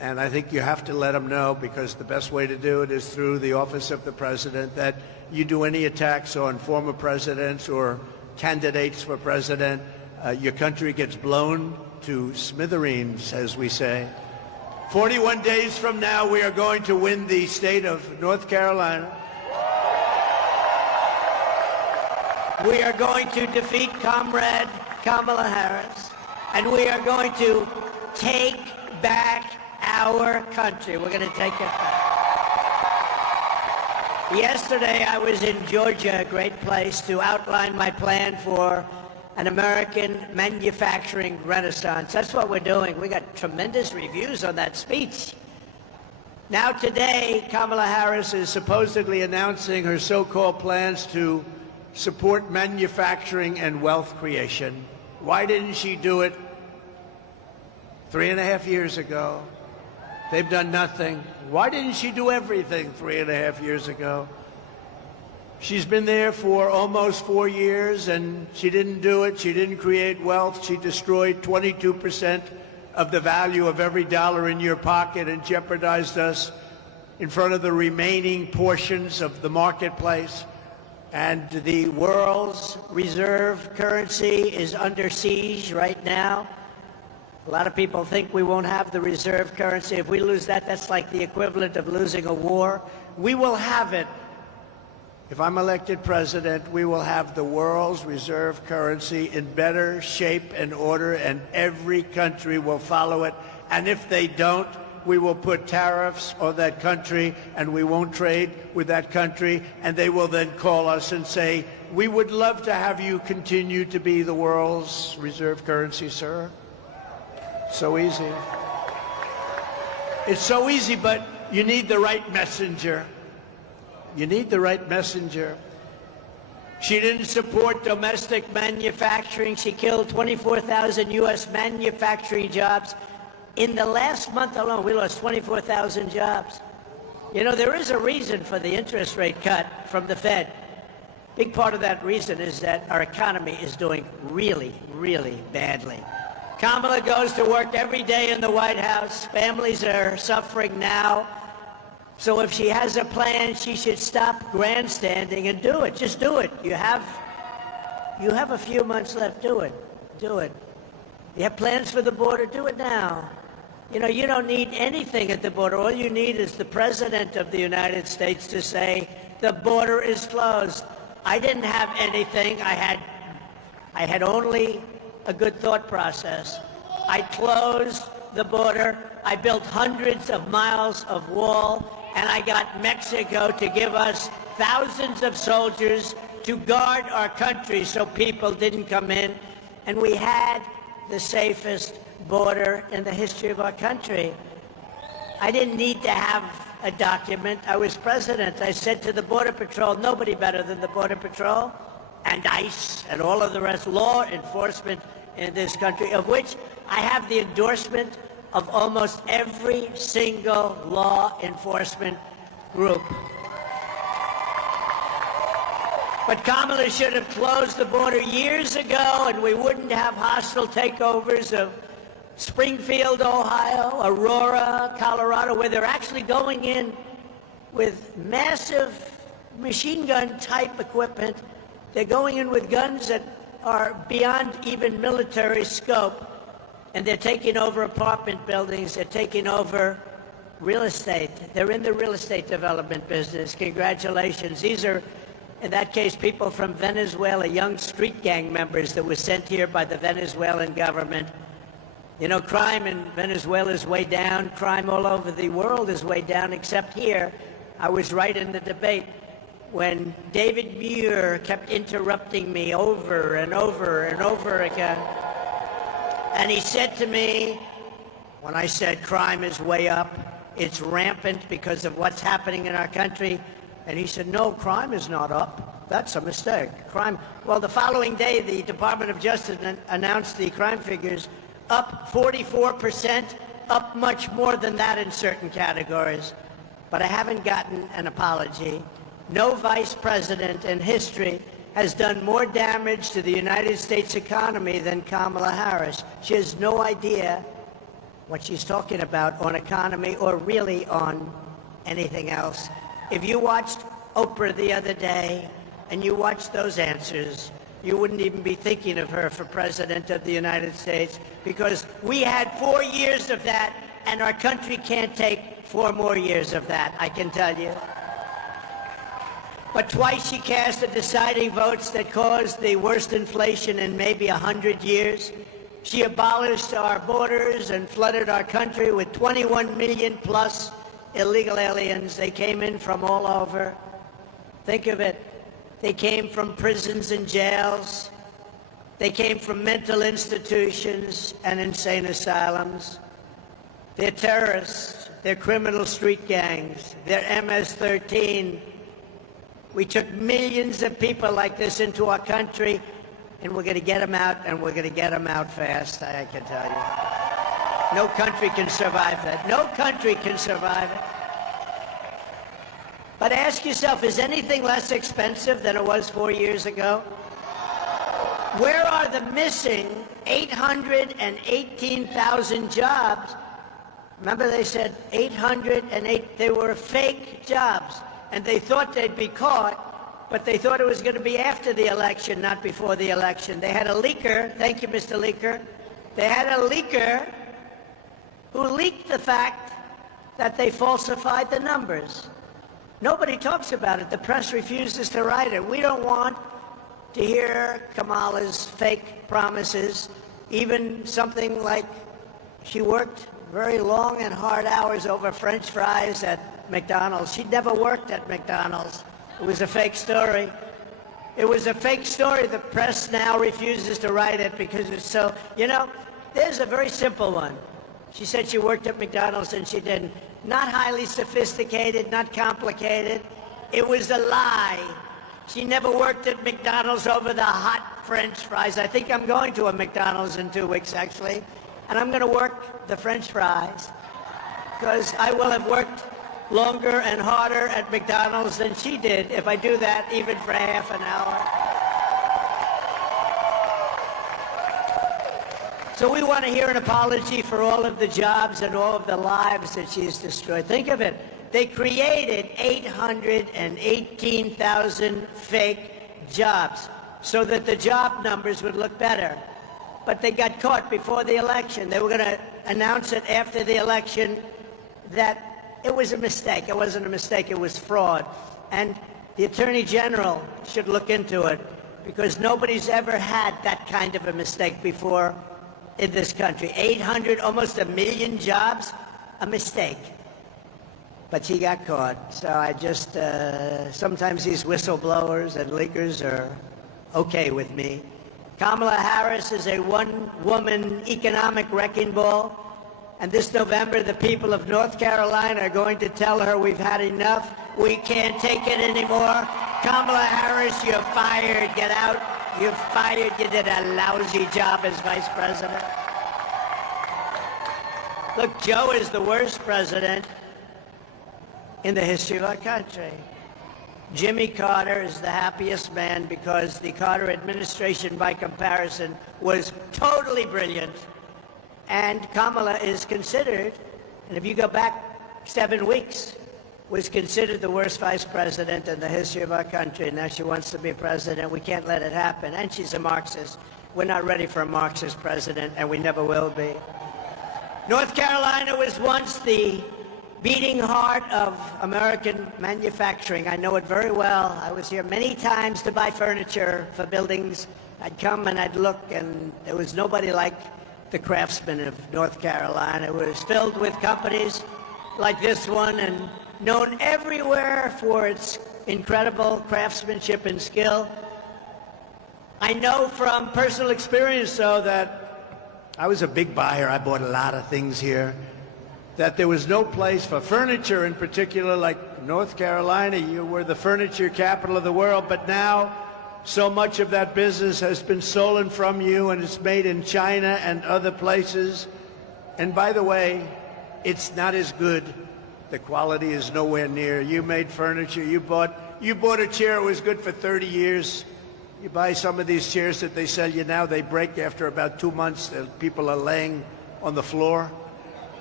And I think you have to let them know, because the best way to do it is through the office of the president, that you do any attacks on former presidents or candidates for president, your country gets blown to smithereens, as we say. 41 days from now, we are going to win the state of North Carolina. We are going to defeat Comrade Kamala Harris, and we are going to take back our country. We're going to take it back. Yesterday, I was in Georgia, a great place, to outline my plan for an American manufacturing renaissance. That's what we're doing. We got tremendous reviews on that speech. Now today, Kamala Harris is supposedly announcing her so-called plans to support manufacturing and wealth creation. Why didn't she do it 3.5 years ago? They've done nothing. Why didn't she do everything 3.5 years ago? She's been there for almost 4 years, and she didn't do it. She didn't create wealth. She destroyed 22% of the value of every dollar in your pocket and jeopardized us in front of the remaining portions of the marketplace. And the world's reserve currency is under siege right now. A lot of people think we won't have the reserve currency. If we lose that, that's like the equivalent of losing a war. We will have it. If I'm elected president, we will have the world's reserve currency in better shape and order, and every country will follow it. And if they don't, we will put tariffs on that country, and we won't trade with that country, and they will then call us and say, we would love to have you continue to be the world's reserve currency, sir. So easy. It's so easy, but you need the right messenger. You need the right messenger. She didn't support domestic manufacturing. She killed 24,000 U.S. manufacturing jobs. In the last month alone, we lost 24,000 jobs. You know, there is a reason for the interest rate cut from the Fed. Big part of that reason is that our economy is doing really, really badly. Kamala goes to work every day in the White House. Families are suffering now. So if she has a plan, she should stop grandstanding and do it. Just do it. You have a few months left. Do it. Do it. You have plans for the border? Do it now. You know, you don't need anything at the border. All you need is the President of the United States to say, the border is closed. I didn't have anything. I had only a good thought process. I closed the border. I built hundreds of miles of wall, and I got Mexico to give us thousands of soldiers to guard our country so people didn't come in. And we had the safest border in the history of our country. I didn't need to have a document. I was president. I said to the Border Patrol, nobody better than the Border Patrol and ICE and all of the rest, law enforcement in this country, of which I have the endorsement of almost every single law enforcement group. But Kamala should have closed the border years ago, and we wouldn't have hostile takeovers of Springfield, Ohio, Aurora, Colorado, where they're actually going in with massive machine gun type equipment. They're going in with guns that are beyond even military scope, and they're taking over apartment buildings. They're taking over real estate. They're in the real estate development business. Congratulations. These are, in that case, people from Venezuela, young street gang members that were sent here by the Venezuelan government. You know, crime in Venezuela is way down. Crime all over the world is way down, except here. I was right in the debate when David Muir kept interrupting me over and over and over again. And he said to me, when I said crime is way up, it's rampant because of what's happening in our country. And he said, no, crime is not up. That's a mistake. Crime. Well, the following day, the Department of Justice announced the crime figures up 44%, up much more than that in certain categories. But I haven't gotten an apology. No vice president in history has done more damage to the United States economy than Kamala Harris. She has no idea what she's talking about on economy or really on anything else. If you watched Oprah the other day and you watched those answers, you wouldn't even be thinking of her for President of the United States, because we had 4 years of that, and our country can't take 4 more years of that, I can tell you. But twice she cast the deciding votes that caused the worst inflation in maybe 100 years. She abolished our borders and flooded our country with 21 million plus illegal aliens. They came in from all over. Think of it. They came from prisons and jails. They came from mental institutions and insane asylums. They're terrorists. They're criminal street gangs. They're MS-13. We took millions of people like this into our country, and we're going to get them out, and we're going to get them out fast, I can tell you. No country can survive that. No country can survive it. But ask yourself, is anything less expensive than it was 4 years ago? Where are the missing 818,000 jobs? Remember they said 808, they were fake jobs. And they thought they'd be caught, but they thought it was going to be after the election, not before the election. They had a leaker, thank you, Mr. Leaker. They had a leaker who leaked the fact that they falsified the numbers. Nobody talks about it. The press refuses to write it. We don't want to hear Kamala's fake promises, even something like she worked very long and hard hours over French fries at McDonald's. She never worked at McDonald's. It was a fake story. It was a fake story. The press now refuses to write it because it's so, there's a very simple one. She said she worked at McDonald's and she didn't. Not highly sophisticated, not complicated. It was a lie. She never worked at McDonald's over the hot French fries. I think I'm going to a McDonald's in 2 weeks, actually. And I'm going to work the French fries because I will have worked longer and harder at McDonald's than she did if I do that even for half an hour. So we want to hear an apology for all of the jobs and all of the lives that she's destroyed. Think of it. They created 818,000 fake jobs so that the job numbers would look better. But they got caught before the election. They were going to announce it after the election that it was a mistake. It wasn't a mistake. It was fraud. And the Attorney General should look into it because nobody's ever had that kind of a mistake before in this country. 800, almost 1 million jobs, a mistake. But she got caught. So I just, sometimes these whistleblowers and leakers are okay with me. Kamala Harris is a one-woman economic wrecking ball. And this November, the people of North Carolina are going to tell her we've had enough. We can't take it anymore. Kamala Harris, you're fired. Get out. You're fired. You did a lousy job as vice president. Look, Joe is the worst president in the history of our country. Jimmy Carter is the happiest man because the Carter administration, by comparison, was totally brilliant. And Kamala is considered, and if you go back 7 weeks, was considered the worst vice president in the history of our country. Now she wants to be president. We can't let it happen. And she's a Marxist. We're not ready for a Marxist president, and we never will be. North Carolina was once the beating heart of American manufacturing. I know it very well. I was here many times to buy furniture for buildings. I'd come and I'd look, and there was nobody like the craftsmen of North Carolina. It was filled with companies like this one and known everywhere for its incredible craftsmanship and skill. I know from personal experience, though, that I was a big buyer. I bought a lot of things here. That there was no place for furniture in particular like North Carolina. You were the furniture capital of the world, but now so much of that business has been stolen from you and it's made in China and other places. And by the way, it's not as good. The quality is nowhere near. You made furniture. You bought a chair. It was good for 30 years. You buy some of these chairs that they sell you now. They break after about 2 months. People are laying on the floor.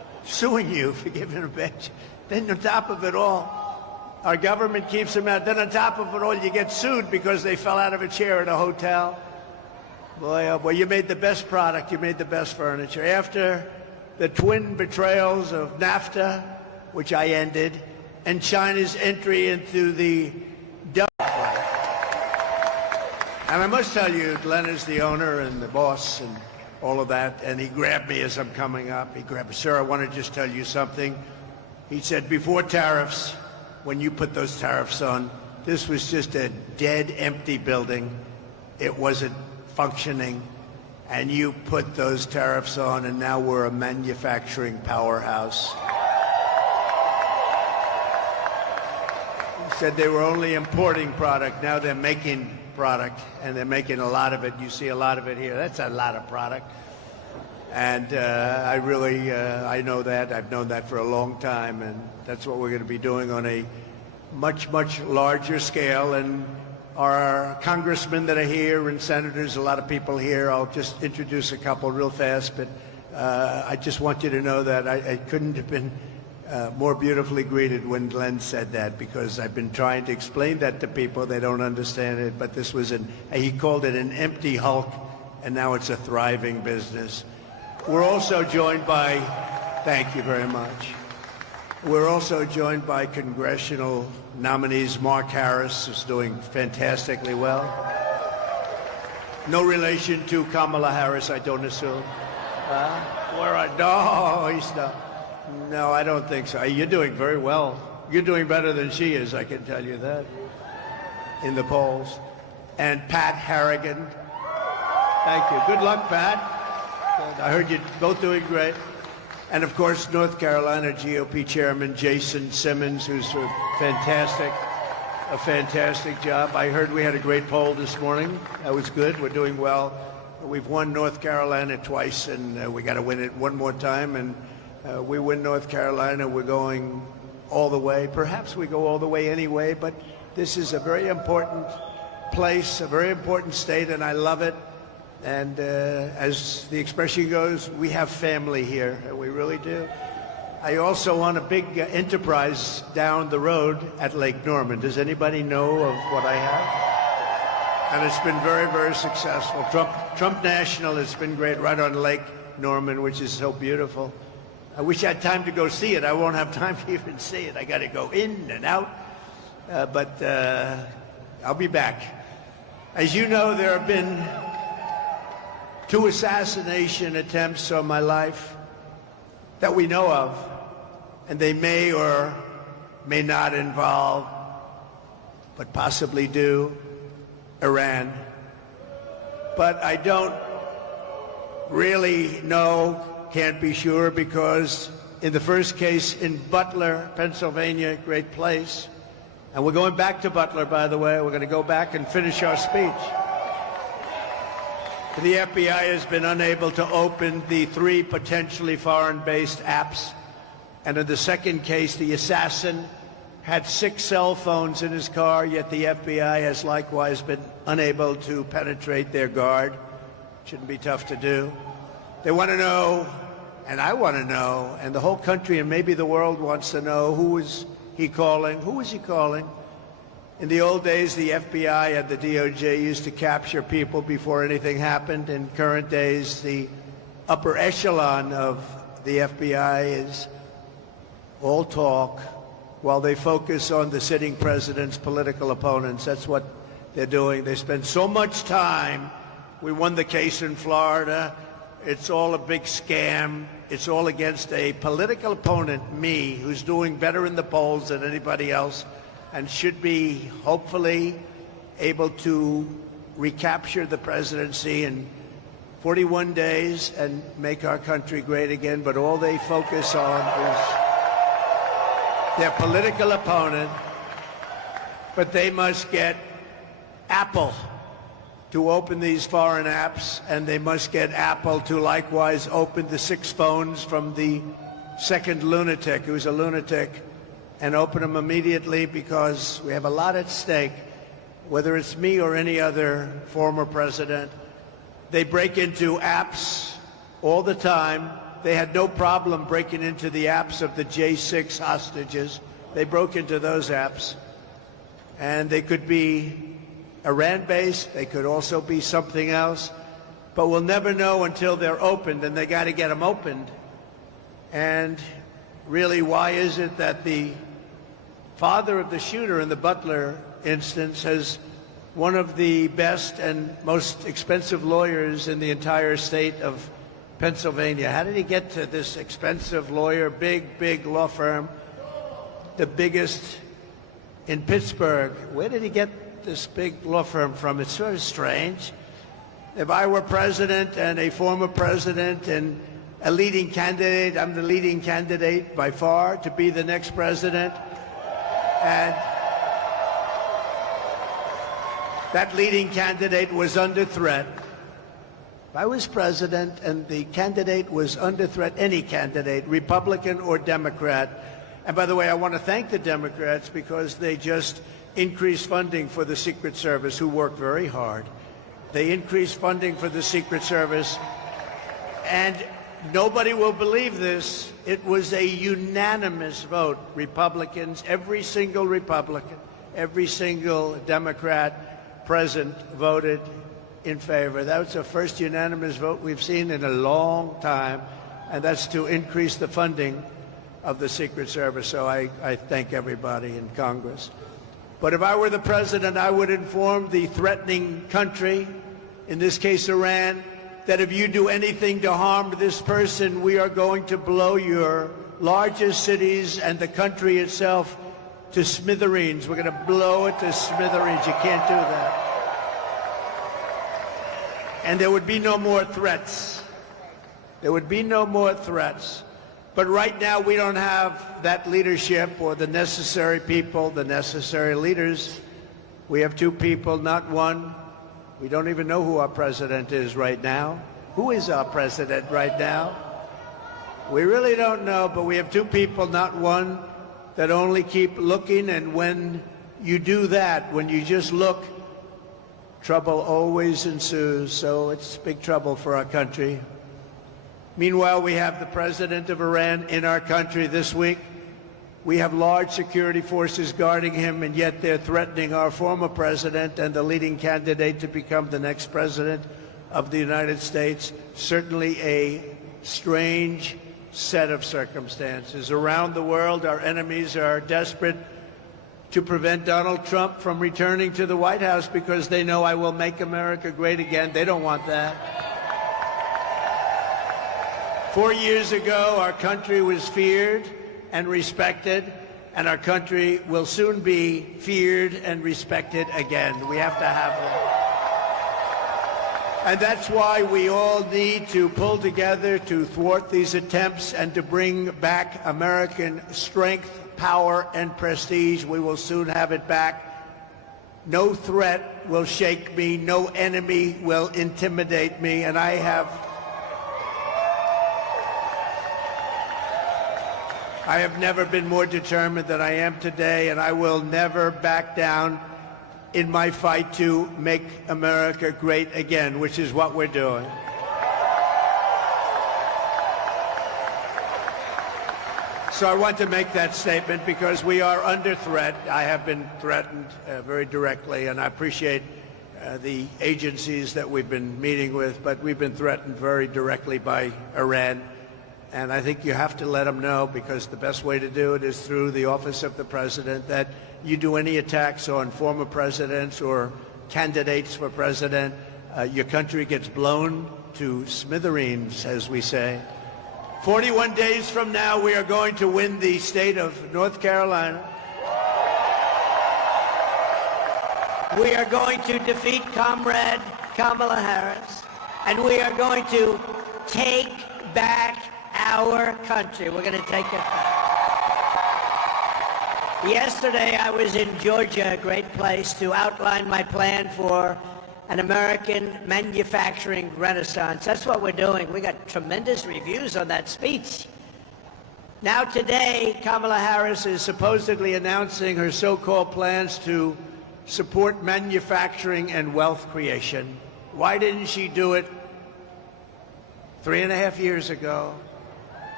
suing you for giving a bench. Then on top of it all, our government keeps them out. Then on top of it all, you get sued because they fell out of a chair at a hotel. Boy, oh boy, you made the best product. You made the best furniture. After the twin betrayals of NAFTA, which I ended, and China's entry into the and I must tell you, Glenn is the owner and the boss and all of that, and he grabbed me as I'm coming up. He grabbed me, sir, I want to just tell you something. He said, before tariffs, when you put those tariffs on, this was just a dead, empty building. It wasn't functioning. And you put those tariffs on, and now we're a manufacturing powerhouse. He said they were only importing product. Now they're making product, and they're making a lot of it. You see a lot of it here. That's a lot of product. And I really, I know that. I've known that for a long time, and that's what we're going to be doing on a much, much larger scale. And our congressmen that are here and senators, a lot of people here, I'll just introduce a couple real fast, but I just want you to know that I couldn't have been more beautifully greeted when Glenn said that, because I've been trying to explain that to people. They don't understand it, but this was he called it an empty hulk, and now it's a thriving business. We're also joined by, thank you very much. We're also joined by congressional nominees. Mark Harris is doing fantastically well. No relation to Kamala Harris, I don't assume. No, he's not. No, I don't think so. You're doing very well. You're doing better than she is, I can tell you that, in the polls. And Pat Harrigan. Thank you. Good luck, Pat. I heard you both doing great. And of course, North Carolina GOP Chairman Jason Simmons, who's a fantastic job. I heard we had a great poll this morning. That was good. We're doing well. We've won North Carolina twice, and we got to win it one more time. And we win North Carolina, we're going all the way. Perhaps we go all the way anyway, but this is a very important place, a very important state, and I love it. And as the expression goes, we have family here, and we really do. I also own a big enterprise down the road at Lake Norman. Does anybody know of what I have? And it's been very, very successful. Trump National has been great, right on Lake Norman, which is so beautiful. I wish I had time to go see it. I won't have time to even see it. I got to go in and out. But I'll be back. As you know, there have been 2 assassination attempts on my life that we know of, and they may or may not involve, but possibly do, Iran. But I don't really know, can't be sure, because in the first case in Butler, Pennsylvania, great place, and we're going back to Butler, by the way. We're going to go back and finish our speech. The FBI has been unable to open the 3 potentially foreign-based apps. And in the second case, the assassin had 6 cell phones in his car, yet the FBI has likewise been unable to penetrate their guard. Shouldn't be tough to do. They want to know, and I want to know, and the whole country and maybe the world wants to know, who is he calling? Who is he calling? In the old days, the FBI and the DOJ used to capture people before anything happened. In current days, the upper echelon of the FBI is all talk while they focus on the sitting president's political opponents. That's what they're doing. They spend so much time. We won the case in Florida. It's all a big scam. It's all against a political opponent, me, who's doing better in the polls than anybody else, and should be hopefully able to recapture the presidency in 41 days and make our country great again. But all they focus on is their political opponent. But they must get Apple to open these foreign apps, and they must get Apple to likewise open the 6 phones from the second lunatic, who's a lunatic, and open them immediately, because we have a lot at stake, whether it's me or any other former president. They break into apps all the time they had no problem breaking into the apps of the J6 hostages. They broke into those apps. And they could be Iran-based. They could also be something else. But we'll never know until they're opened, and they got to get them opened. And really, why is it that the father of the shooter in the Butler instance has one of the best and most expensive lawyers in the entire state of Pennsylvania? How did he get to this expensive lawyer, big law firm, the biggest in Pittsburgh? Where did he get this big law firm from? It's sort of strange. If I were president and a former president and a leading candidate, I'm the leading candidate by far to be the next president. And that leading candidate was under threat. If I was president and the candidate was under threat, any candidate, Republican or Democrat, and by the way, I want to thank the Democrats because they just increased funding for the Secret Service, who worked very hard. They increased funding for the Secret Service, and nobody will believe this. It was a unanimous vote. Republicans, every single Republican, every single Democrat present voted in favor. That was the first unanimous vote we've seen in a long time, and that's to increase the funding of the Secret Service. So I thank everybody in Congress. But if I were the president, I would inform the threatening country, in this case Iran, that if you do anything to harm this person, we are going to blow your largest cities and the country itself to smithereens. We're going to blow it to smithereens. You can't do that. And there would be no more threats. There would be no more threats. But right now, we don't have that leadership or the necessary people, the necessary leaders. We have two people, not one. We don't even know who our president is right now. Who is our president right now? We really don't know, but we have two people, not one, that only keep looking. And when you do that, when you just look, trouble always ensues. So it's big trouble for our country. Meanwhile, we have the president of Iran in our country this week. We have large security forces guarding him, and yet they're threatening our former president and the leading candidate to become the next president of the United States. Certainly a strange set of circumstances. Around the world, our enemies are desperate to prevent Donald Trump from returning to the White House because they know I will make America great again. They don't want that. 4 years ago, our country was feared and respected, and our country will soon be feared and respected again. We have to have that. And that's why we all need to pull together to thwart these attempts and to bring back American strength, power, and prestige. We will soon have it back. No threat will shake me. No enemy will intimidate me. And I have never been more determined than I am today, and I will never back down in my fight to make America great again, which is what we're doing. So I want to make that statement because we are under threat. I have been threatened very directly, and I appreciate the agencies that we've been meeting with, but we've been threatened very directly by Iran. And I think you have to let them know, because the best way to do it is through the office of the president, that you do any attacks on former presidents or candidates for president, your country gets blown to smithereens, as we say. 41 days from now, we are going to win the state of North Carolina. We are going to defeat Comrade Kamala Harris, and we are going to take back our country. We're going to take it back. Yesterday, I was in Georgia, a great place, to outline my plan for an American manufacturing renaissance. That's what we're doing. We got tremendous reviews on that speech. Now today, Kamala Harris is supposedly announcing her so-called plans to support manufacturing and wealth creation. Why didn't she do it 3.5 years ago?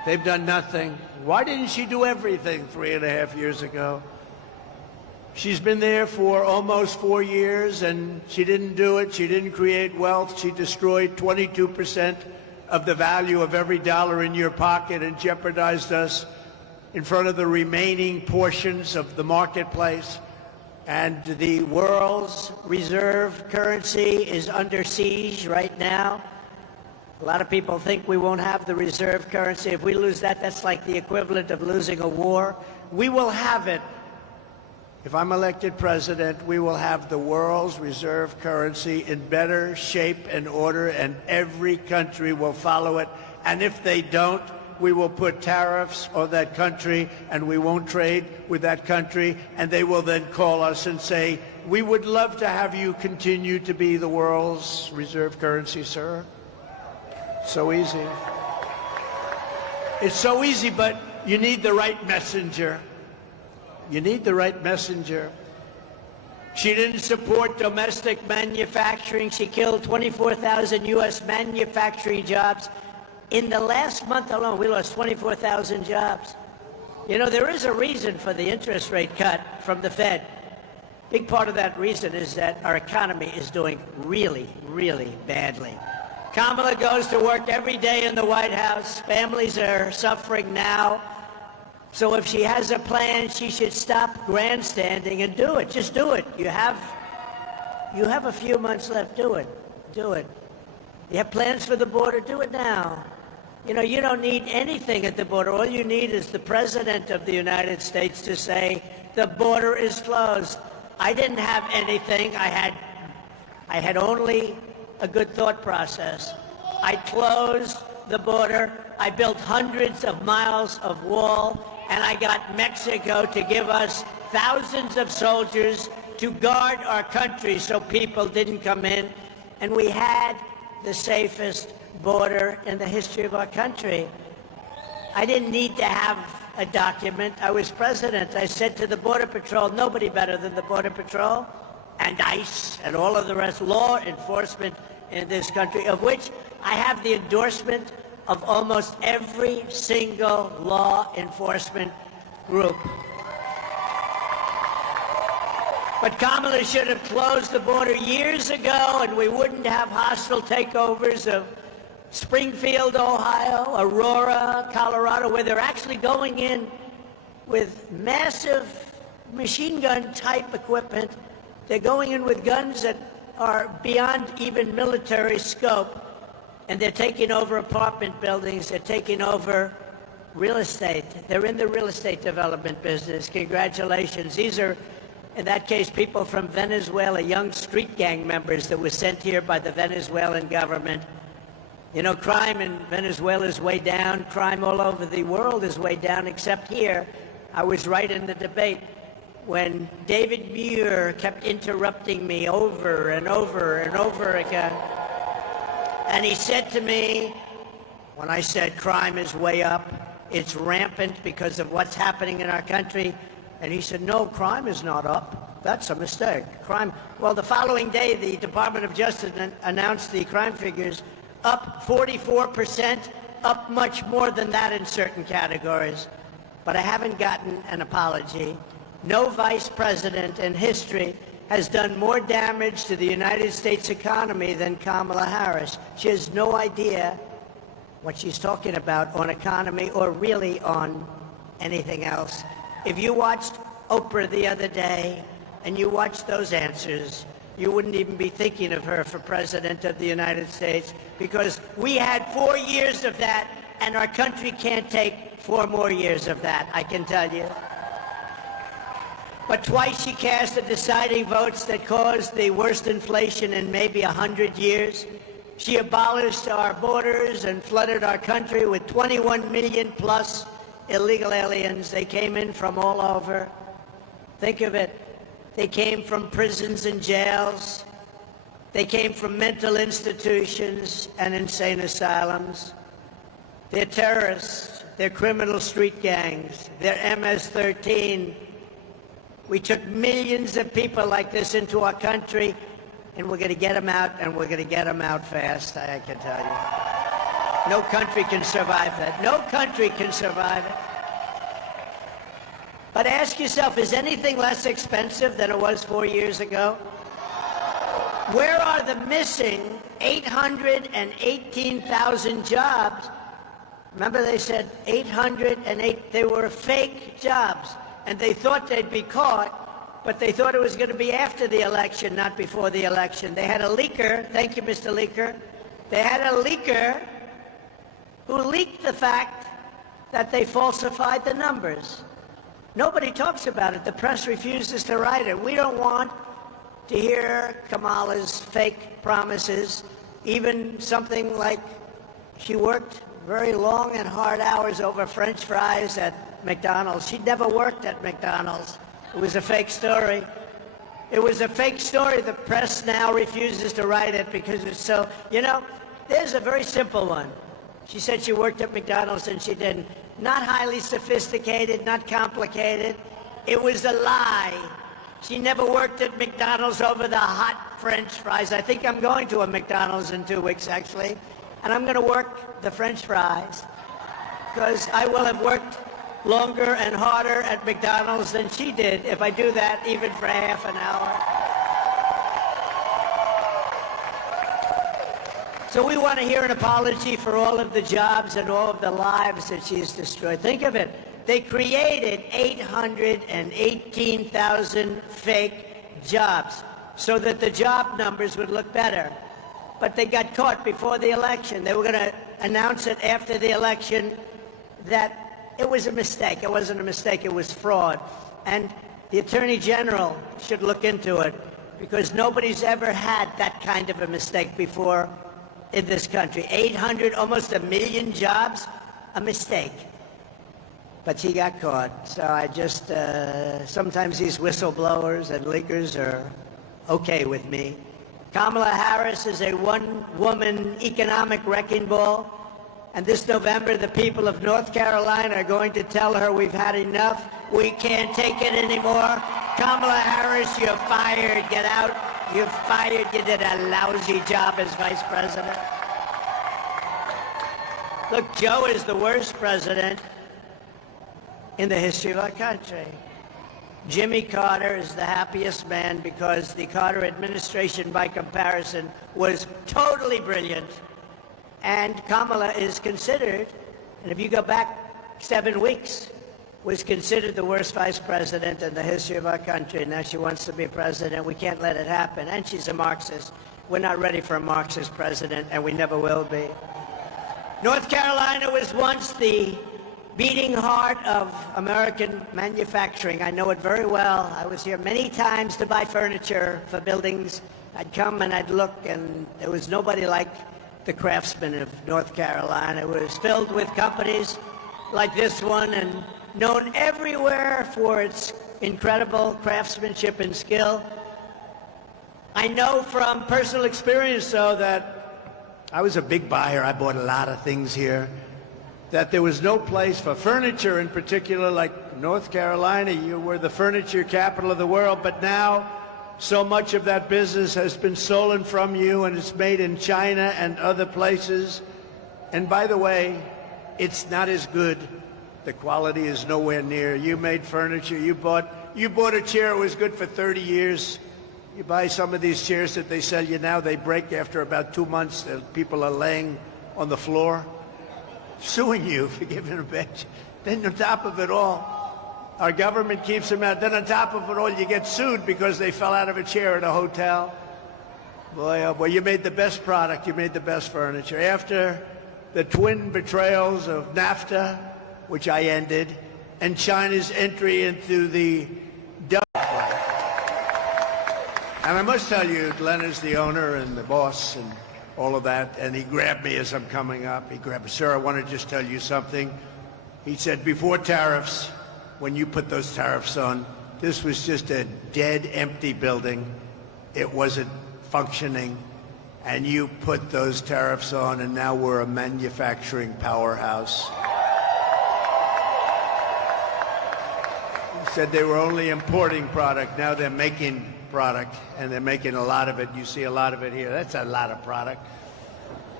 They've done nothing. Why didn't she do everything 3.5 years ago? She's been there for almost 4 years, and she didn't do it. She didn't create wealth. She destroyed 22% of the value of every dollar in your pocket and jeopardized us in front of the remaining portions of the marketplace. And the world's reserve currency is under siege right now. A lot of people think we won't have the reserve currency. If we lose that, that's like the equivalent of losing a war. We will have it. If I'm elected president, we will have the world's reserve currency in better shape and order, and every country will follow it. And if they don't, we will put tariffs on that country, and we won't trade with that country, and they will then call us and say, we would love to have you continue to be the world's reserve currency, sir. So easy. It's so easy, but you need the right messenger. You need the right messenger. She didn't support domestic manufacturing. She killed 24,000 U.S. manufacturing jobs. In the last month alone, we lost 24,000 jobs. You know, there is a reason for the interest rate cut from the Fed. Big part of that reason is that our economy is doing really, really badly. Kamala goes to work every day in the White House. Families are suffering now. So if she has a plan, she should stop grandstanding and do it. Just do it. You have a few months left. Do it. Do it. You have plans for the border? Do it now. You know, you don't need anything at the border. All you need is the President of the United States to say, the border is closed. I didn't have anything. I had only a good thought process. I closed the border. I built hundreds of miles of wall, and I got Mexico to give us thousands of soldiers to guard our country so people didn't come in. And we had the safest border in the history of our country. I didn't need to have a document. I was president. I said to the Border Patrol, nobody better than the Border Patrol and ICE and all of the rest, law enforcement in this country, of which I have the endorsement of almost every single law enforcement group. But Kamala should have closed the border years ago, and we wouldn't have hostile takeovers of Springfield, Ohio, Aurora, Colorado, where they're actually going in with massive machine gun type equipment. They're going in with guns that are beyond even military scope, and they're taking over apartment buildings. They're taking over real estate. They're in the real estate development business. Congratulations. These are, in that case, people from Venezuela, young street gang members that were sent here by the Venezuelan government. You know, crime in Venezuela is way down. Crime all over the world is way down, except here. I was right in the debate when David Muir kept interrupting me over and over and over again. And he said to me, when I said crime is way up, it's rampant because of what's happening in our country, and he said, no, crime is not up. That's a mistake. Crime, well, the following day, the Department of Justice announced the crime figures up 44%, up much more than that in certain categories. But I haven't gotten an apology. No vice president in history has done more damage to the United States economy than Kamala Harris. She has no idea what she's talking about on economy or really on anything else. If you watched Oprah the other day and you watched those answers, you wouldn't even be thinking of her for President of the United States, because we had 4 years of that, and our country can't take 4 more years of that, I can tell you. But twice she cast the deciding votes that caused the worst inflation in maybe 100 years. She abolished our borders and flooded our country with 21 million plus illegal aliens. They came in from all over. Think of it. They came from prisons and jails. They came from mental institutions and insane asylums. They're terrorists. They're criminal street gangs. They're MS-13. We took millions of people like this into our country, and we're going to get them out, and we're going to get them out fast, I can tell you. No country can survive that. No country can survive it. But ask yourself, is anything less expensive than it was 4 years ago? Where are the missing 818,000 jobs? Remember they said 808, they were fake jobs. And they thought they'd be caught, but they thought it was going to be after the election, not before the election. They had a leaker, thank you, Mr. Leaker. They had a leaker who leaked the fact that they falsified the numbers. Nobody talks about it. The press refuses to write it. We don't want to hear Kamala's fake promises, even something like she worked very long and hard hours over French fries at McDonald's. She'd never worked at McDonald's. It was a fake story. It was a fake story. The press now refuses to write it because it's so... You know, there's a very simple one. She said she worked at McDonald's and she didn't. Not highly sophisticated, not complicated. It was a lie. She never worked at McDonald's over the hot French fries. I think I'm going to a McDonald's in 2 weeks, actually. And I'm going to work the French fries because I will have worked longer and harder at McDonald's than she did if I do that even for half an hour. So we want to hear an apology for all of the jobs and all of the lives that she's destroyed. Think of it. They created 818,000 fake jobs so that the job numbers would look better. But they got caught before the election. They were going to announce it after the election that it was a mistake. It wasn't a mistake, it was fraud. And the Attorney General should look into it because nobody's ever had that kind of a mistake before in this country. 800, almost 1 million jobs, a mistake. But she got caught. So I just, sometimes these whistleblowers and leakers are okay with me. Kamala Harris is a one-woman economic wrecking ball. And this November, the people of North Carolina are going to tell her we've had enough. We can't take it anymore. Kamala Harris, you're fired. Get out. You're fired. You did a lousy job as vice president. Look, Joe is the worst president in the history of our country. Jimmy Carter is the happiest man because the Carter administration, by comparison, was totally brilliant. And Kamala is considered, and if you go back 7 weeks, was considered the worst vice president in the history of our country. Now she wants to be president. We can't let it happen. And she's a Marxist. We're not ready for a Marxist president, and we never will be. North Carolina was once the beating heart of American manufacturing. I know it very well. I was here many times to buy furniture for buildings. I'd come and I'd look, and there was nobody like the craftsmen of North Carolina. It was filled with companies like this one and known everywhere for its incredible craftsmanship and skill. I know from personal experience, though, that I was a big buyer. I bought a lot of things here. That there was no place for furniture in particular, like North Carolina. You were the furniture capital of the world, but now so much of that business has been stolen from you, and it's made in China and other places. And by the way, it's not as good. The quality is nowhere near. You made furniture. You bought a chair. It was good for 30 years. You buy some of these chairs that they sell you now. They break after about 2 months. People are laying on the floor, suing you for giving a bench. Then on top of it all, our government keeps them out. Then on top of it all, you get sued because they fell out of a chair at a hotel. Boy, oh boy, you made the best product. You made the best furniture. After the twin betrayals of NAFTA, which I ended, and China's entry into the And I must tell you, Glenn is the owner and the boss and all of that, and he grabbed me as I'm coming up. He grabbed me, sir, I want to just tell you something. He said, before tariffs, when you put those tariffs on, this was just a dead, empty building. It wasn't functioning. And you put those tariffs on, and now we're a manufacturing powerhouse. He said they were only importing product. Now they're making product, and they're making a lot of it. You see a lot of it here. That's a lot of product.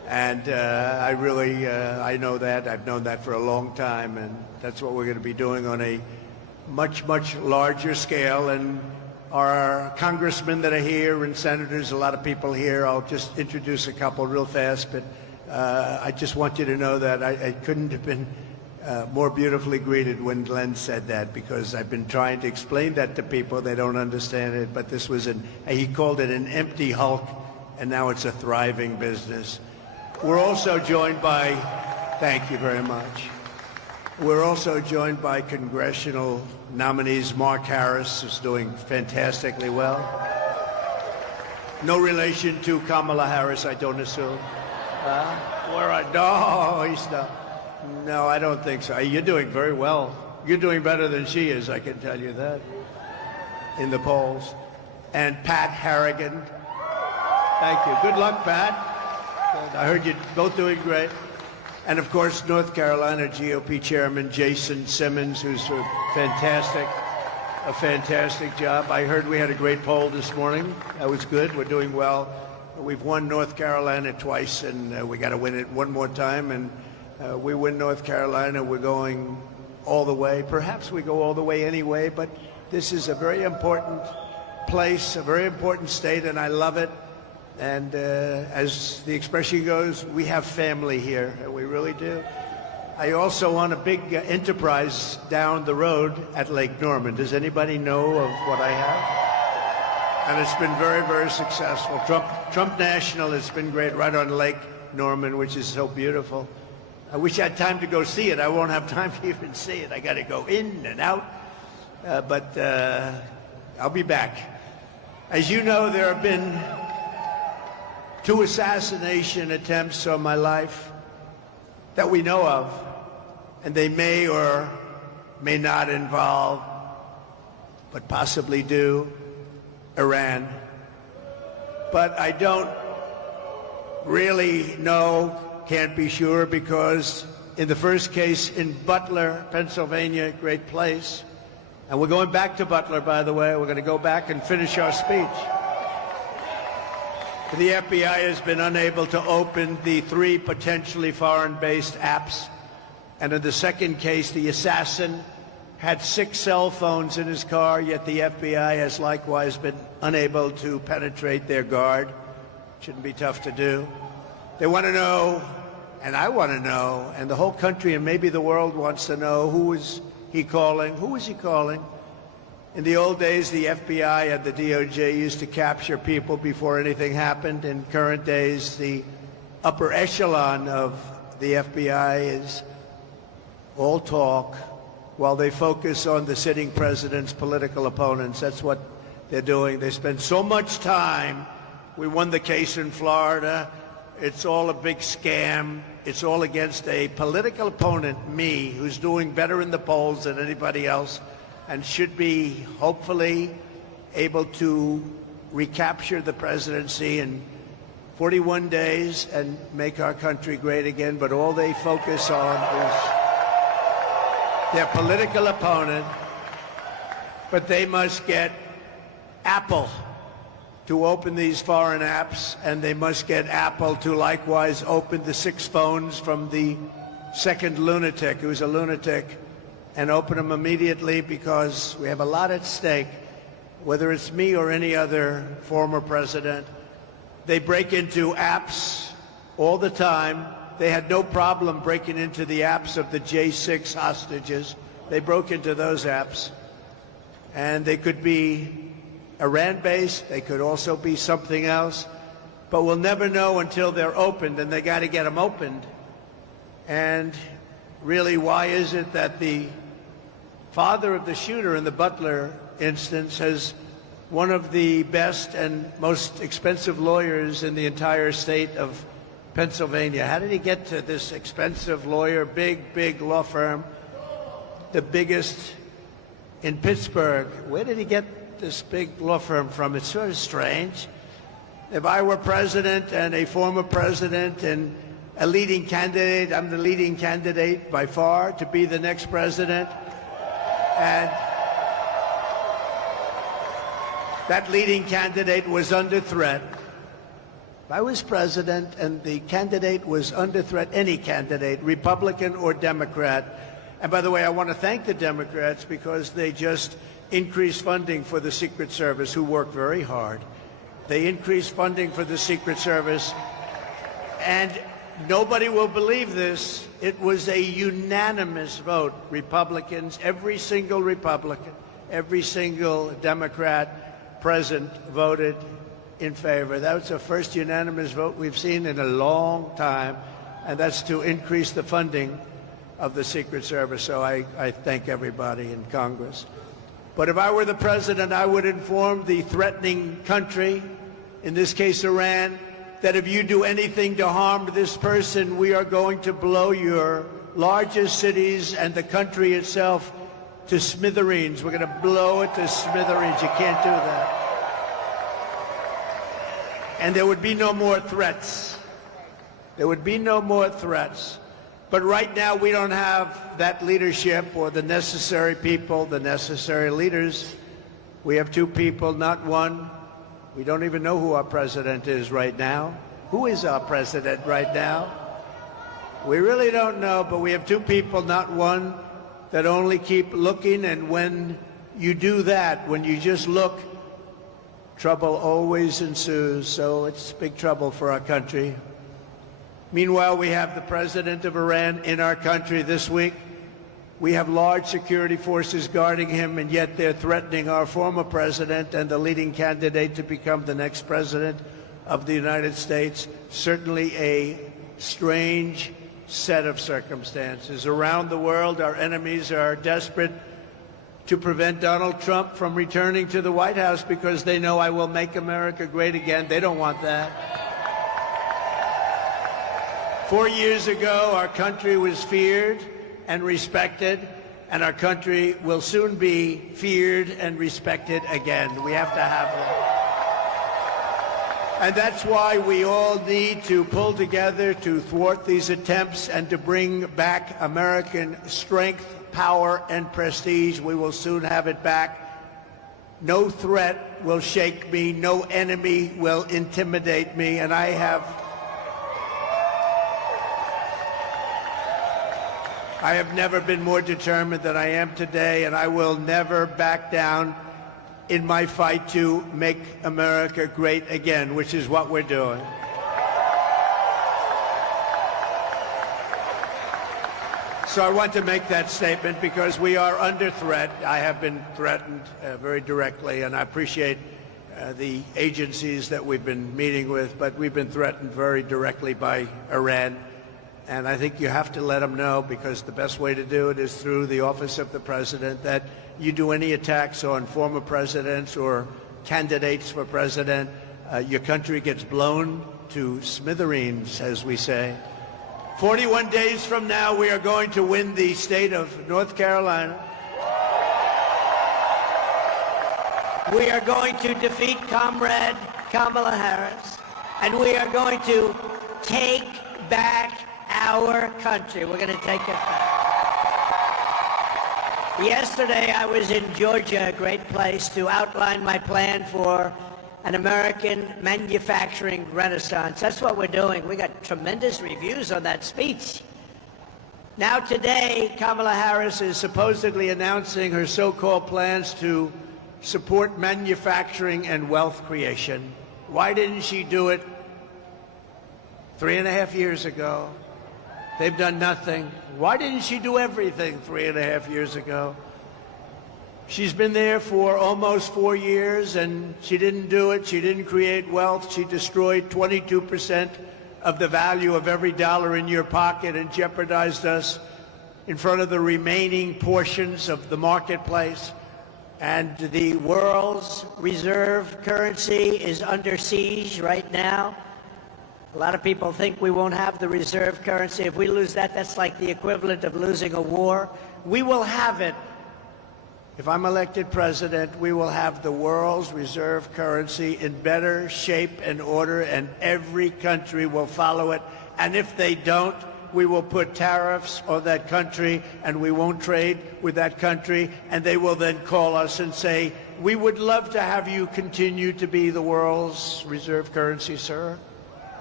And I know that. I've known that for a long time, and that's what we're going to be doing on a much, much larger scale. And our congressmen that are here and senators, a lot of people here, I'll just introduce a couple real fast, but I just want you to know that I couldn't have been more beautifully greeted when Glenn said that, because I've been trying to explain that to people. They don't understand it, but this was he called it an empty hulk, and now it's a thriving business. We're also joined by, thank you very much. We're also joined by congressional nominees. Mark Harris is doing fantastically well. No relation to Kamala Harris, I don't assume. No, he's not. No, I don't think so. You're doing very well. You're doing better than she is, I can tell you that, in the polls. And Pat Harrigan. Thank you. Good luck, Pat. I heard you both doing great. And of course, North Carolina GOP Chairman Jason Simmons, who's a fantastic job. I heard we had a great poll this morning. That was good. We're doing well. We've won North Carolina twice, and we got to win it one more time. And we win North Carolina, we're going all the way. Perhaps we go all the way anyway, but this is a very important place, a very important state, and I love it. And as the expression goes, we have family here. We really do. I also own a big enterprise down the road at Lake Norman. Does anybody know of what I have? And it's been very, very successful. Trump National has been great right on Lake Norman, which is so beautiful. I wish I had time to go see it. I won't have time to even see it. I got to go in and out. But I'll be back. As you know, there have been 2 assassination attempts on my life that we know of, and they may or may not involve, but possibly do, Iran. But I don't really know, can't be sure, because in the first case in Butler, Pennsylvania, great place, and we're going back to Butler, by the way. We're going to go back and finish our speech. The FBI has been unable to open the 3 potentially foreign-based apps. And in the second case, the assassin had 6 cell phones in his car, yet the FBI has likewise been unable to penetrate their guard. Shouldn't be tough to do. They want to know, and I want to know, and the whole country and maybe the world wants to know, who is he calling? Who is he calling? In the old days, the FBI and the DOJ used to capture people before anything happened. In current days, the upper echelon of the FBI is all talk while they focus on the sitting president's political opponents. That's what they're doing. They spend so much time. We won the case in Florida. It's all a big scam. It's all against a political opponent, me, who's doing better in the polls than anybody else, and should be hopefully able to recapture the presidency in 41 days and make our country great again. But all they focus on is their political opponent. But they must get Apple to open these foreign apps, and they must get Apple to likewise open the 6 phones from the second lunatic, who's a lunatic, and open them immediately, because we have a lot at stake, whether it's me or any other former president. They break into apps all the time. They had no problem breaking into the apps of the J6 hostages. They broke into those apps. And they could be Iran-based. They could also be something else. But we'll never know until they're opened, and they got to get them opened. And really, why is it that the father of the shooter in the Butler instance has one of the best and most expensive lawyers in the entire state of Pennsylvania? How did he get to this expensive lawyer, big law firm, the biggest in Pittsburgh? Where did he get this big law firm from? It's sort of strange. If I were president and a former president and a leading candidate, I'm the leading candidate by far to be the next president. And that leading candidate was under threat If I was president and the candidate was under threat, any candidate, Republican or Democrat, and by the way, I want to thank the Democrats because they just increased funding for the Secret Service, who work very hard. They increased funding for the Secret Service, and nobody will believe this. It was a unanimous vote. Republicans, every single Republican, every single Democrat present voted in favor. That was the first unanimous vote we've seen in a long time, and that's to increase the funding of the Secret Service. So I thank everybody in Congress. But if I were the president, I would inform the threatening country, in this case Iran, that if you do anything to harm this person, we are going to blow your largest cities and the country itself to smithereens. We're going to blow it to smithereens. You can't do that. And there would be no more threats. There would be no more threats. But right now, we don't have that leadership or the necessary people, the necessary leaders. We have two people, not one. We don't even know who our president is right now. Who is our president right now? We really don't know, but we have two people, not one, that only keep looking. And when you do that, when you just look, trouble always ensues. So it's big trouble for our country. Meanwhile, we have the president of Iran in our country this week. We have large security forces guarding him, and yet they're threatening our former president and the leading candidate to become the next president of the United States. Certainly a strange set of circumstances. Around the world, our enemies are desperate to prevent Donald Trump from returning to the White House because they know I will make America great again. They don't want that. 4 years ago, our country was feared and respected, and our country will soon be feared and respected again. We have to have that. And that's why we all need to pull together to thwart these attempts and to bring back American strength, power, and prestige. We will soon have it back. No threat will shake me. No enemy will intimidate me. And I have never been more determined than I am today, and I will never back down in my fight to make America great again, which is what we're doing. So I want to make that statement because we are under threat. I have been threatened very directly, and I appreciate the agencies that we've been meeting with, but we've been threatened very directly by Iran. And I think you have to let them know, because the best way to do it is through the office of the president, that you do any attacks on former presidents or candidates for president, your country gets blown to smithereens, as we say. 41 days from now, we are going to win the state of North Carolina. We are going to defeat Comrade Kamala Harris, and we are going to take back our country. We're going to take it back. Yesterday, I was in Georgia, a great place, to outline my plan for an American manufacturing renaissance. That's what we're doing. We got tremendous reviews on that speech. Now today, Kamala Harris is supposedly announcing her so-called plans to support manufacturing and wealth creation. Why didn't she do it 3.5 years ago? They've done nothing. Why didn't she do everything 3.5 years ago? She's been there for almost 4 years, and she didn't do it. She didn't create wealth. She destroyed 22% of the value of every dollar in your pocket and jeopardized us in front of the remaining portions of the marketplace. And the world's reserve currency is under siege right now. A lot of people think we won't have the reserve currency. If we lose that, that's like the equivalent of losing a war. We will have it. If I'm elected president, we will have the world's reserve currency in better shape and order, and every country will follow it. And if they don't, we will put tariffs on that country, and we won't trade with that country, and they will then call us and say, we would love to have you continue to be the world's reserve currency, sir.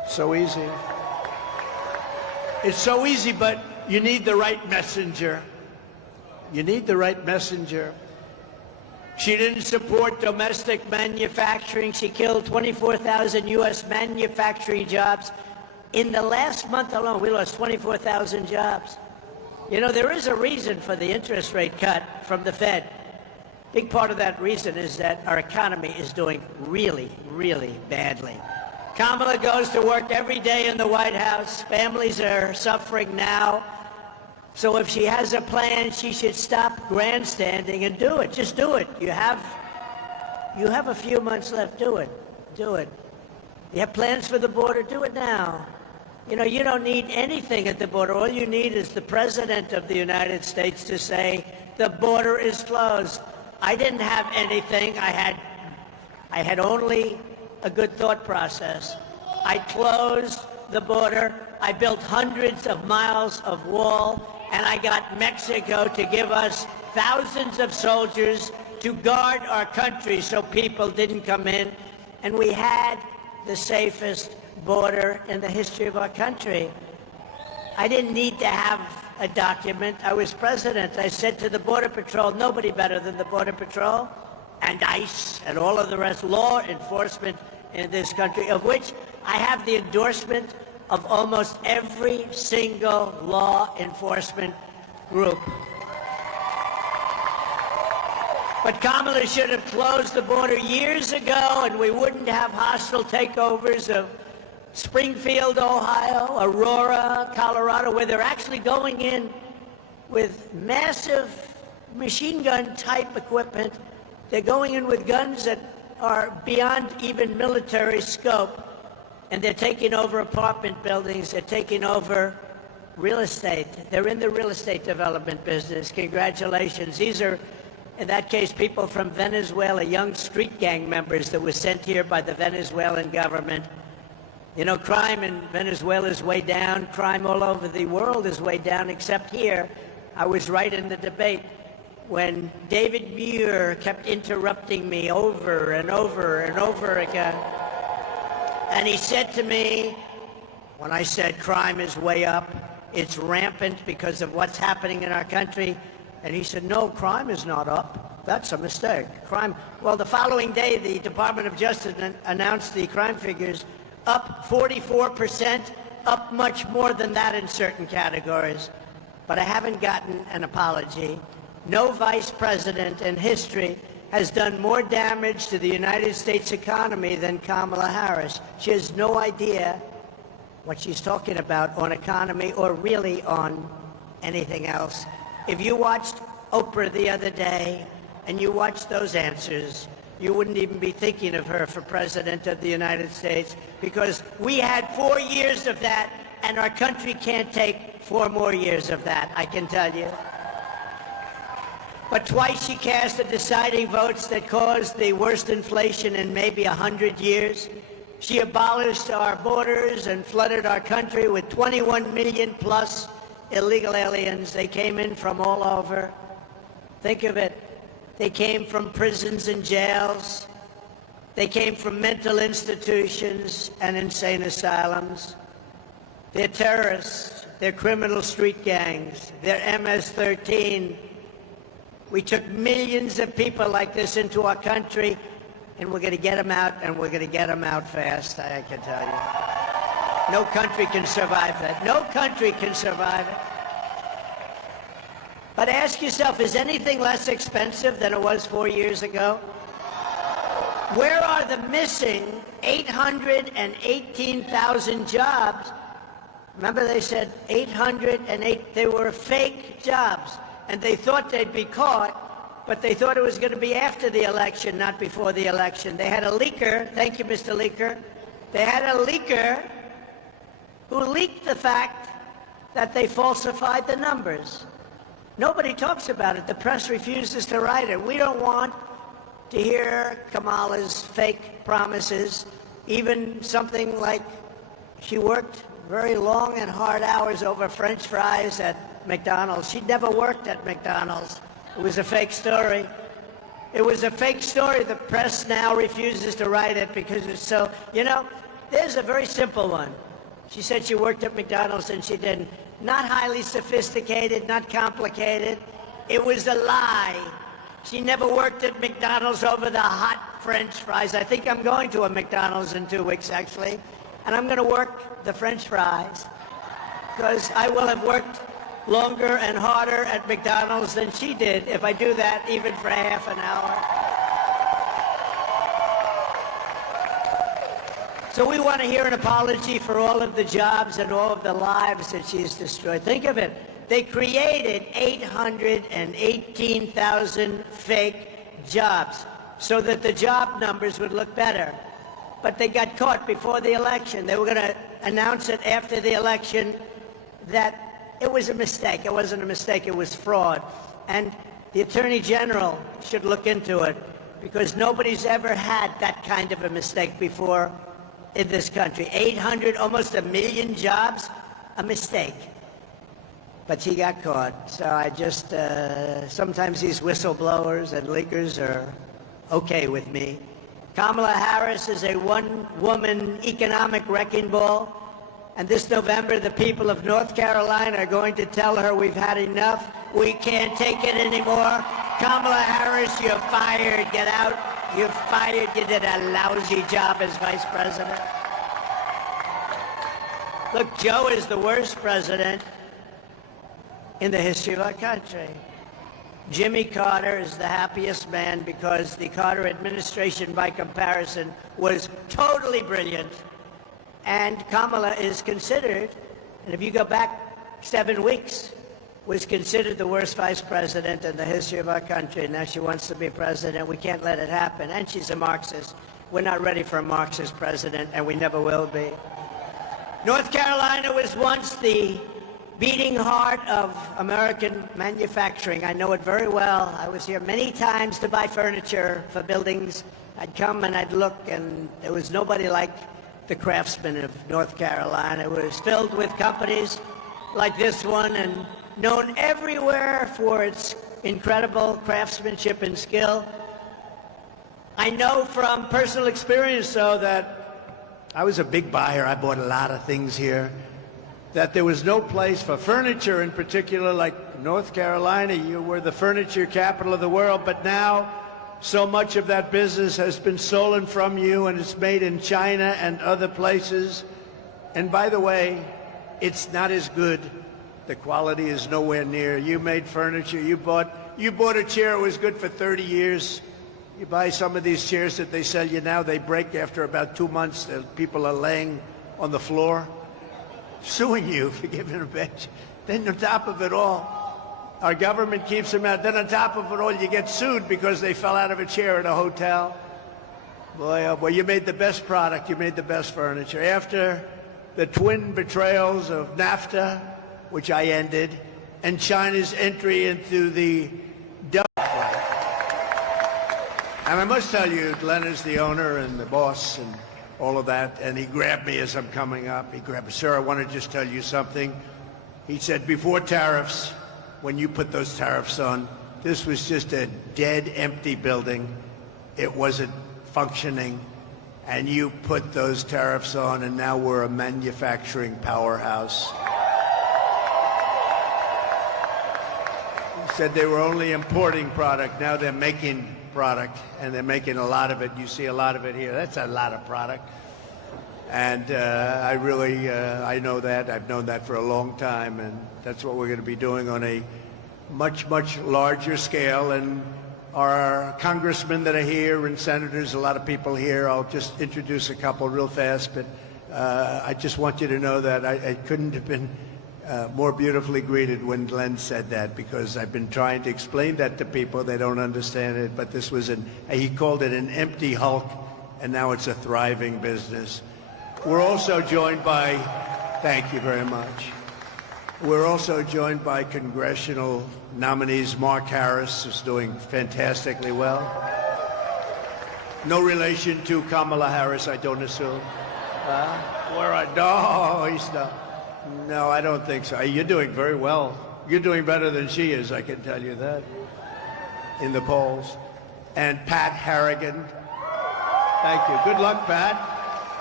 So easy. It's so easy, but you need the right messenger. You need the right messenger. She didn't support domestic manufacturing. She killed 24,000 U.S. manufacturing jobs. In the last month alone, we lost 24,000 jobs. You know, there is a reason for the interest rate cut from the Fed. Big part of that reason is that our economy is doing really, really badly. Kamala goes to work every day in the White House. Families are suffering now. So if she has a plan, she should stop grandstanding and do it. Just do it. You have a few months left. Do it. Do it. You have plans for the border? Do it now. You know, you don't need anything at the border. All you need is the President of the United States to say, the border is closed. I didn't have anything. I had only a good thought process. I closed the border. I built hundreds of miles of wall, and I got Mexico to give us thousands of soldiers to guard our country so people didn't come in. And we had the safest border in the history of our country. I didn't need to have a document. I was president. I said to the Border Patrol, nobody better than the Border Patrol and ICE and all of the rest, law enforcement in this country, of which I have the endorsement of almost every single law enforcement group. But Kamala should have closed the border years ago, and we wouldn't have hostile takeovers of Springfield, Ohio, Aurora, Colorado, where they're actually going in with massive machine gun type equipment. They're going in with guns that are beyond even military scope, and they're taking over apartment buildings. They're taking over real estate. They're in the real estate development business. Congratulations. These are, in that case, people from Venezuela, young street gang members that were sent here by the Venezuelan government. You know, crime in Venezuela is way down. Crime all over the world is way down, except here. I was right in the debate when David Muir kept interrupting me over and over and over again. And he said to me, when I said crime is way up, it's rampant because of what's happening in our country. And he said, no, crime is not up. That's a mistake. Crime. Well, the following day, the Department of Justice announced the crime figures up 44%, up much more than that in certain categories. But I haven't gotten an apology. No vice president in history has done more damage to the United States economy than Kamala Harris. She has no idea what she's talking about on economy or really on anything else. If you watched Oprah the other day and you watched those answers, you wouldn't even be thinking of her for president of the United States, because we had 4 years of that, and our country can't take 4 more years of that, I can tell you. But twice she cast the deciding votes that caused the worst inflation in maybe 100 years. She abolished our borders and flooded our country with 21 million plus illegal aliens. They came in from all over. Think of it. They came from prisons and jails. They came from mental institutions and insane asylums. They're terrorists. They're criminal street gangs. They're MS-13. We took millions of people like this into our country, and we're going to get them out, and we're going to get them out fast, I can tell you. No country can survive that. No country can survive it. But ask yourself, is anything less expensive than it was 4 years ago? Where are the missing 818,000 jobs? Remember they said 808, they were fake jobs. And they thought they'd be caught, but they thought it was going to be after the election, not before the election. They had a leaker, thank you, Mr. Leaker. They had a leaker who leaked the fact that they falsified the numbers. Nobody talks about it. The press refuses to write it. We don't want to hear Kamala's fake promises, even something like she worked very long and hard hours over French fries at McDonald's. She'd never worked at McDonald's. It was a fake story. It was a fake story. The press now refuses to write it because it's so, you know, There's a very simple one. She said she worked at McDonald's and she didn't. Not highly sophisticated, not complicated. It was a lie. She never worked at McDonald's over the hot French fries. I think I'm going to a McDonald's in 2 weeks, actually. And I'm going to work the French fries because I will have worked longer and harder at McDonald's than she did if I do that even for half an hour. So we want to hear an apology for all of the jobs and all of the lives that she's destroyed. Think of it. They created 818,000 fake jobs so that the job numbers would look better. But they got caught before the election. They were going to announce it after the election that it was a mistake. It wasn't a mistake, it was fraud. And the Attorney General should look into it because nobody's ever had that kind of a mistake before in this country. 800, almost 1 million jobs, a mistake. But she got caught. So I just, sometimes these whistleblowers and leakers are okay with me. Kamala Harris is a one-woman economic wrecking ball. And this November, the people of North Carolina are going to tell her we've had enough. We can't take it anymore. Kamala Harris, you're fired. Get out. You're fired. You did a lousy job as vice president. Look, Joe is the worst president in the history of our country. Jimmy Carter is the happiest man because the Carter administration, by comparison, was totally brilliant. And Kamala is considered, and if you go back 7 weeks, was considered the worst vice president in the history of our country. Now she wants to be president. We can't let it happen. And she's a Marxist. We're not ready for a Marxist president, and we never will be. North Carolina was once the beating heart of American manufacturing. I know it very well. I was here many times to buy furniture for buildings. I'd come and I'd look, and there was nobody like the craftsmen of North Carolina. It was filled with companies like this one and known everywhere for its incredible craftsmanship and skill. I know from personal experience, though, that I was a big buyer. I bought a lot of things here. That there was no place for furniture in particular like North Carolina. You were the furniture capital of the world, but now so much of that business has been stolen from you and it's made in China and other places. And by the way, it's not as good. The quality is nowhere near. You made furniture, you bought a chair, it was good for 30 years. You buy some of these chairs that they sell you now, they break after about 2 months. People are laying on the floor, suing you for giving a bench. Then on top of it all, our government keeps them out. Then on top of it all, you get sued because they fell out of a chair at a hotel. Boy, oh boy, you made the best product. You made the best furniture. After the twin betrayals of NAFTA, which I ended, and China's entry into the and I must tell you, Glenn is the owner and the boss and all of that, and he grabbed me as I'm coming up. He grabbed me, sir, I want to just tell you something. He said, before tariffs, when you put those tariffs on, this was just a dead, empty building. It wasn't functioning. And you put those tariffs on, and now we're a manufacturing powerhouse. He said they were only importing product. Now they're making product, and they're making a lot of it. You see a lot of it here. That's a lot of product. And I really, I know that. I've known that for a long time, and that's what we're going to be doing on a much, much larger scale. And our congressmen that are here and senators, a lot of people here, I'll just introduce a couple real fast, but I just want you to know that I couldn't have been more beautifully greeted when Glenn said that, because I've been trying to explain that to people. They don't understand it, but this was he called it an empty hulk, and now it's a thriving business. We're also joined by, thank you very much. We're also joined by congressional nominees. Mark Harris is doing fantastically well. No relation to Kamala Harris, I don't assume. No, he's not. No, I don't think so. You're doing very well. You're doing better than she is, I can tell you that, in the polls. And Pat Harrigan. Thank you. Good luck, Pat.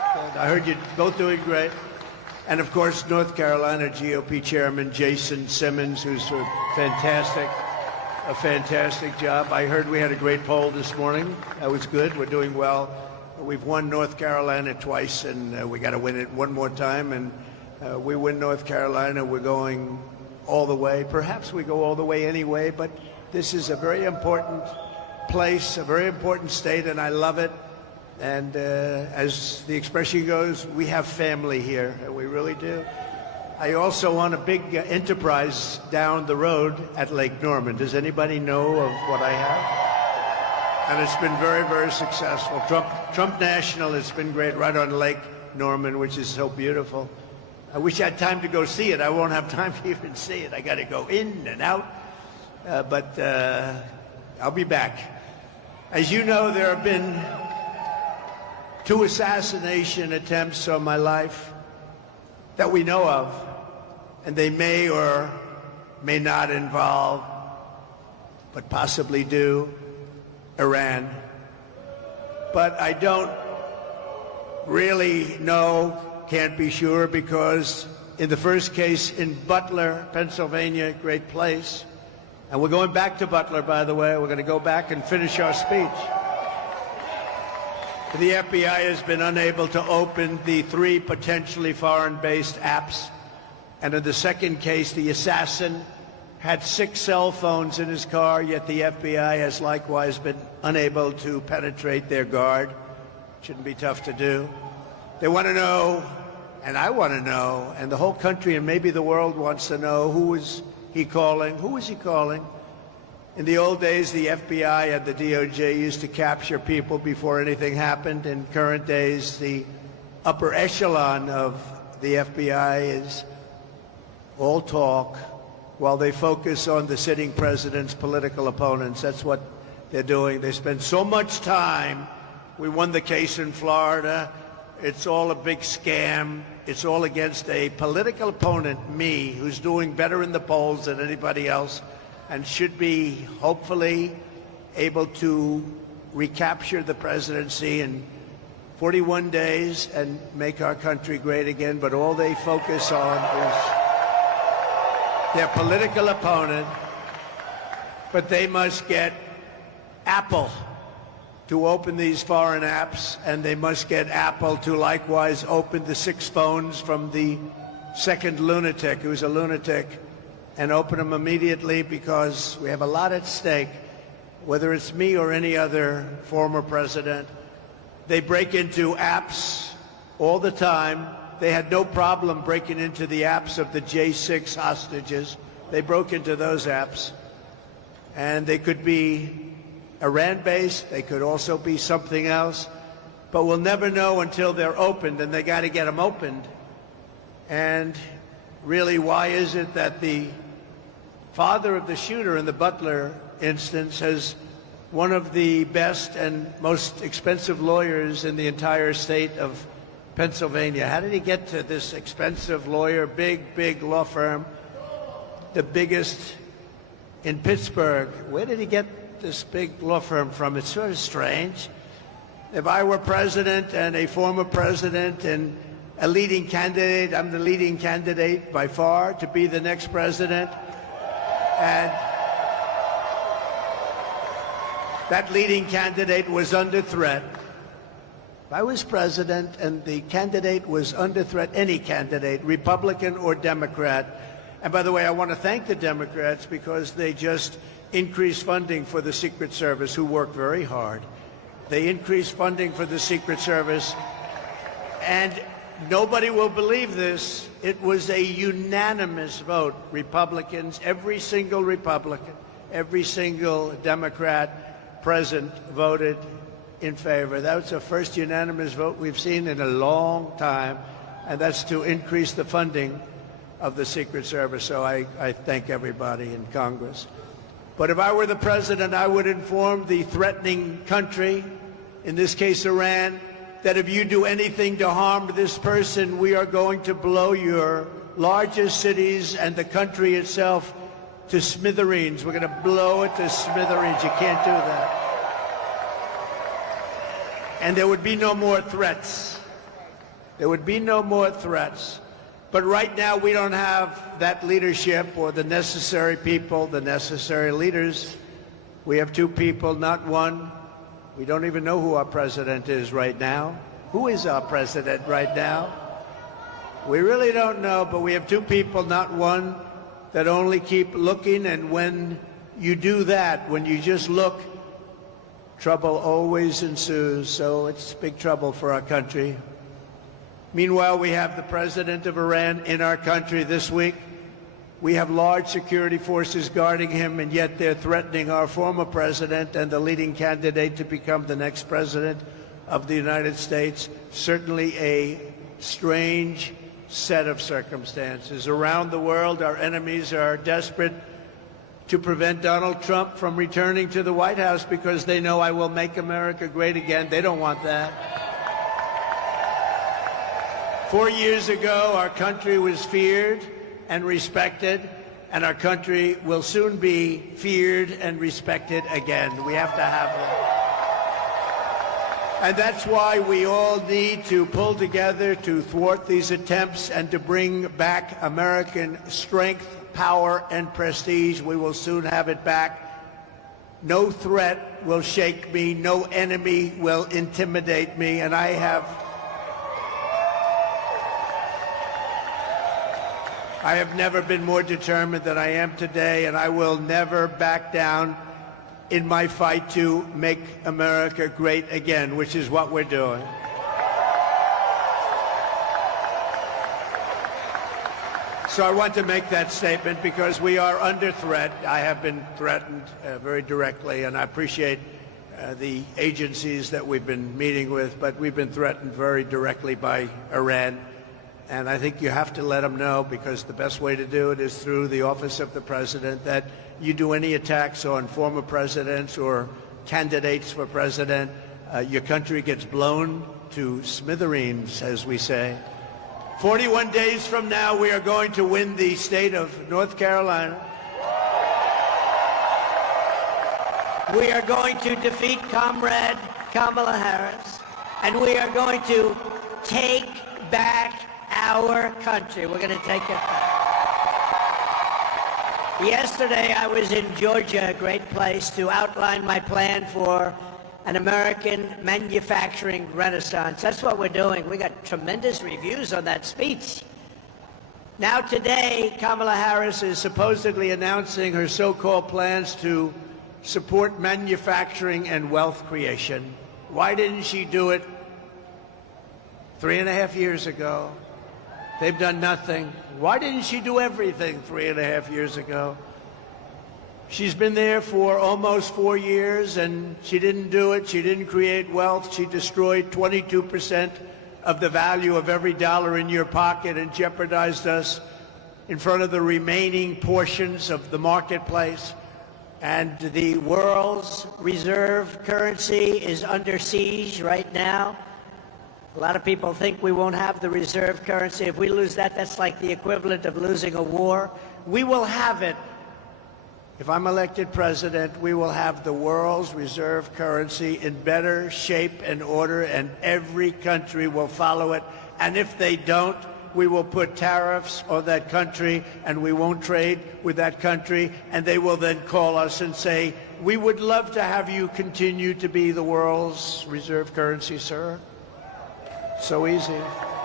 I heard you both doing great. And of course, North Carolina GOP Chairman Jason Simmons, who's a fantastic job. I heard we had a great poll this morning. That was good. We're doing well. We've won North Carolina twice, and we got to win it one more time. And we win North Carolina, we're going all the way. Perhaps we go all the way anyway, but this is a very important place, a very important state, and I love it. And as the expression goes, we have family here. We really do. I also own a big enterprise down the road at Lake Norman. Does anybody know of what I have? And it's been very, very successful. Trump National has been great right on Lake Norman, which is so beautiful. I wish I had time to go see it. I won't have time to even see it. I got to go in and out. But I'll be back. As you know, there have been 2 assassination attempts on my life that we know of, and they may or may not involve, but possibly do, Iran. But I don't really know, can't be sure, because in the first case in Butler, Pennsylvania, great place, and we're going back to Butler, by the way. We're going to go back and finish our speech. The FBI has been unable to open the 3 potentially foreign-based apps. And in the second case, the assassin had 6 cell phones in his car, yet the FBI has likewise been unable to penetrate their guard. Shouldn't be tough to do. They want to know, and I want to know, and the whole country and maybe the world wants to know, who is he calling? Who is he calling? In the old days, the FBI and the DOJ used to capture people before anything happened. In current days, the upper echelon of the FBI is all talk while they focus on the sitting president's political opponents. That's what they're doing. They spend so much time. We won the case in Florida. It's all a big scam. It's all against a political opponent, me, who's doing better in the polls than anybody else, and should be hopefully able to recapture the presidency in 41 days and make our country great again. But all they focus on is their political opponent. But they must get Apple to open these foreign apps, and they must get Apple to likewise open the 6 phones from the second lunatic, who's a lunatic, and open them immediately, because we have a lot at stake, whether it's me or any other former president. They break into apps all the time. They had no problem breaking into the apps of the J6 hostages. They broke into those apps. And they could be Iran-based. They could also be something else. But we'll never know until they're opened, and they got to get them opened. And really, why is it that the father of the shooter in the Butler instance has one of the best and most expensive lawyers in the entire state of Pennsylvania? How did he get to this expensive lawyer, big law firm, the biggest in Pittsburgh? Where did he get this big law firm from? It's sort of strange. If I were president and a former president and a leading candidate, I'm the leading candidate by far to be the next president. And that leading candidate was under threat. If I was president and the candidate was under threat, any candidate, Republican or Democrat, and by the way, I want to thank the Democrats because they just increased funding for the Secret Service, who work very hard. They increased funding for the Secret Service, and nobody will believe this. It was a unanimous vote. Republicans, every single Republican, every single Democrat present voted in favor. That was the first unanimous vote we've seen in a long time, and that's to increase the funding of the Secret Service. So I thank everybody in Congress. But if I were the president, I would inform the threatening country, in this case Iran, that if you do anything to harm this person, we are going to blow your largest cities and the country itself to smithereens. We're going to blow it to smithereens. You can't do that. And there would be no more threats. There would be no more threats. But right now, we don't have that leadership or the necessary people, the necessary leaders. We have two people, not one. We don't even know who our president is right now. Who is our president right now? We really don't know, but we have two people, not one, that only keep looking. And when you do that, when you just look, trouble always ensues. So it's big trouble for our country. Meanwhile, we have the president of Iran in our country this week. We have large security forces guarding him, and yet they're threatening our former president and the leading candidate to become the next president of the United States. Certainly a strange set of circumstances. Around the world, our enemies are desperate to prevent Donald Trump from returning to the White House because they know I will make America great again. They don't want that. 4 years ago, our country was feared and respected, and our country will soon be feared and respected again. We have to have that. And that's why we all need to pull together to thwart these attempts and to bring back American strength, power, and prestige. We will soon have it back. No threat will shake me. No enemy will intimidate me. And I have never been more determined than I am today, and I will never back down in my fight to make America great again, which is what we're doing. So I want to make that statement because we are under threat. I have been threatened very directly, and I appreciate the agencies that we've been meeting with, but we've been threatened very directly by Iran. And I think you have to let them know, because the best way to do it is through the office of the president, that you do any attacks on former presidents or candidates for president, your country gets blown to smithereens, as we say. 41 days from now, we are going to win the state of North Carolina. We are going to defeat Comrade Kamala Harris, and we are going to take back our country. We're going to take it back. Yesterday, I was in Georgia, a great place, to outline my plan for an American manufacturing renaissance. That's what we're doing. We got tremendous reviews on that speech. Now today, Kamala Harris is supposedly announcing her so-called plans to support manufacturing and wealth creation. Why didn't she do it 3.5 years ago? They've done nothing. Why didn't she do everything 3.5 years ago? She's been there for almost 4 years, and she didn't do it. She didn't create wealth. She destroyed 22% of the value of every dollar in your pocket and jeopardized us in front of the remaining portions of the marketplace. And the world's reserve currency is under siege right now. A lot of people think we won't have the reserve currency. If we lose that, that's like the equivalent of losing a war. We will have it. If I'm elected president, we will have the world's reserve currency in better shape and order, and every country will follow it. And if they don't, we will put tariffs on that country, and we won't trade with that country, and they will then call us and say, we would love to have you continue to be the world's reserve currency, sir. So easy.